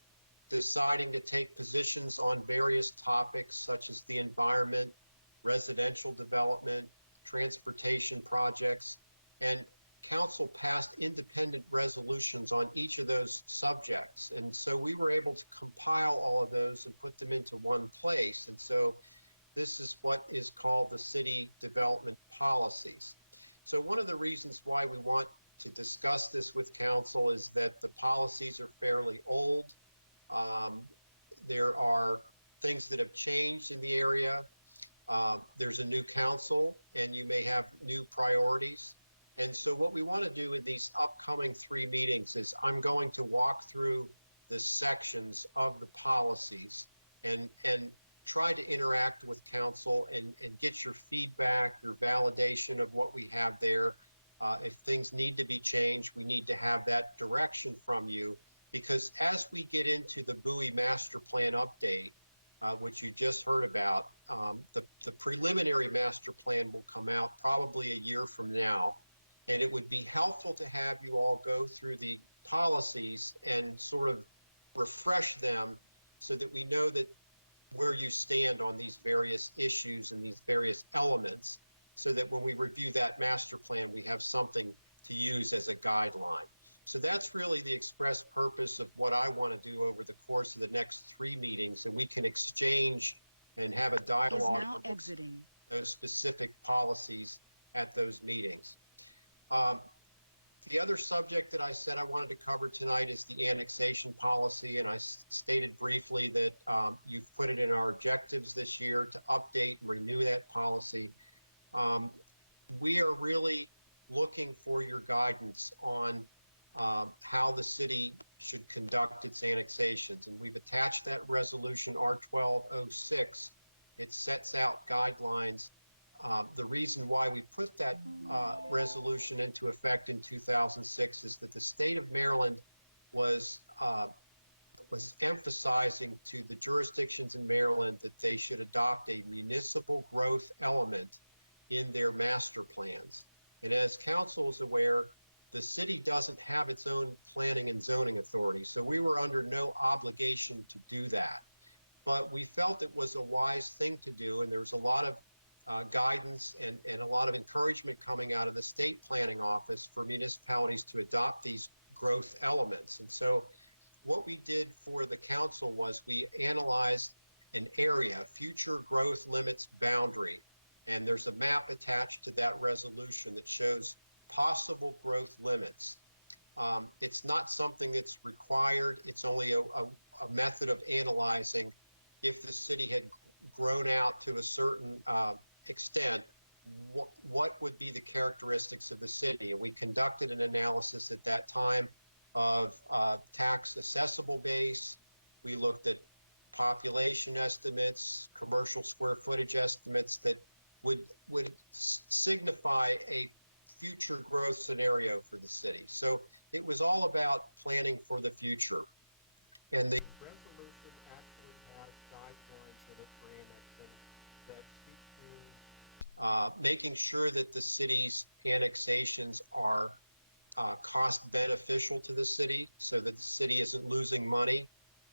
deciding to take positions on various topics such as the environment, residential development, transportation projects, and council passed independent resolutions on each of those subjects. And so we were able to compile all of those and put them into one place. And so this is what is called the city development policies. So one of the reasons why we want to discuss this with council is that the policies are fairly old. There are things that have changed in the area. There's a new council and you may have new priorities. And so what we want to do in these upcoming 3 meetings is I'm going to walk through the sections of the policies and try to interact with council and get your feedback, your validation of what we have there. If things need to be changed, we need to have that direction from you, because as we get into the Bowie master plan update, which you just heard about, the preliminary master plan will come out probably a year from now. And it would be helpful to have you all go through the policies and sort of refresh them so that we know that where you stand on these various issues and these various elements, so that when we review that master plan, we have something to use as a guideline. So that's really the express purpose of what I want to do over the course of the next 3 meetings, and we can exchange and have a dialogue on those specific policies at those meetings. The other subject that I said I wanted to cover tonight is the annexation policy, and I stated briefly that you've put it in our objectives this year to update and renew that policy. We are really looking for your guidance on how the city should conduct its annexations, and we've attached that resolution R1206. It sets out guidelines. The reason why we put that resolution into effect in 2006 is that the state of Maryland was emphasizing to the jurisdictions in Maryland that they should adopt a municipal growth element in their master plans. And as council is aware, the city doesn't have its own planning and zoning authority, so we were under no obligation to do that. But we felt it was a wise thing to do, and there was a lot of guidance and a lot of encouragement coming out of the state planning office for municipalities to adopt these growth elements. And so what we did for the council was we analyzed an area, future growth limits boundary, and there's a map attached to that resolution that shows possible growth limits. It's not something that's required. It's only a method of analyzing if the city had grown out to a certain extent, what would be the characteristics of the city? And we conducted an analysis at that time of tax assessable base. We looked at population estimates, commercial square footage estimates that would signify a future growth scenario for the city. So it was all about planning for the future. And the resolution actually has guidelines in it for annexing that speak to making sure that the city's annexations are cost beneficial to the city so that the city isn't losing money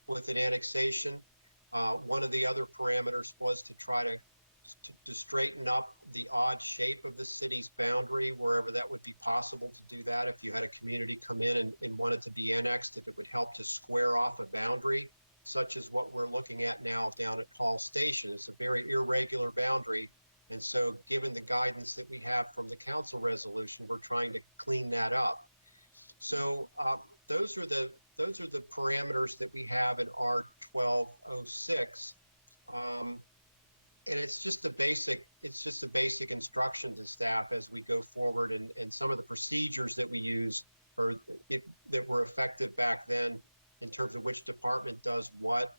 with an annexation. One of the other parameters was to try to straighten up the odd shape of the city's boundary wherever that would be possible to do that. If you had a community come in and wanted to be annexed, if it would help to square off a boundary, such as what we're looking at now down at Hall Station. It's a very irregular boundary. And so given the guidance that we have from the council resolution, we're trying to clean that up. So those are the parameters that we have in R1206. And it's just a basic instruction to staff as we go forward, and some of the procedures that we use that were effective back then in terms of which department does what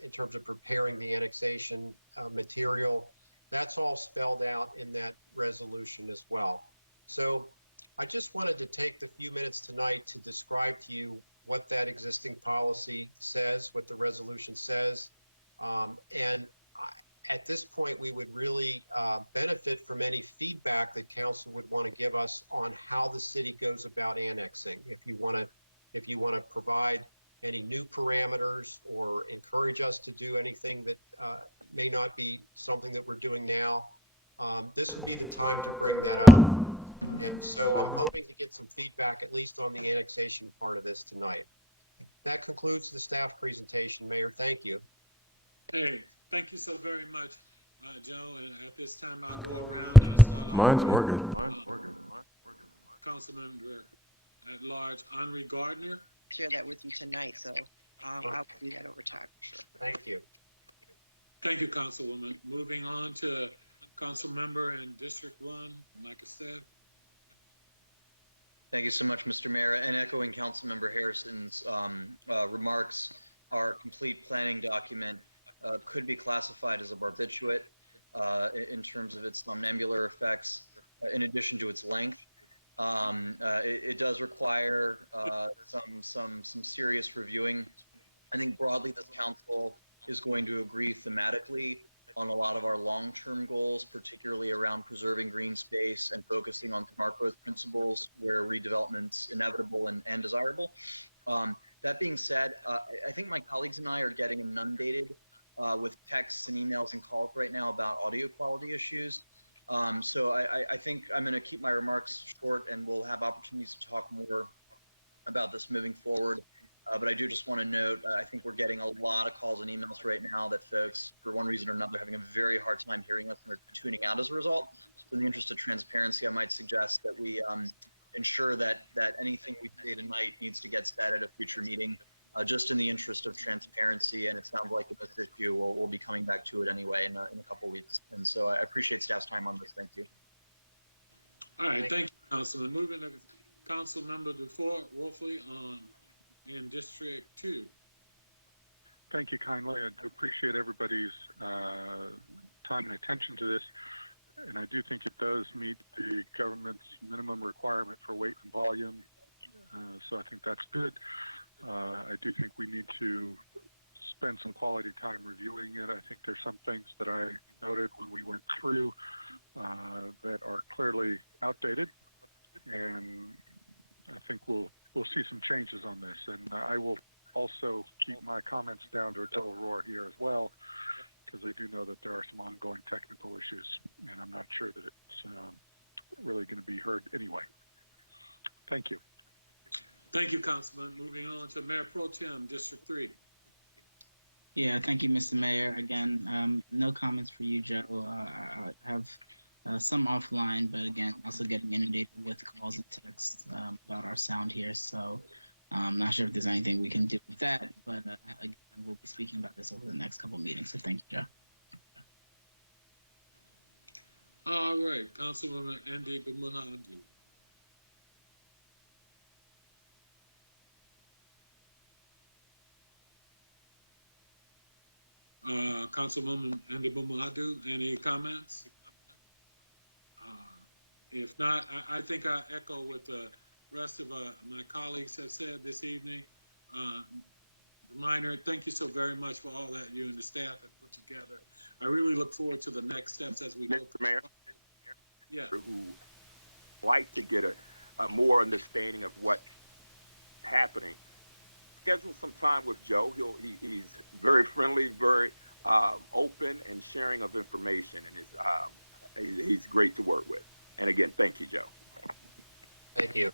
in terms of preparing the annexation material. That's all spelled out in that resolution as well. So I just wanted to take the few minutes tonight to describe to you what that existing policy says, what the resolution says. And at this point, we would really benefit from any feedback that council would want to give us on how the city goes about annexing. If you want to provide any new parameters or encourage us to do anything that may not be something that we're doing now, this would be the time to bring that up. And so I'm hoping to get some feedback, at least on the annexation part of this tonight. That concludes the staff presentation, Mayor. Thank you. Hey, thank you so very much, Joe. And at this time, I'll go around. I'll start off. Mine's working. Councilmember at Large Henri Gardner. Share that with you tonight, so I'll do that over time for sure. Thank you. Thank you, Councilwoman. Moving on to Councilmember in District 1, Micah Stead. Thank you so much, Mr. Mayor. And echoing Councilmember Harrison's remarks, our complete planning document could be classified as a barbiturate in terms of its somnambular effects, in addition to its length. It does require some serious reviewing. I think broadly this council is going to agree thematically on a lot of our long-term goals, particularly around preserving green space and focusing on smart growth principles where redevelopment's inevitable and desirable. That being said, I think my colleagues and I are getting inundated with texts and emails and calls right now about audio quality issues. So I think I'm going to keep my remarks short, and we'll have opportunities to talk more about this moving forward. But I do just want to note, I think we're getting a lot of calls and emails right now that folks, for one reason or another, are having a very hard time hearing us and are tuning out as a result. So in the interest of transparency, I might suggest that we ensure that anything we say tonight needs to get said at a future meeting, just in the interest of transparency. And it sounds like in this issue, we'll be coming back to it anyway in a couple of weeks. And so I appreciate staff's time on this. Thank you. All right, thank you, Councilman. Moving to Councilmember DeFort Wolfley in District 2. Thank you kindly. I do appreciate everybody's time and attention to this. And I do think it does meet the government's minimum requirement for weight and volume. So I think that's good. I do think we need to spend some quality time reviewing it. I think there's some things that I noted when we went through that are clearly outdated. And I think we'll see some changes on this. And I will also keep my comments down to a dull roar here as well, because I do know that there are some ongoing technical issues, and I'm not sure that it's really going to be heard anyway. Thank you. Thank you, Councilman. Moving on to Mayor Pro Tem, District 3. Yeah, thank you, Mr. Mayor. Again, no comments for you, Joe. I have some offline, but again, also getting inundated with calls and texts about our sound here. So I'm not sure if there's anything we can do with that, but again, we'll be speaking about this over the next couple of meetings. So thank you, Joe. All right, Councilwoman Andy Bamunadu. Councilwoman Andy Bamunadu, any comments? If not, I think I echo what the rest of my colleagues have said this evening. Minor, thank you so very much for all that you and the staff have put together. I really look forward to the next steps as we go. Mr. Mayor, Yeah. who like to get a more understanding of what's happening, schedule some time with Joe. He's very friendly, very open and sharing of information, and he's great to work with. And again, thank you, Joe. Thank you.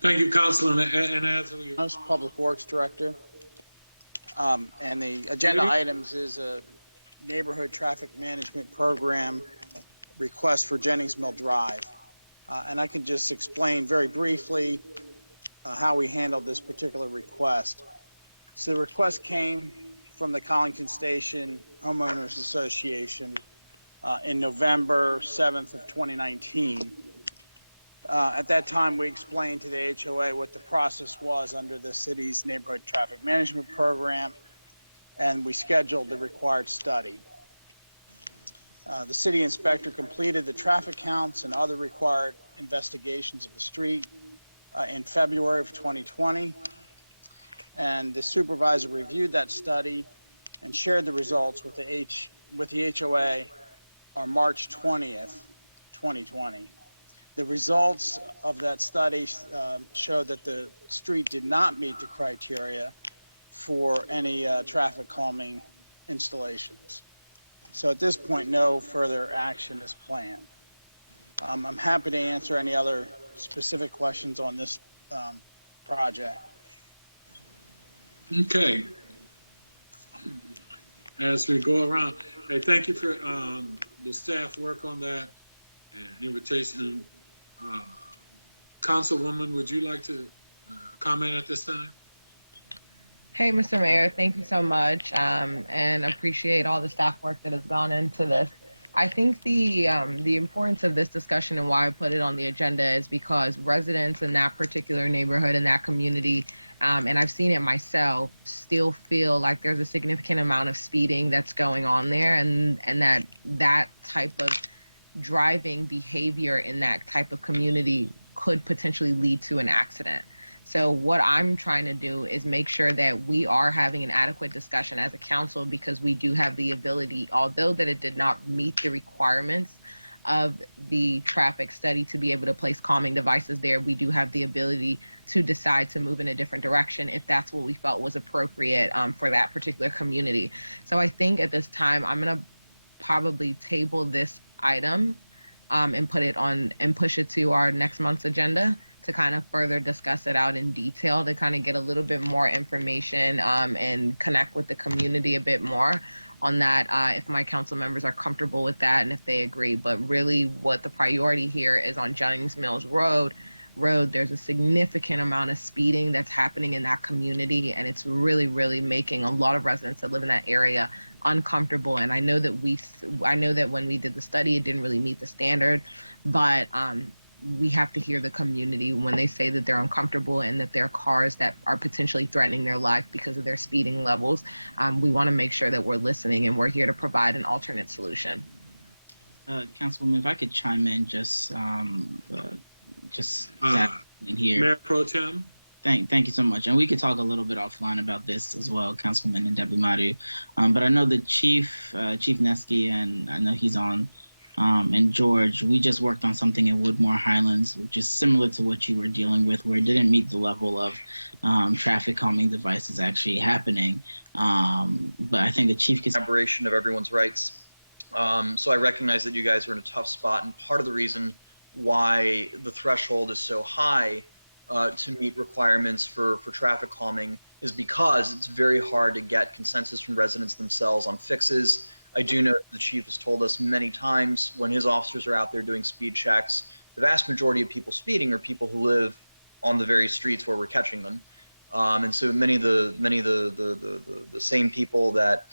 Thank you, Councilman. And as we Public Works Director. And the agenda items is a neighborhood traffic management program request for Jennings Mill Drive. And I can just explain very briefly how we handled this particular request. So the request came from the Collington Station Homeowners Association in November 7th of 2019. At that time, we explained to the HOA what the process was under the city's neighborhood traffic management program, and we scheduled the required study. The city inspector completed the traffic counts and other required investigations of the street in February of 2020, and the supervisor reviewed that study and shared the results with the HOA on March 20th, 2020. The results of that study showed that the street did not meet the criteria for any traffic calming installations. So at this point, no further action is planned. I'm happy to answer any other specific questions on this project. okay. As we go around, hey, thank you for the staff work on that and invitation. Councilwoman, would you like to comment at this time? Hey, Mr. Mayor, thank you so much, and appreciate all the staff work that has gone into this. I think the importance of this discussion and why I put it on the agenda is because residents in that particular neighborhood, in that community, and I've seen it myself, still feel like there's a significant amount of speeding that's going on there, and that type of driving behavior in that type of community could potentially lead to an accident. So what I'm trying to do is make sure that we are having an adequate discussion as a council, because we do have the ability, although that it did not meet the requirements of the traffic study to be able to place calming devices there, we do have the ability to decide to move in a different direction if that's what we felt was appropriate for that particular community. So I think at this time, I'm going to probably table this item and put it on and push it to our next month's agenda to kind of further discuss it out in detail, to kind of get a little bit more information and connect with the community a bit more on that, if my council members are comfortable with that and if they agree. But really what the priority here is on Jennings Mills Road, there's a significant amount of speeding that's happening in that community, and it's really, really making a lot of residents that live in that area uncomfortable. And I know that when we did the study, it didn't really meet the standard, but we have to hear the community when they say that they're uncomfortable and that there are cars that are potentially threatening their life because of their speeding levels. We want to make sure that we're listening, and we're here to provide an alternate solution. Councilwoman, if I could chime in just in here. Mayor Pro Tem. Thank you so much. And we could talk a little bit offline about this as well, Councilwoman and Deputy Madu. But I know the Chief Nesky, and I know he's on, and George, we just worked on something in Woodmore Highlands, which is similar to what you were dealing with, where it didn't meet the level of traffic calming devices actually happening. But I think the Chief can... Collaboration of everyone's rights. So I recognize that you guys are in a tough spot, and part of the reason why the threshold is so high to meet requirements for traffic calming is because it's very hard to get consensus from residents themselves on fixes. I do know the chief has told us many times when his officers are out there doing speed checks, the vast majority of people speeding are people who live on the very streets where we're catching them. And so many of the same people that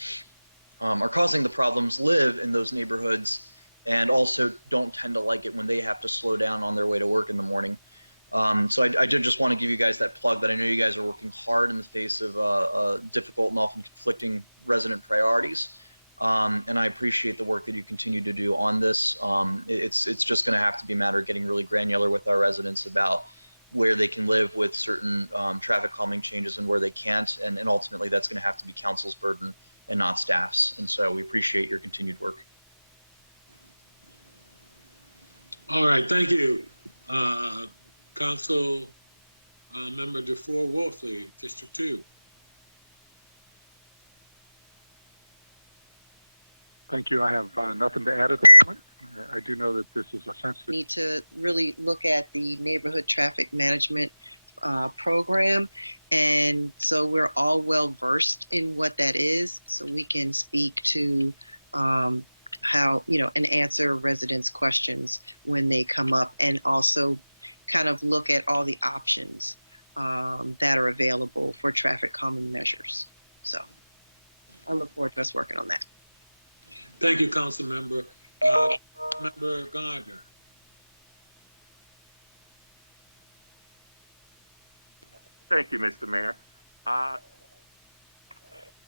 are causing the problems live in those neighborhoods and also don't tend to like it when they have to slow down on their way to work in the morning. So I did just want to give you guys that plug that I know you guys are working hard in the face of difficult and often conflicting resident priorities. And I appreciate the work that you continue to do on this. It's just going to have to be a matter of getting really granular with our residents about where they can live with certain traffic calming changes and where they can't. And ultimately, that's going to have to be council's burden and not staff's. And so we appreciate your continued work. All right, thank you. Council Member DeFore Wolfley, District 2. Thank you. I have nothing to add at this point. I do know that this is a sensitive. Need to really look at the neighborhood traffic management program, and so we're all well versed in what that is, so we can speak to how, and answer residents' questions when they come up, and also kind of look at all the options that are available for traffic calming measures. So I look forward to us working on that. Thank you, Council Member. Member Gardner. Thank you, Mr. Mayor.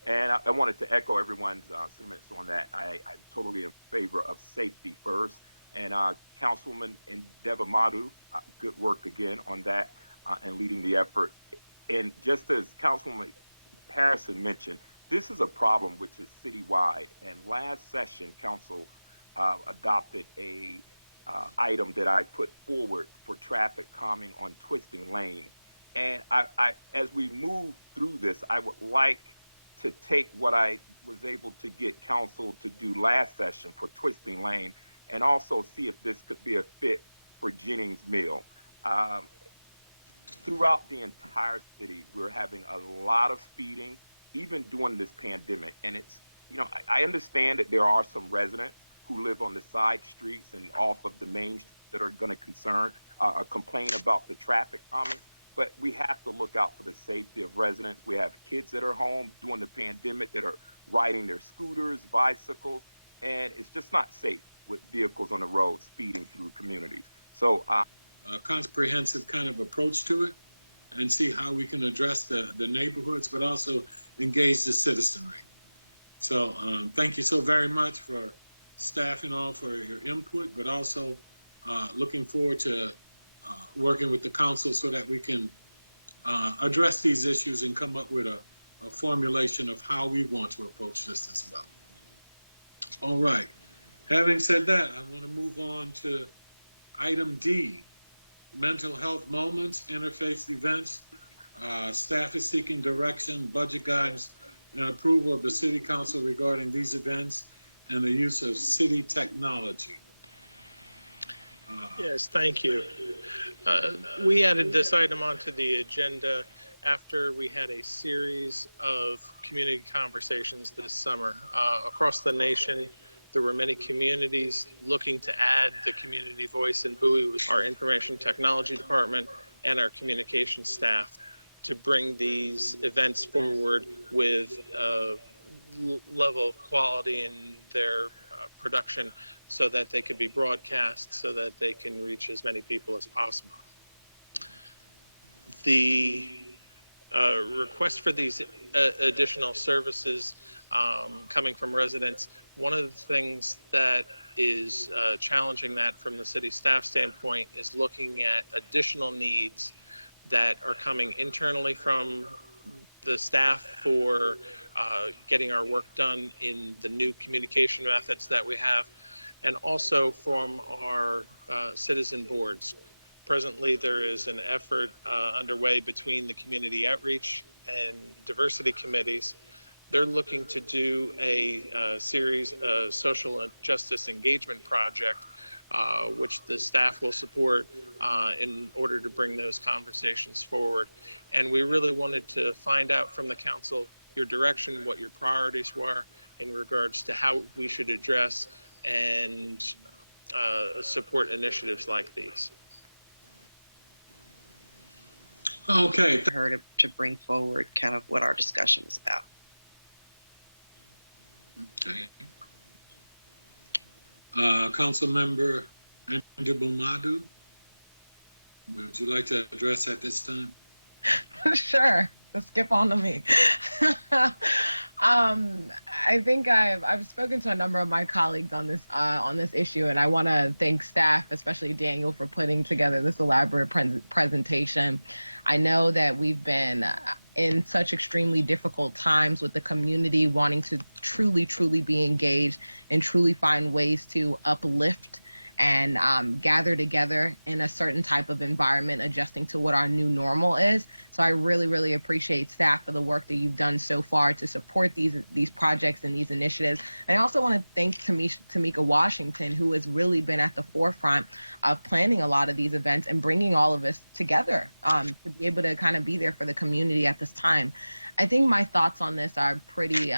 And I wanted to echo everyone's sentiments on that. I'm totally in favor of safety first. And Councilwoman Indeva Madhu, good work again on that and leading the effort. And just as Councilwoman Harrison mentioned, this is a problem which is citywide. And last session, Council adopted a item that I put forward for traffic calming on Twisting Lane. And I, as we move through this, I would like to take what I was able to get Council to do last session for Twisting Lane and also see if this could be a fit for Jennings Mill. Throughout the entire city, we're having a lot of speeding, even during this pandemic. And it's, I understand that there are some residents who live on the side streets and off of the main street that are going to complain about the traffic calming. But we have to look out for the safety of residents. We have kids that are home during the pandemic that are riding their scooters, bicycles, and it's just not safe with vehicles on the road speeding through communities. So a comprehensive kind of approach to it and see how we can address the neighborhoods, but also engage the citizenry. So thank you so very much for staff and all for your input, but also looking forward to working with the council so that we can address these issues and come up with a formulation of how we want to approach this as well. All right. Having said that, I want to move on to item D, mental health moments, interfaith events. Staff is seeking direction, budget guidance, and approval of the City Council regarding these events and the use of city technology. Yes, thank you. We added this item onto the agenda after we had a series of community conversations this summer. Across the nation, there were many communities looking to add the community voice, and Bowie was our information technology department and our communication staff to bring these events forward with a level of quality in their production so that they could be broadcast, so that they can reach as many people as possible. The request for these additional services coming from residents, one of the things that is challenging that from the city staff standpoint is looking at additional needs that are coming internally from the staff for getting our work done in the new communication methods that we have, and also from our citizen boards. Presently, there is an effort underway between the community outreach and diversity committees. They're looking to do a series of social justice engagement project, which the staff will support in order to bring those conversations forward. And we really wanted to find out from the council your direction, what your priorities were in regards to how we should address and support initiatives like these. Okay. Her to bring forward kind of what our discussion was about. Okay. Councilmember Andrew Bumadu, would you like to address at this time? Sure. Let's skip on to me. I think I've spoken to a number of my colleagues on this issue, and I want to thank staff, especially Daniel, for putting together this elaborate presentation. I know that we've been in such extremely difficult times with the community wanting to truly, truly be engaged and truly find ways to uplift and gather together in a certain type of environment, adjusting to what our new normal is. So I really, really appreciate staff for the work that you've done so far to support these projects and these initiatives. And I also want to thank Tamika Washington, who has really been at the forefront of planning a lot of these events and bringing all of us together to be able to kind of be there for the community at this time. I think my thoughts on this are pretty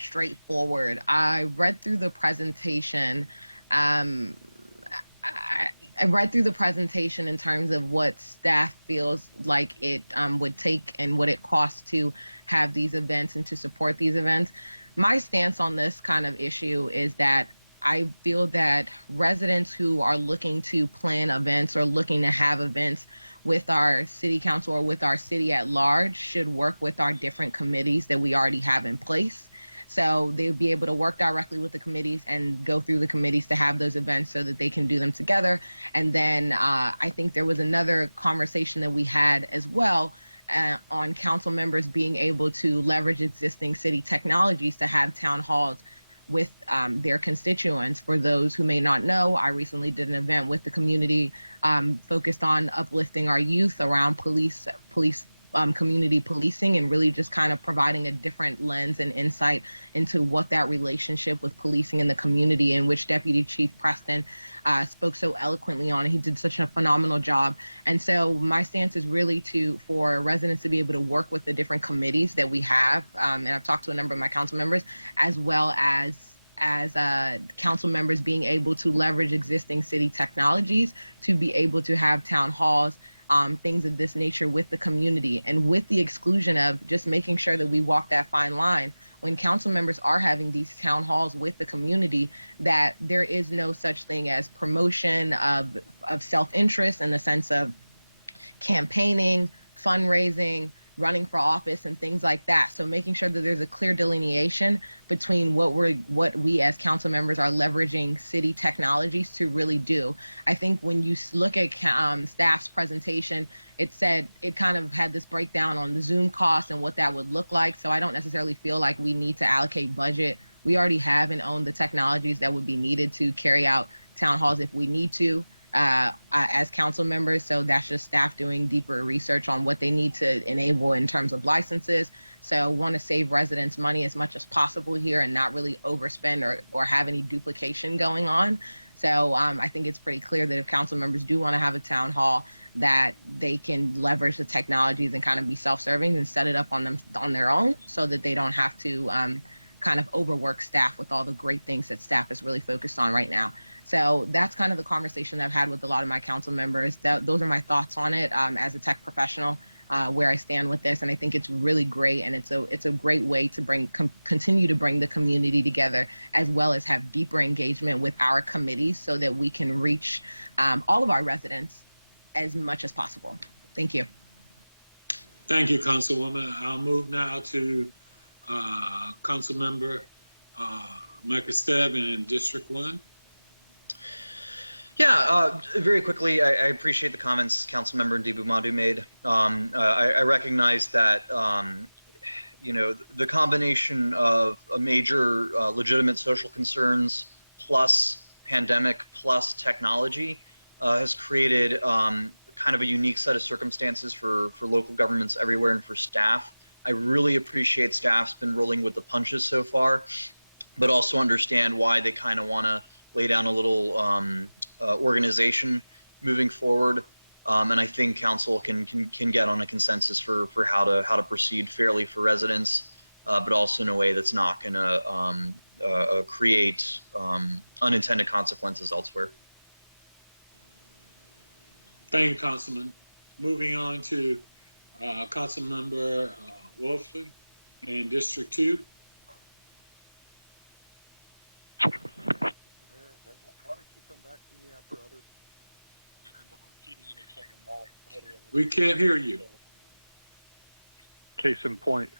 straightforward. I read through the presentation. I read through the presentation in terms of what staff feels like it would take and what it costs to have these events and to support these events. My stance on this kind of issue is that I feel that residents who are looking to plan events or looking to have events with our city council or with our city at large should work with our different committees that we already have in place. So they'll be able to work directly with the committees and go through the committees to have those events so that they can do them together. And then I think there was another conversation that we had as well on council members being able to leverage existing city technologies to have town halls with their constituents. For those who may not know, I recently did an event with the community focused on uplifting our youth around police community policing and really just kind of providing a different lens and insight into what that relationship with policing in the community, in which Deputy Chief Preston spoke so eloquently on. He did such a phenomenal job. And so my stance is really for residents to be able to work with the different committees that we have. And I've talked to a number of my council members, as well as council members being able to leverage existing city technologies to be able to have town halls, things of this nature with the community, and with the exclusion of just making sure that we walk that fine line when council members are having these town halls with the community, that there is no such thing as promotion of self-interest in the sense of campaigning, fundraising, running for office and things like that. So making sure that there's a clear delineation between what we as council members are leveraging city technologies to really do. I think when you look at staff's presentation, it said it kind of had this breakdown on the Zoom costs and what that would look like. So I don't necessarily feel like we need to allocate budget. We already have and own the technologies that would be needed to carry out town halls if we need to. As council members, so that's just staff doing deeper research on what they need to enable in terms of licenses. So want to save residents money as much as possible here and not really overspend or have any duplication going on. So I think it's pretty clear that if council members do want to have a town hall, that they can leverage the technologies and kind of be self-serving and set it up on their own, so that they don't have to kind of overwork staff with all the great things that staff is really focused on right now. So that's kind of the conversation that I've had with a lot of my council members. Those are my thoughts on it as a tech professional, where I stand with this. And I think it's really great, and it's a great way to continue to bring the community together, as well as have deeper engagement with our committees, so that we can reach all of our residents as much as possible. Thank you. Thank you, Councilwoman. I'll move now to Councilmember Michael Stebb in District 1. Yeah, very quickly, I appreciate the comments Councilmember Ndibu Madu made. I recognize that, the combination of a major legitimate social concerns plus pandemic plus technology has created kind of a unique set of circumstances for local governments everywhere and for staff. I really appreciate staff's been rolling with the punches so far, but also understand why they kind of want to lay down a little organization moving forward, and I think council can get on a consensus for how to proceed fairly for residents, but also in a way that's not going to create unintended consequences elsewhere. Thank you, Councilman. Moving on to Councilmember Wolfley in District 2. Good evening, Mayor and Council. For the record, Frank Stevens, City Planning Staff. I'm reaching out because We can't hear you. Case in point.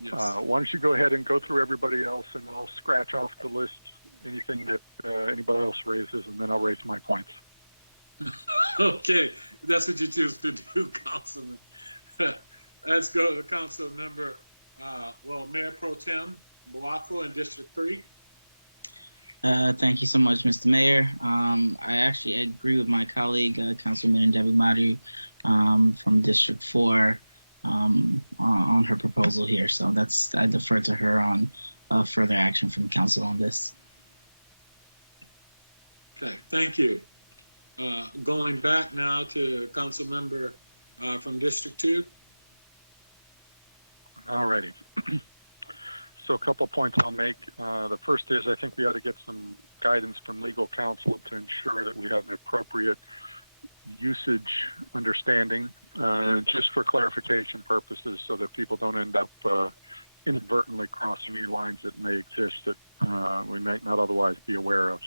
Yes. Why don't you go ahead and go through everybody else, and I'll scratch off the list anything that anybody else raises, and then I'll raise my points. Okay, that's what you choose to do, Councilman. Let's go to Council Member, Mayor Pro Tem Boafo in District 3. Thank you so much, Mr. Mayor. I actually agree with my colleague, Councilman Ndebumadu from District 4 on her proposal here. So I defer to her on further action from council on this. Okay, thank you. Going back now to Council Member from District 2. All righty. So a couple of points I'll make. The first is I think we ought to get some guidance from legal counsel to ensure that we have the appropriate usage understanding, just for clarification purposes, so that people don't end up inadvertently crossing any lines that may exist that we might not otherwise be aware of.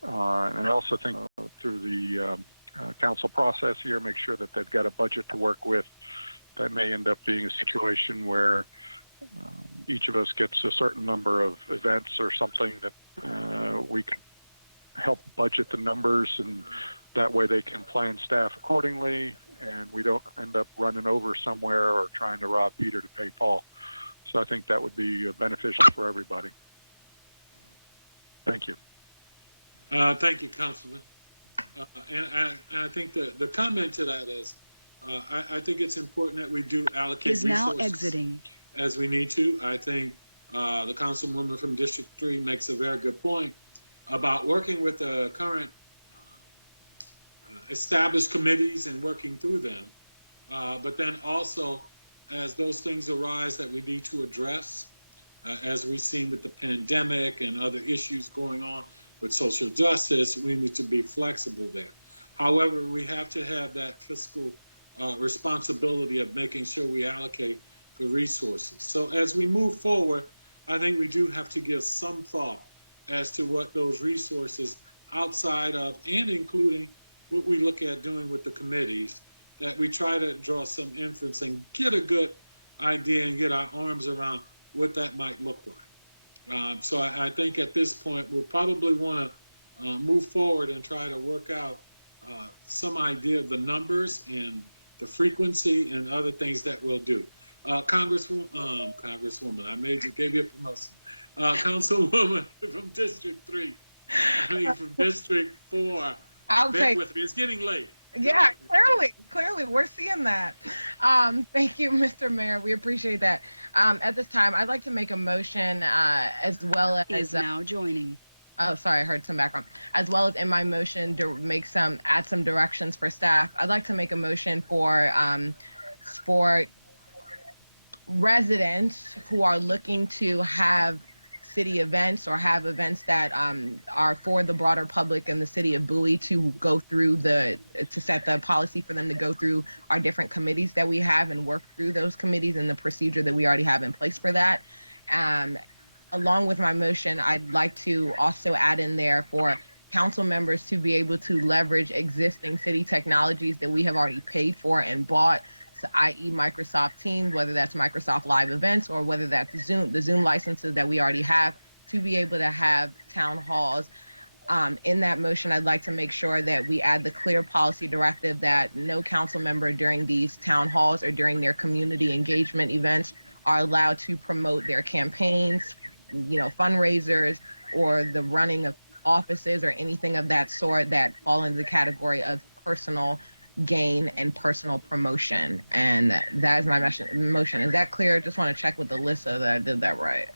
And I also think through the council process here, make sure that they've got a budget to work with. That may end up being a situation where each of us gets a certain number of events or something that we can help budget the numbers, and that way they can plan staff accordingly, and we don't end up running over somewhere or trying to rob Peter to pay Paul. So I think that would be beneficial for everybody. Thank you. Thank you, Councilman. And I think the comment to that is, I think it's important that we do allocate Is now resources exiting. as we need to. I think the Councilwoman from District 3 makes a very good point about working with the current established committees and working through them. But then also, as those things arise that we need to address, as we've seen with the pandemic and other issues going on with social justice, we need to be flexible there. However, we have to have that fiscal responsibility of making sure we allocate the resources. So as we move forward, I think we do have to give some thought as to what those resources outside of and including what we look at doing with the committees, that we try to draw some inference and get a good idea and get our arms around what that might look like. So I think at this point, we'll probably want to move forward and try to work out some idea of the numbers and the frequency and other things that we'll do. Congresswoman, gave you a promotion. Councilwoman from District 3, from District 4. I'll Bear take. with me, it's getting late. Yeah, clearly, we're seeing that. Thank you, Mr. Mayor. We appreciate that. At this time, I'd like to make a motion as well as Is now joining. oh, sorry, I heard some background. As well as in my motion to add some directions for staff. I'd like to make a motion for residents who are looking to have city events or have events that are for the broader public in the city of Bowie to go through to set the policy for them to go through our different committees that we have and work through those committees and the procedure that we already have in place for that. Along with my motion, I'd like to also add in there for council members to be able to leverage existing city technologies that we have already paid for and bought, so i.e. Microsoft Teams, whether that's Microsoft Live Events or whether that's the Zoom licenses that we already have, to be able to have town halls. In that motion, I'd like to make sure that we add the clear policy directive that no council member during these town halls or during their community engagement events are allowed to promote their campaigns, fundraisers, or the running of offices or anything of that sort that fall into the category of personal gain and personal promotion. And that is my motion. Is that clear? Just want to check with Alyssa that I did that right.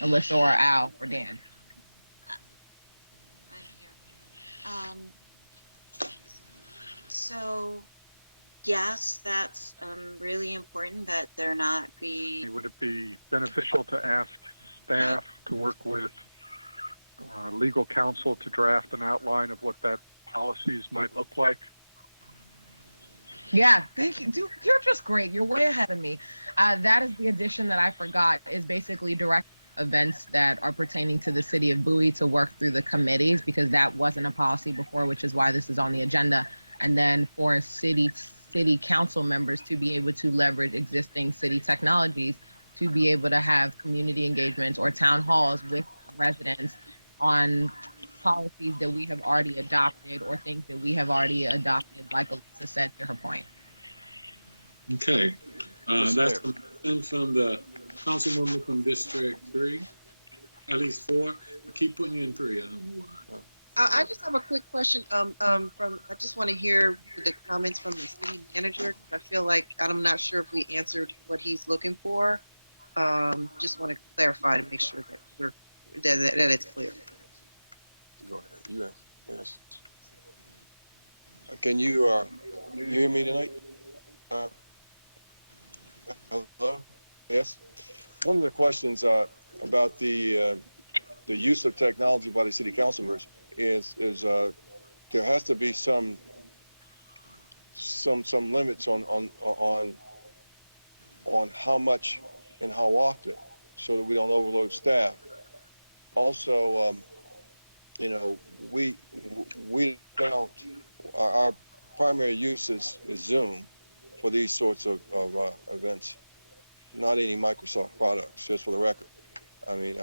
Alyssa or Al or Dan. I'm here. So, yes, that's really important that there not be. Would it be beneficial to ask staff to work with legal counsel to draft an outline of what that policies might look like? Yeah, thank you. Dude, you're just great. You're way ahead of me. That is the addition that I forgot, is basically direct events that are pertaining to the city of Bowie to work through the committees, because that wasn't a policy before, which is why this is on the agenda. and then for city council members to be able to leverage existing city technologies to be able to have community engagements or town halls with residents on policies that we have already adopted or things that we have already adopted, like Alyssa said to her point. Okay, Mr. that's Mayor. a motion from the councilwoman from District 3, at least 4. I keep putting you in 3, I don't know why. I just have a quick question. I just want to hear the comments from the city manager. I feel like I'm not sure if we answered what he's looking for. Just want to clarify to make sure that that it's clear. Go ahead. You ask. Yes. Can you hear me tonight? Hello? Yes. One of the questions about the use of technology by the city council members is there has to be some limits on how much and how often, so that we don't overload staff. Also, we don't, our primary use is Zoom for these sorts of events, not any Microsoft products, just for the record. I mean,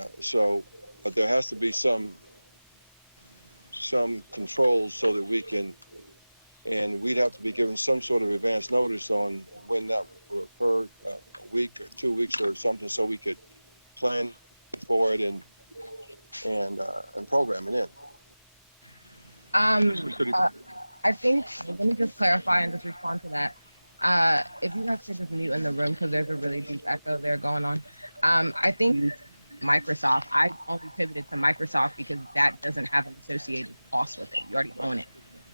but there has to be some controls so that we can, and we'd have to be given some sort of advance notice on when that will occur, a week or 2 weeks or something, so we could plan for it and program it in. I think, let me just clarify and just respond to that. If you guys could just mute in the room because there's a really deep echo there going on. I think Microsoft, I only pivoted to Microsoft because that doesn't have an associated cost with it. You already own it.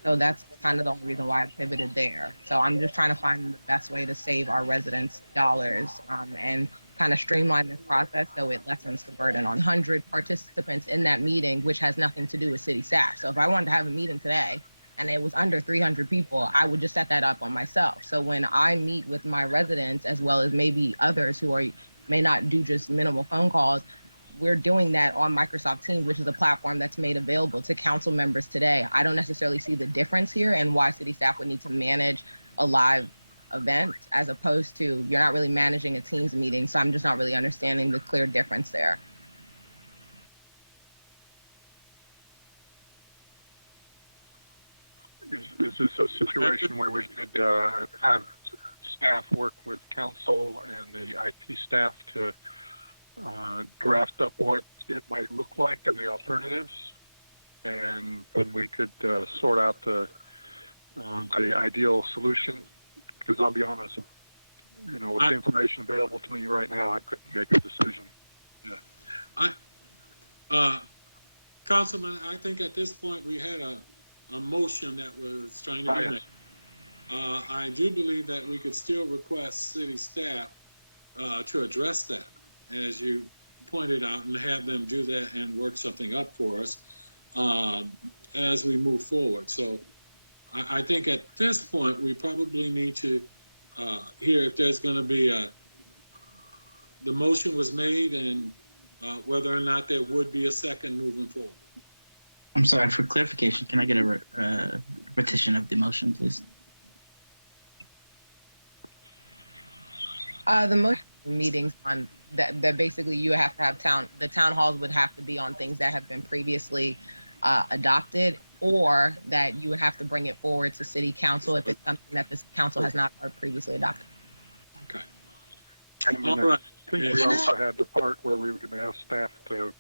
So that's kind of the only reason why I pivoted there. So I'm just trying to find the best way to save our residents dollars and kind of streamline this process so it lessens the burden on 100 participants in that meeting, which has nothing to do with city staff. So if I wanted to have a meeting today and it was under 300 people, I would just set that up on myself. So when I meet with my residents, as well as maybe others who may not do just minimal phone calls, we're doing that on Microsoft Teams, which is a platform that's made available to council members today. I don't necessarily see the difference here and why city staff would need to manage a live event as opposed to you're not really managing a Teams meeting. So I'm just not really understanding the clear difference there. Is this a situation where we could have staff work with council and the IT staff to draft up what it might look like and the alternatives, and then we could sort out the ideal solution? Because I'll be honest, with the information available to me right now, I couldn't make a decision. Yeah. Councilman, I think at this point we had a motion that was trying to be made. I do believe that we could still request city staff to address that, as you pointed out, and have them do that and work something up for us as we move forward. So I think at this point we probably need to hear if there's going to be the motion was made and whether or not there would be a second moving forward. I'm sorry, for clarification, can I get a repetition of the motion, please? The motion meetings on that basically you have to have the town halls would have to be on things that have been previously adopted, or that you would have to bring it forward to city council if it's something that this council has not previously adopted. Okay. And All right. I think we also had the part where we were going to ask staff to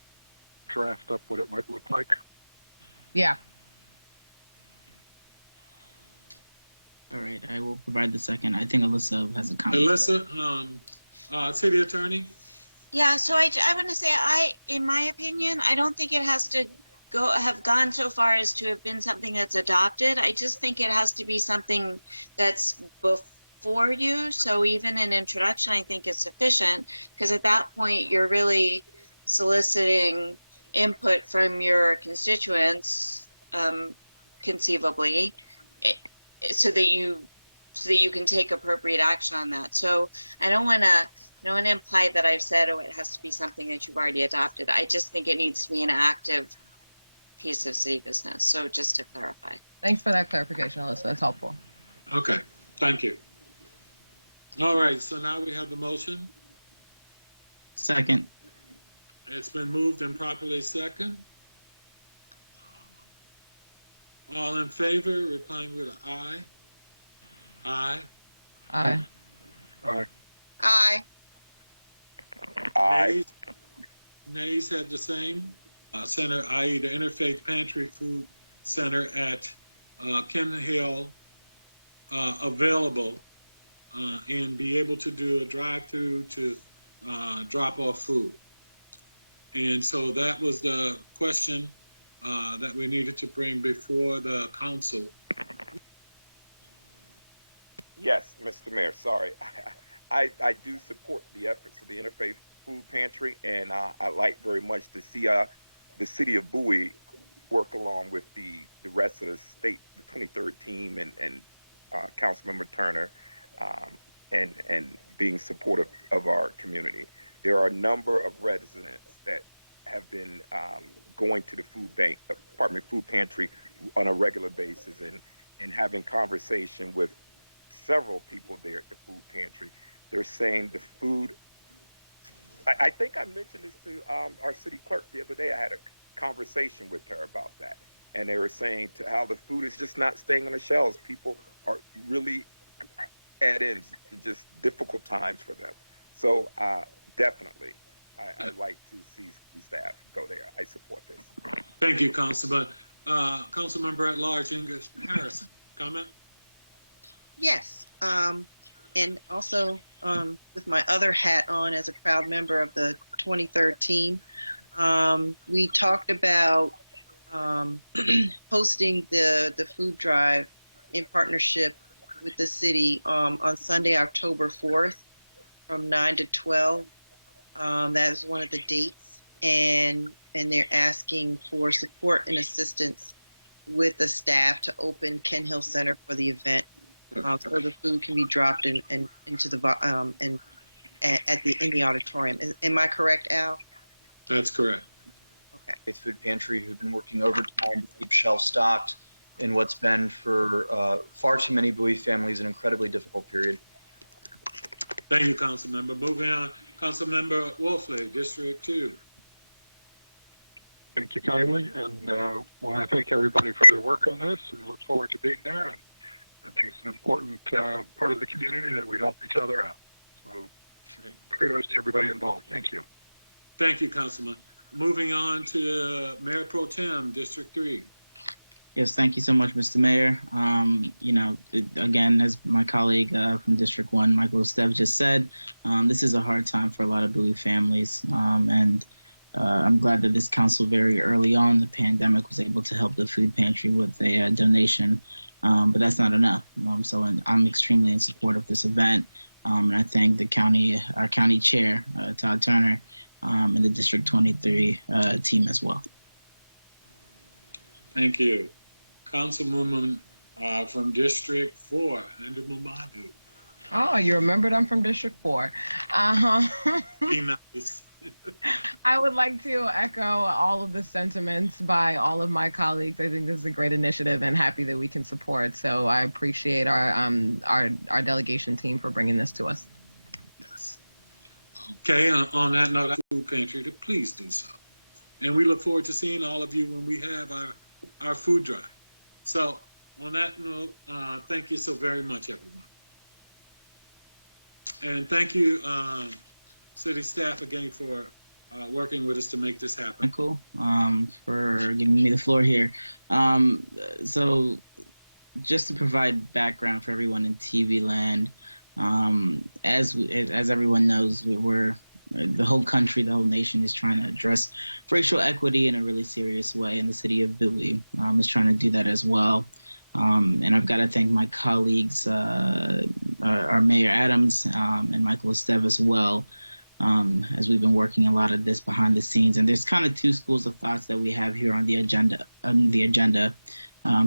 draft up what it might look like. Yeah. All right, I will provide the second. I think Alyssa has a comment. Alyssa, city attorney? Yeah, so I want to say, in my opinion, I don't think it has to have gone so far as to have been something that's adopted. I just think it has to be something that's before you. So even an introduction, I think, is sufficient, because at that point you're really soliciting input from your constituents, conceivably, so that you can take appropriate action on that. So I don't want to imply that I've said, oh, it has to be something that you've already adopted. I just think it needs to be an active piece of city business. So just to clarify. Thanks for that clarification, Alyssa. That's helpful. Okay, thank you. All right, so now we have the motion. Second. It's been moved and properly second. All in favor, replying with an aye. Aye. Aye. Aye. Aye. Aye. Nays, nays had the same. Center, i.e. the Interfaith Pantry Food Center at Ken Hill, available and be able to do a drive-through to drop off food. And so that was the question that we needed to bring before the council. Yes, Mr. Mayor, sorry. I do support the efforts of the Interfaith Food Pantry, and I like very much to see the city of Bowie work along with the rest of the state, the 23rd team, and Councilmember Turner, and being supportive of our community. There are a number of residents that have been going to the food pantry on a regular basis and having conversation with several people there at the food pantry. They're saying the food, I think I mentioned this to our city clerk the other day. I had a conversation with her about that. And they were saying to how the food is just not staying on the shelves. People are really at ends, just difficult times for them. So definitely, I'd like to see staff go there. I support this. Thank you, Councilman. Councilmember at Large, Ingrid Harrison, comment? Yes. And also with my other hat on as a proud member of the 23rd team, we talked about hosting the food drive in partnership with the city on Sunday, October 4th from 9 to 12. That is one of the dates. And they're asking for support and assistance with the staff to open Ken Hill Center for the event. So the food can be dropped into the in the auditorium. Am I correct, Al? That's correct. Okay. Food Pantry, who've been working overtime to keep shelves stocked in what's been for far too many Bowie families an incredibly difficult period. Thank you, Councilmember. Moving on, Councilmember Wolfley, District 2. Thank you kindly, and want to thank everybody for their work on this, and look forward to being there. And I think it's an important part of the community that we help each other out. So kudos to everybody involved. Thank you. Thank you, Councilman. Moving on to Mayor Pro Tem, District 3. Yes, thank you so much, Mr. Mayor. Again, as my colleague from District 1, Michael Esteve, just said, this is a hard time for a lot of Bowie families. I'm glad that this council very early on in the pandemic was able to help the food pantry with a donation. But that's not enough. So I'm extremely in support of this event. And I thank our county chair, Todd Turner, and the District 23 team as well. Thank you. Councilwoman from District 4, Linda Mamadu. Oh, you remembered I'm from District 4. Be nice. I would like to echo all of the sentiments by all of my colleagues. I think this is a great initiative and happy that we can support. So I appreciate our delegation team for bringing this to us. Yes. Okay, on that note, food pantry, to please do so. And we look forward to seeing all of you when we have our food drive. So on that note, thank you so very much, everyone. And thank you, city staff, again, for working with us to make this happen. Michael, for giving me the floor here. So just to provide background for everyone in TV land, as everyone knows, the whole country, the whole nation is trying to address racial equity in a really serious way, and the city of Bowie is trying to do that as well. And I've got to thank my colleagues, our Mayor Adams and Michael Esteve as well, as we've been working a lot of this behind the scenes. And there's kind of two schools of thoughts that we have here on the agenda.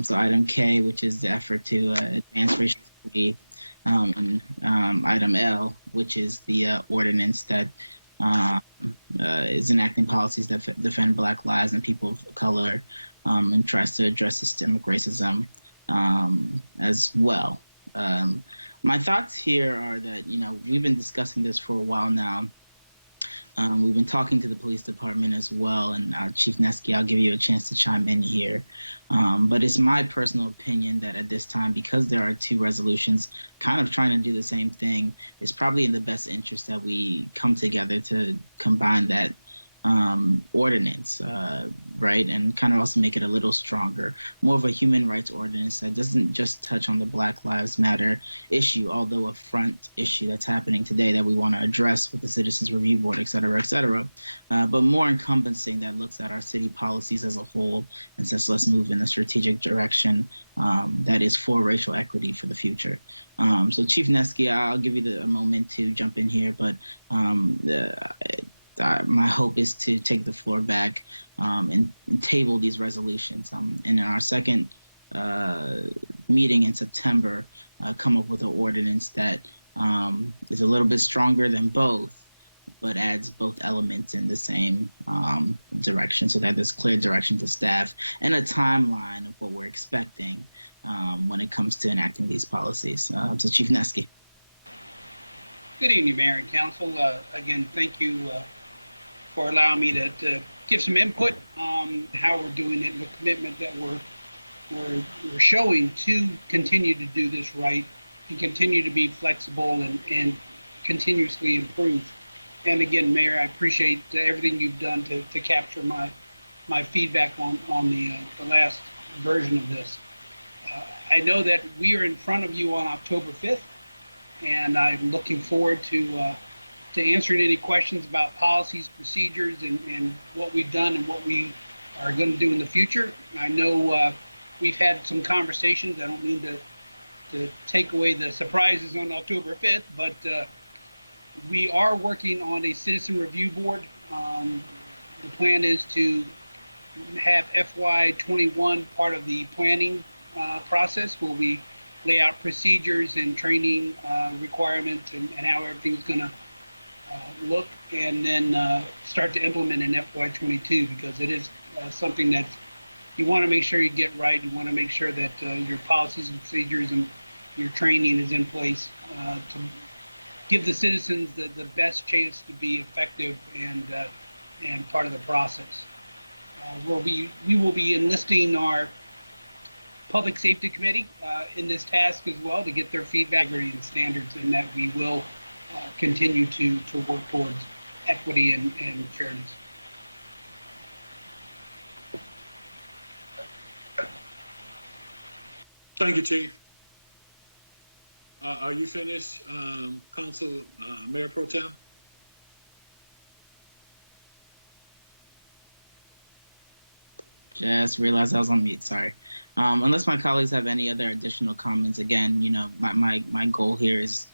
So item K, which is the effort to advance racial equity, and item L, which is the ordinance that is enacting policies that defend Black lives and people of color, and tries to address systemic racism as well. My thoughts here are that, we've been discussing this for a while now. We've been talking to the police department as well, and Chief Neske, I'll give you a chance to chime in here. But it's my personal opinion that at this time, because there are two resolutions kind of trying to do the same thing, it's probably in the best interest that we come together to combine that ordinance, right? And kind of also make it a little stronger, more of a human rights ordinance that doesn't just touch on the Black Lives Matter issue, although a front issue that's happening today that we want to address with the Citizens Review Board, et cetera, but more encompassing that looks at our city policies as a whole and says, let's move in a strategic direction that is for racial equity for the future. So Chief Neske, I'll give you a moment to jump in here, but my hope is to take the floor back and table these resolutions. And in our second meeting in September, come up with an ordinance that is a little bit stronger than both, but adds both elements in the same direction so that there's clear direction to staff and a timeline of what we're expecting when it comes to enacting these policies. So Chief Neske. Good evening, Mayor and Council. Again, thank you for allowing me to give some input on how we're doing it and the commitment that we're showing to continue to do this right and continue to be flexible and continuously improve. And again, Mayor, I appreciate everything you've done to capture my feedback on the last version of this. I know that we are in front of you on October 5th, and I'm looking forward to answering any questions about policies, procedures, and what we've done and what we are going to do in the future. I know we've had some conversations. I don't mean to take away the surprises on October 5th, but we are working on a citizen review board. The plan is to have FY21 part of the planning process, where we lay out procedures and training requirements and how everything's going to look, and then start to implement in FY22, because it is something that you want to make sure you get right. You want to make sure that your policies and procedures and your training is in place to give the citizens the best chance to be effective and part of the process. We will be enlisting our Public Safety Committee in this task as well to get their feedback and standards, and that we will continue to work towards equity and fairness. Thank you, Chief. Are you finished, Council Mayor Pro Tem? Just realized I was on mute, sorry. Unless my colleagues have any other additional comments, again, my goal here is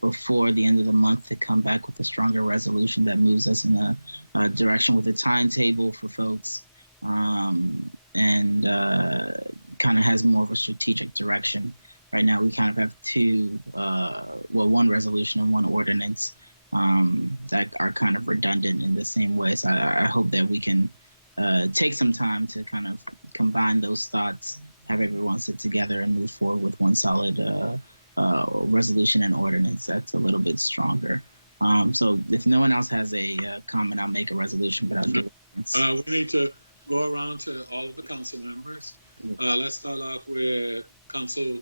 before the end of the month to come back with a stronger resolution that moves us in a direction with a timetable for folks, and kind of has more of a strategic direction. Right now, we kind of have one resolution and one ordinance that are kind of redundant in the same way. So I hope that we can take some time to kind of combine those thoughts, have everyone sit together and move forward with one solid resolution and ordinance that's a little bit stronger. So if no one else has a comment, I'll make a resolution, but I'll give it. We need to go around to all of the council members. Let's start off with Council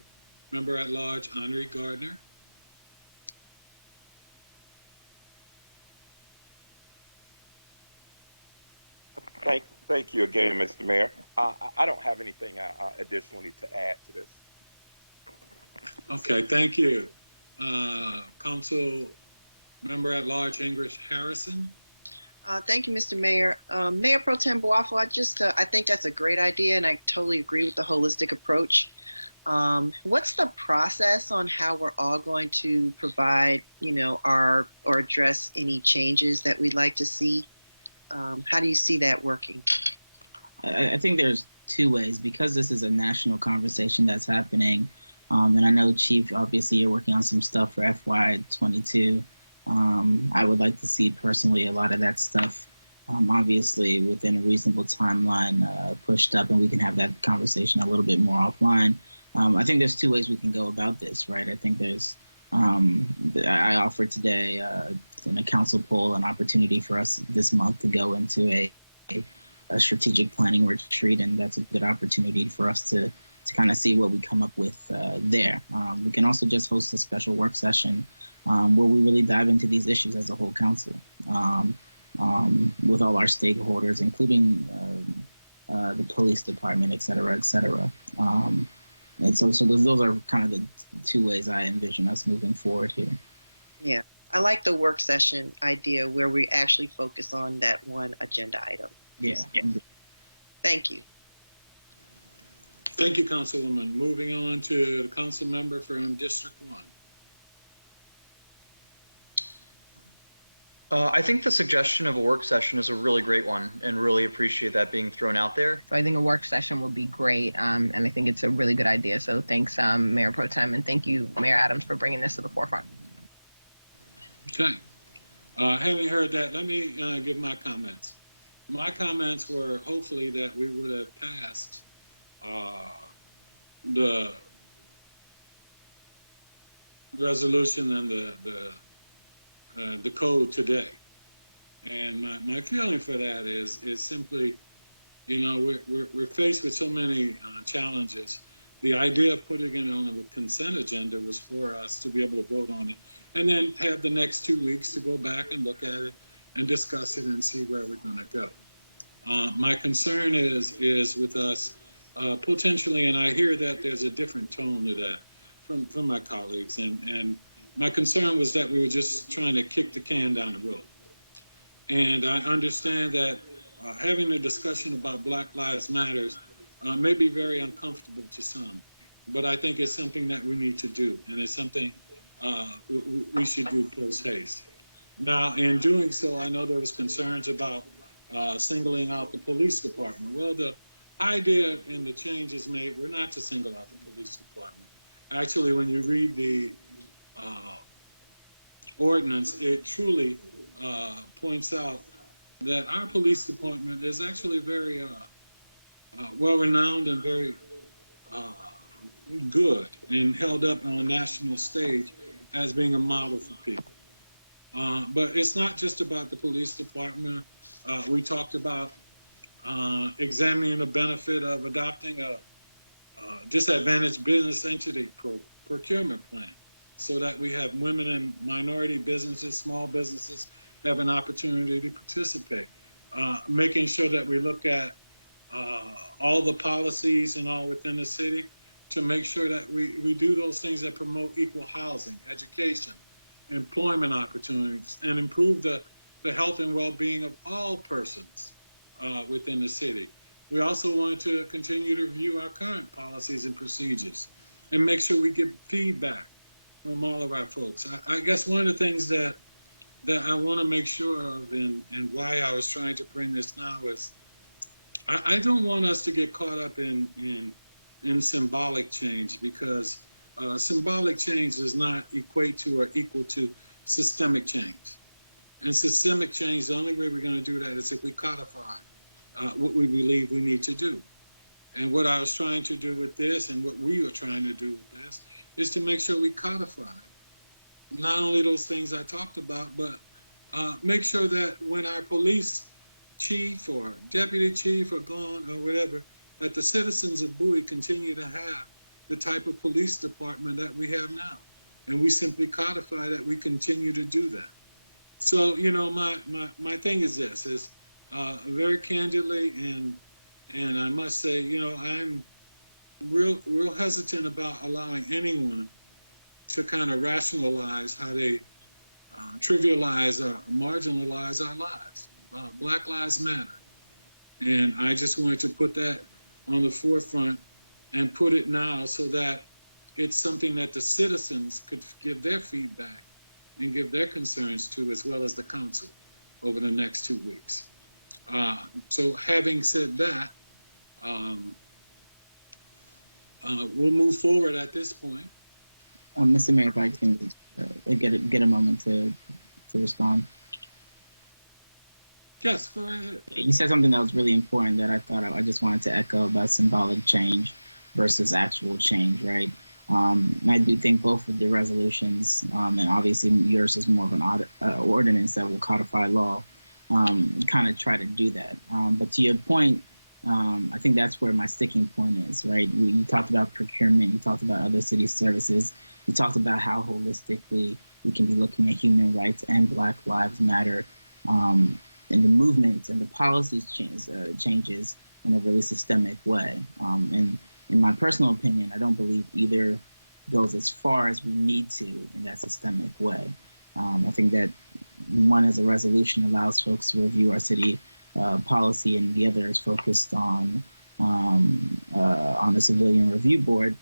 Member at Large, Henri Gardner. Thank you again, Mr. Mayor. I don't have anything additionally to add to this. Okay, thank you. Council Member at Large, Ingrid Harrison. Thank you, Mr. Mayor. Mayor Pro Tem Boafo, I think that's a great idea, and I totally agree with the holistic approach. What's the process on how we're all going to provide, or address any changes that we'd like to see? How do you see that working? I think there's two ways, because this is a national conversation that's happening. And I know, Chief, obviously you're working on some stuff for FY22. I would like to see personally a lot of that stuff, obviously within a reasonable timeline, pushed up, and we can have that conversation a little bit more offline. I think there's two ways we can go about this, right? I think there's, I offered today in a council poll an opportunity for us this month to go into a strategic planning retreat, and that's a good opportunity for us to kind of see what we come up with there. We can also just host a special work session where we really dive into these issues as a whole council with all our stakeholders, including the police department, et cetera, et cetera. And so those are kind of the two ways I envision us moving forward here. Yeah, I like the work session idea where we actually focus on that one agenda item. Yeah. Thank you. Thank you, Councilwoman. Moving on to the council member from District 1. I think the suggestion of a work session is a really great one, and really appreciate that being thrown out there. So I think a work session would be great, and I think it's a really good idea. So thanks, Mayor Pro Tem, and thank you, Mayor Adams, for bringing this to the forefront. Okay. Having heard that, let me give my comments. My comments were hopefully that we would have passed the resolution and the code today. And my feeling for that is simply, you know, we're faced with so many challenges. The idea of putting it on the consent agenda was for us to be able to vote on it and then have the next 2 weeks to go back and look at it and discuss it and see where we're going to go. My concern is with us potentially, and I hear that there's a different tone to that from my colleagues, and my concern was that we were just trying to kick the can down the road. And I understand that having a discussion about Black Lives Matters may be very uncomfortable to some, but I think it's something that we need to do, and it's something we should do post haste. Now, in doing so, I know there was concerns about singling out the police department. Well, the idea in the changes made were not to single out the police department. Actually, when you read the ordinance, it truly points out that our police department is actually very well-renowned and very good and held up on a national stage as being a model for people. But it's not just about the police department. We talked about examining the benefit of adopting a disadvantaged business entity procurement plan so that we have women and minority businesses, small businesses, have an opportunity to participate. Making sure that we look at all the policies and all within the city to make sure that we do those things that promote equal housing, education, employment opportunities, and improve the health and well-being of all persons within the city. We also want to continue to review our current policies and procedures and make sure we get feedback from all of our folks. I guess one of the things that I want to make sure of and why I was trying to bring this now is I don't want us to get caught up in symbolic change, because symbolic change does not equate to or equal to systemic change. And systemic change, the only way we're going to do that is if we codify what we believe we need to do. And what I was trying to do with this and what we are trying to do with this is to make sure we codify not only those things I talked about, but make sure that when our police chief or deputy chief are gone or whatever, that the citizens of Bowie continue to have the type of police department that we have now. And we simply codify that we continue to do that. So, you know, my thing is this, is very candidly, and I must say, you know, I'm real hesitant about allowing anyone to kind of rationalize how they trivialize or marginalize our lives. Black Lives Matter. And I just wanted to put that on the forefront and put it now so that it's something that the citizens could give their feedback and give their concerns to, as well as the council, over the next 2 weeks. So having said that, we'll move forward at this point. Mr. Mayor, if I can get a moment to to respond? Yes, go ahead. You said something that was really important that I thought I just wanted to echo about symbolic change versus actual change, right? And I do think both of the resolutions, and obviously yours is more of an ordinance that will codify law, kind of try to do that. But to your point, I think that's where my sticking point is, right? You talked about procurement, you talked about other city services, you talked about how holistically we can be looking at human rights and Black Lives Matter, and the movement and the policies changes in a really systemic way. And in my personal opinion, I don't believe either goes as far as we need to in that systemic way. I think that one as a resolution allows folks to review our city policy, and the other is focused on the civilian review board.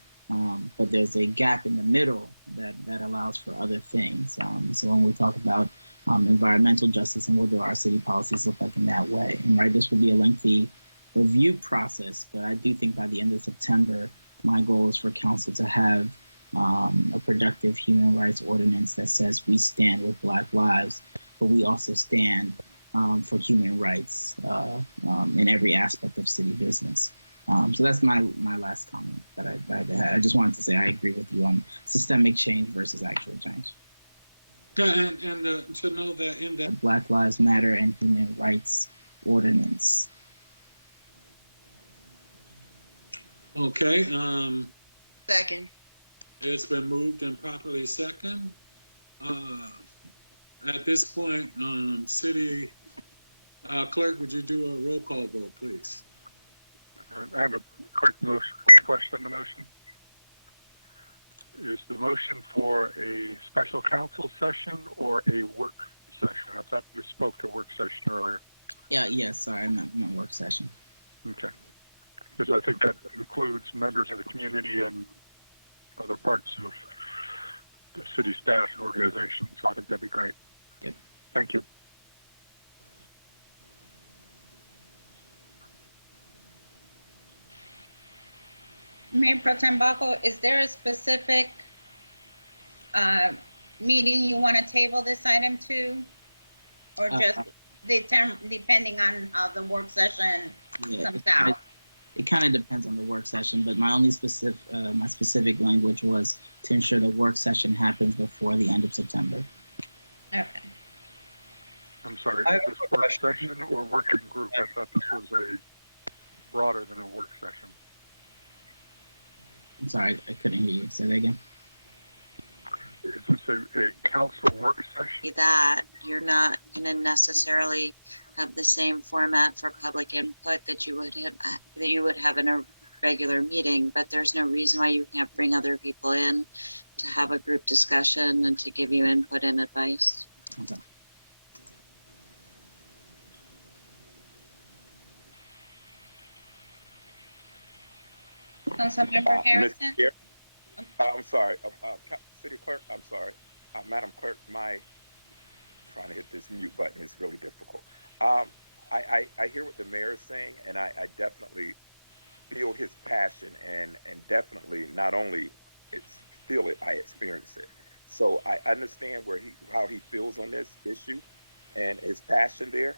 But there's a gap in the middle that allows for other things. So when we talk about environmental justice and what do our city policies look like in that way, and right, this will be a lengthy review process, but I do think by the end of September, my goal is for council to have a productive human rights ordinance that says we stand with Black lives, but we also stand for human rights in every aspect of city business. So that's my last comment that I had. I just wanted to say I agree with you on systemic change versus actual change. Yeah, and to know that in that Black Lives Matter and human rights ordinance. Okay. Second. It's been moved and properly second. At this point, city clerk, would you do a roll call vote, please? I have a quick question on the motion. Is the motion for a special council session or a work session? I thought we spoke to work session earlier. Yeah, sorry, I meant work session. Okay. Because I think that includes members of the community and other parts of the city staff and organization. So I think that'd be great. Yep. Thank you. Mayor Pro Tem Baco, is there a specific meeting you want to table this item to? Or just depending on how the work session comes out? It kind of depends on the work session, but my only specific language was to ensure the work session happens before the end of September. Okay. I'm sorry, is this work session or working group? I thought this was a broader than a work session. I'm sorry, I couldn't hear you. Say that again. Is this a council work session? That you're not going to necessarily have the same format for public input that you would have in a regular meeting, but there's no reason why you can't bring other people in to have a group discussion and to give you input and advice. Okay. Councilmember Harrison? I'm sorry, City Clerk, I'm sorry. Madam Clerk, trying to hit this mute button is really difficult. I hear what the mayor is saying, and I definitely feel his passion, and definitely not only feel it, I experience it. So I understand how he feels on this issue and his passion there.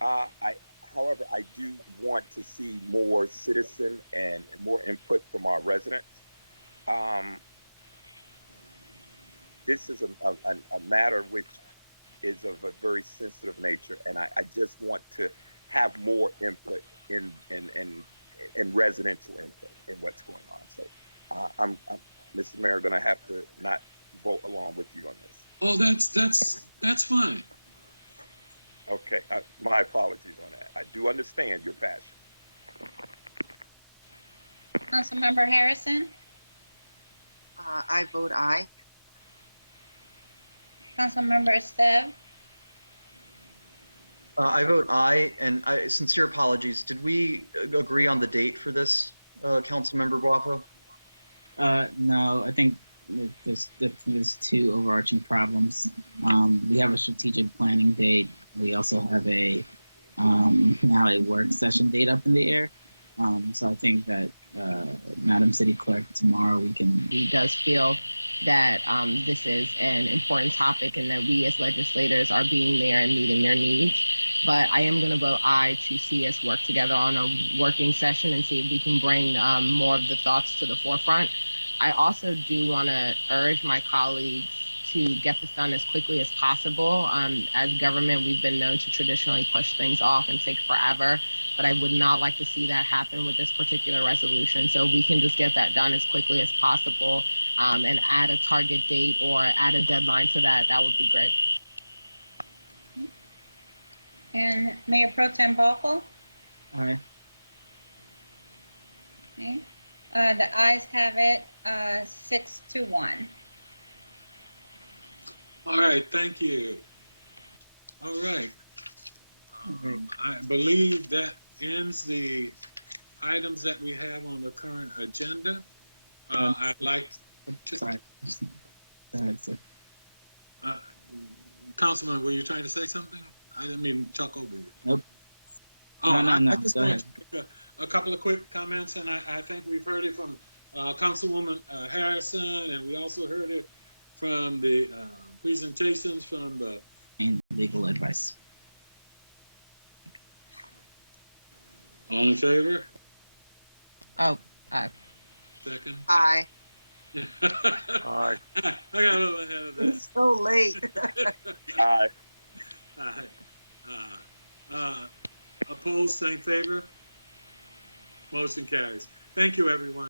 However, I do want to see more citizen and more input from our residents. This is a matter which is of a very sensitive nature, and I just want to have more input in residential input in what's going on. So I'm Mr. Mayor, going to have to not vote along with you on this. Oh, that's fine. Okay, my apologies on that. I do understand your passion. Councilmember Harrison? I vote aye. Councilmember Estev? I vote aye, and sincere apologies. Did we agree on the date for this, Councilmember Boafo? No, I think there's two overarching problems. We have a strategic planning date. We also have now a work session date up in the air. So I think that Madam City Clerk, tomorrow do you guys feel that this is an important topic and that we as legislators are being there and meeting their needs. But I am going to vote aye to see us work together on a working session and see if we can bring more of the thoughts to the forefront. I also do want to urge my colleagues to get this done as quickly as possible. As government, we've been known to traditionally push things off and take forever, but I would not like to see that happen with this particular resolution. So we can just get that done as quickly as possible and add a target date or add a deadline to that. That would be great. And Mayor Pro Tem Balko? Aye. Okay. The ayes have it, 6-1. All right, thank you. All right. I believe that ends the items that we have on the current agenda. I'd like to... Sorry. Councilman, were you trying to say something? I didn't mean to talk over you. Nope. Oh, No. I just Go want ahead. to make a couple of quick comments, and I think we've heard it from Councilwoman Harrison, and we also heard it from the presentations from the Legal advice. All in favor? Oh, aye. Second? Aye. Aye. I got a little ahead of that. It's so late. Aye. Opposed, same favor? Motion carries. Thank you, everyone.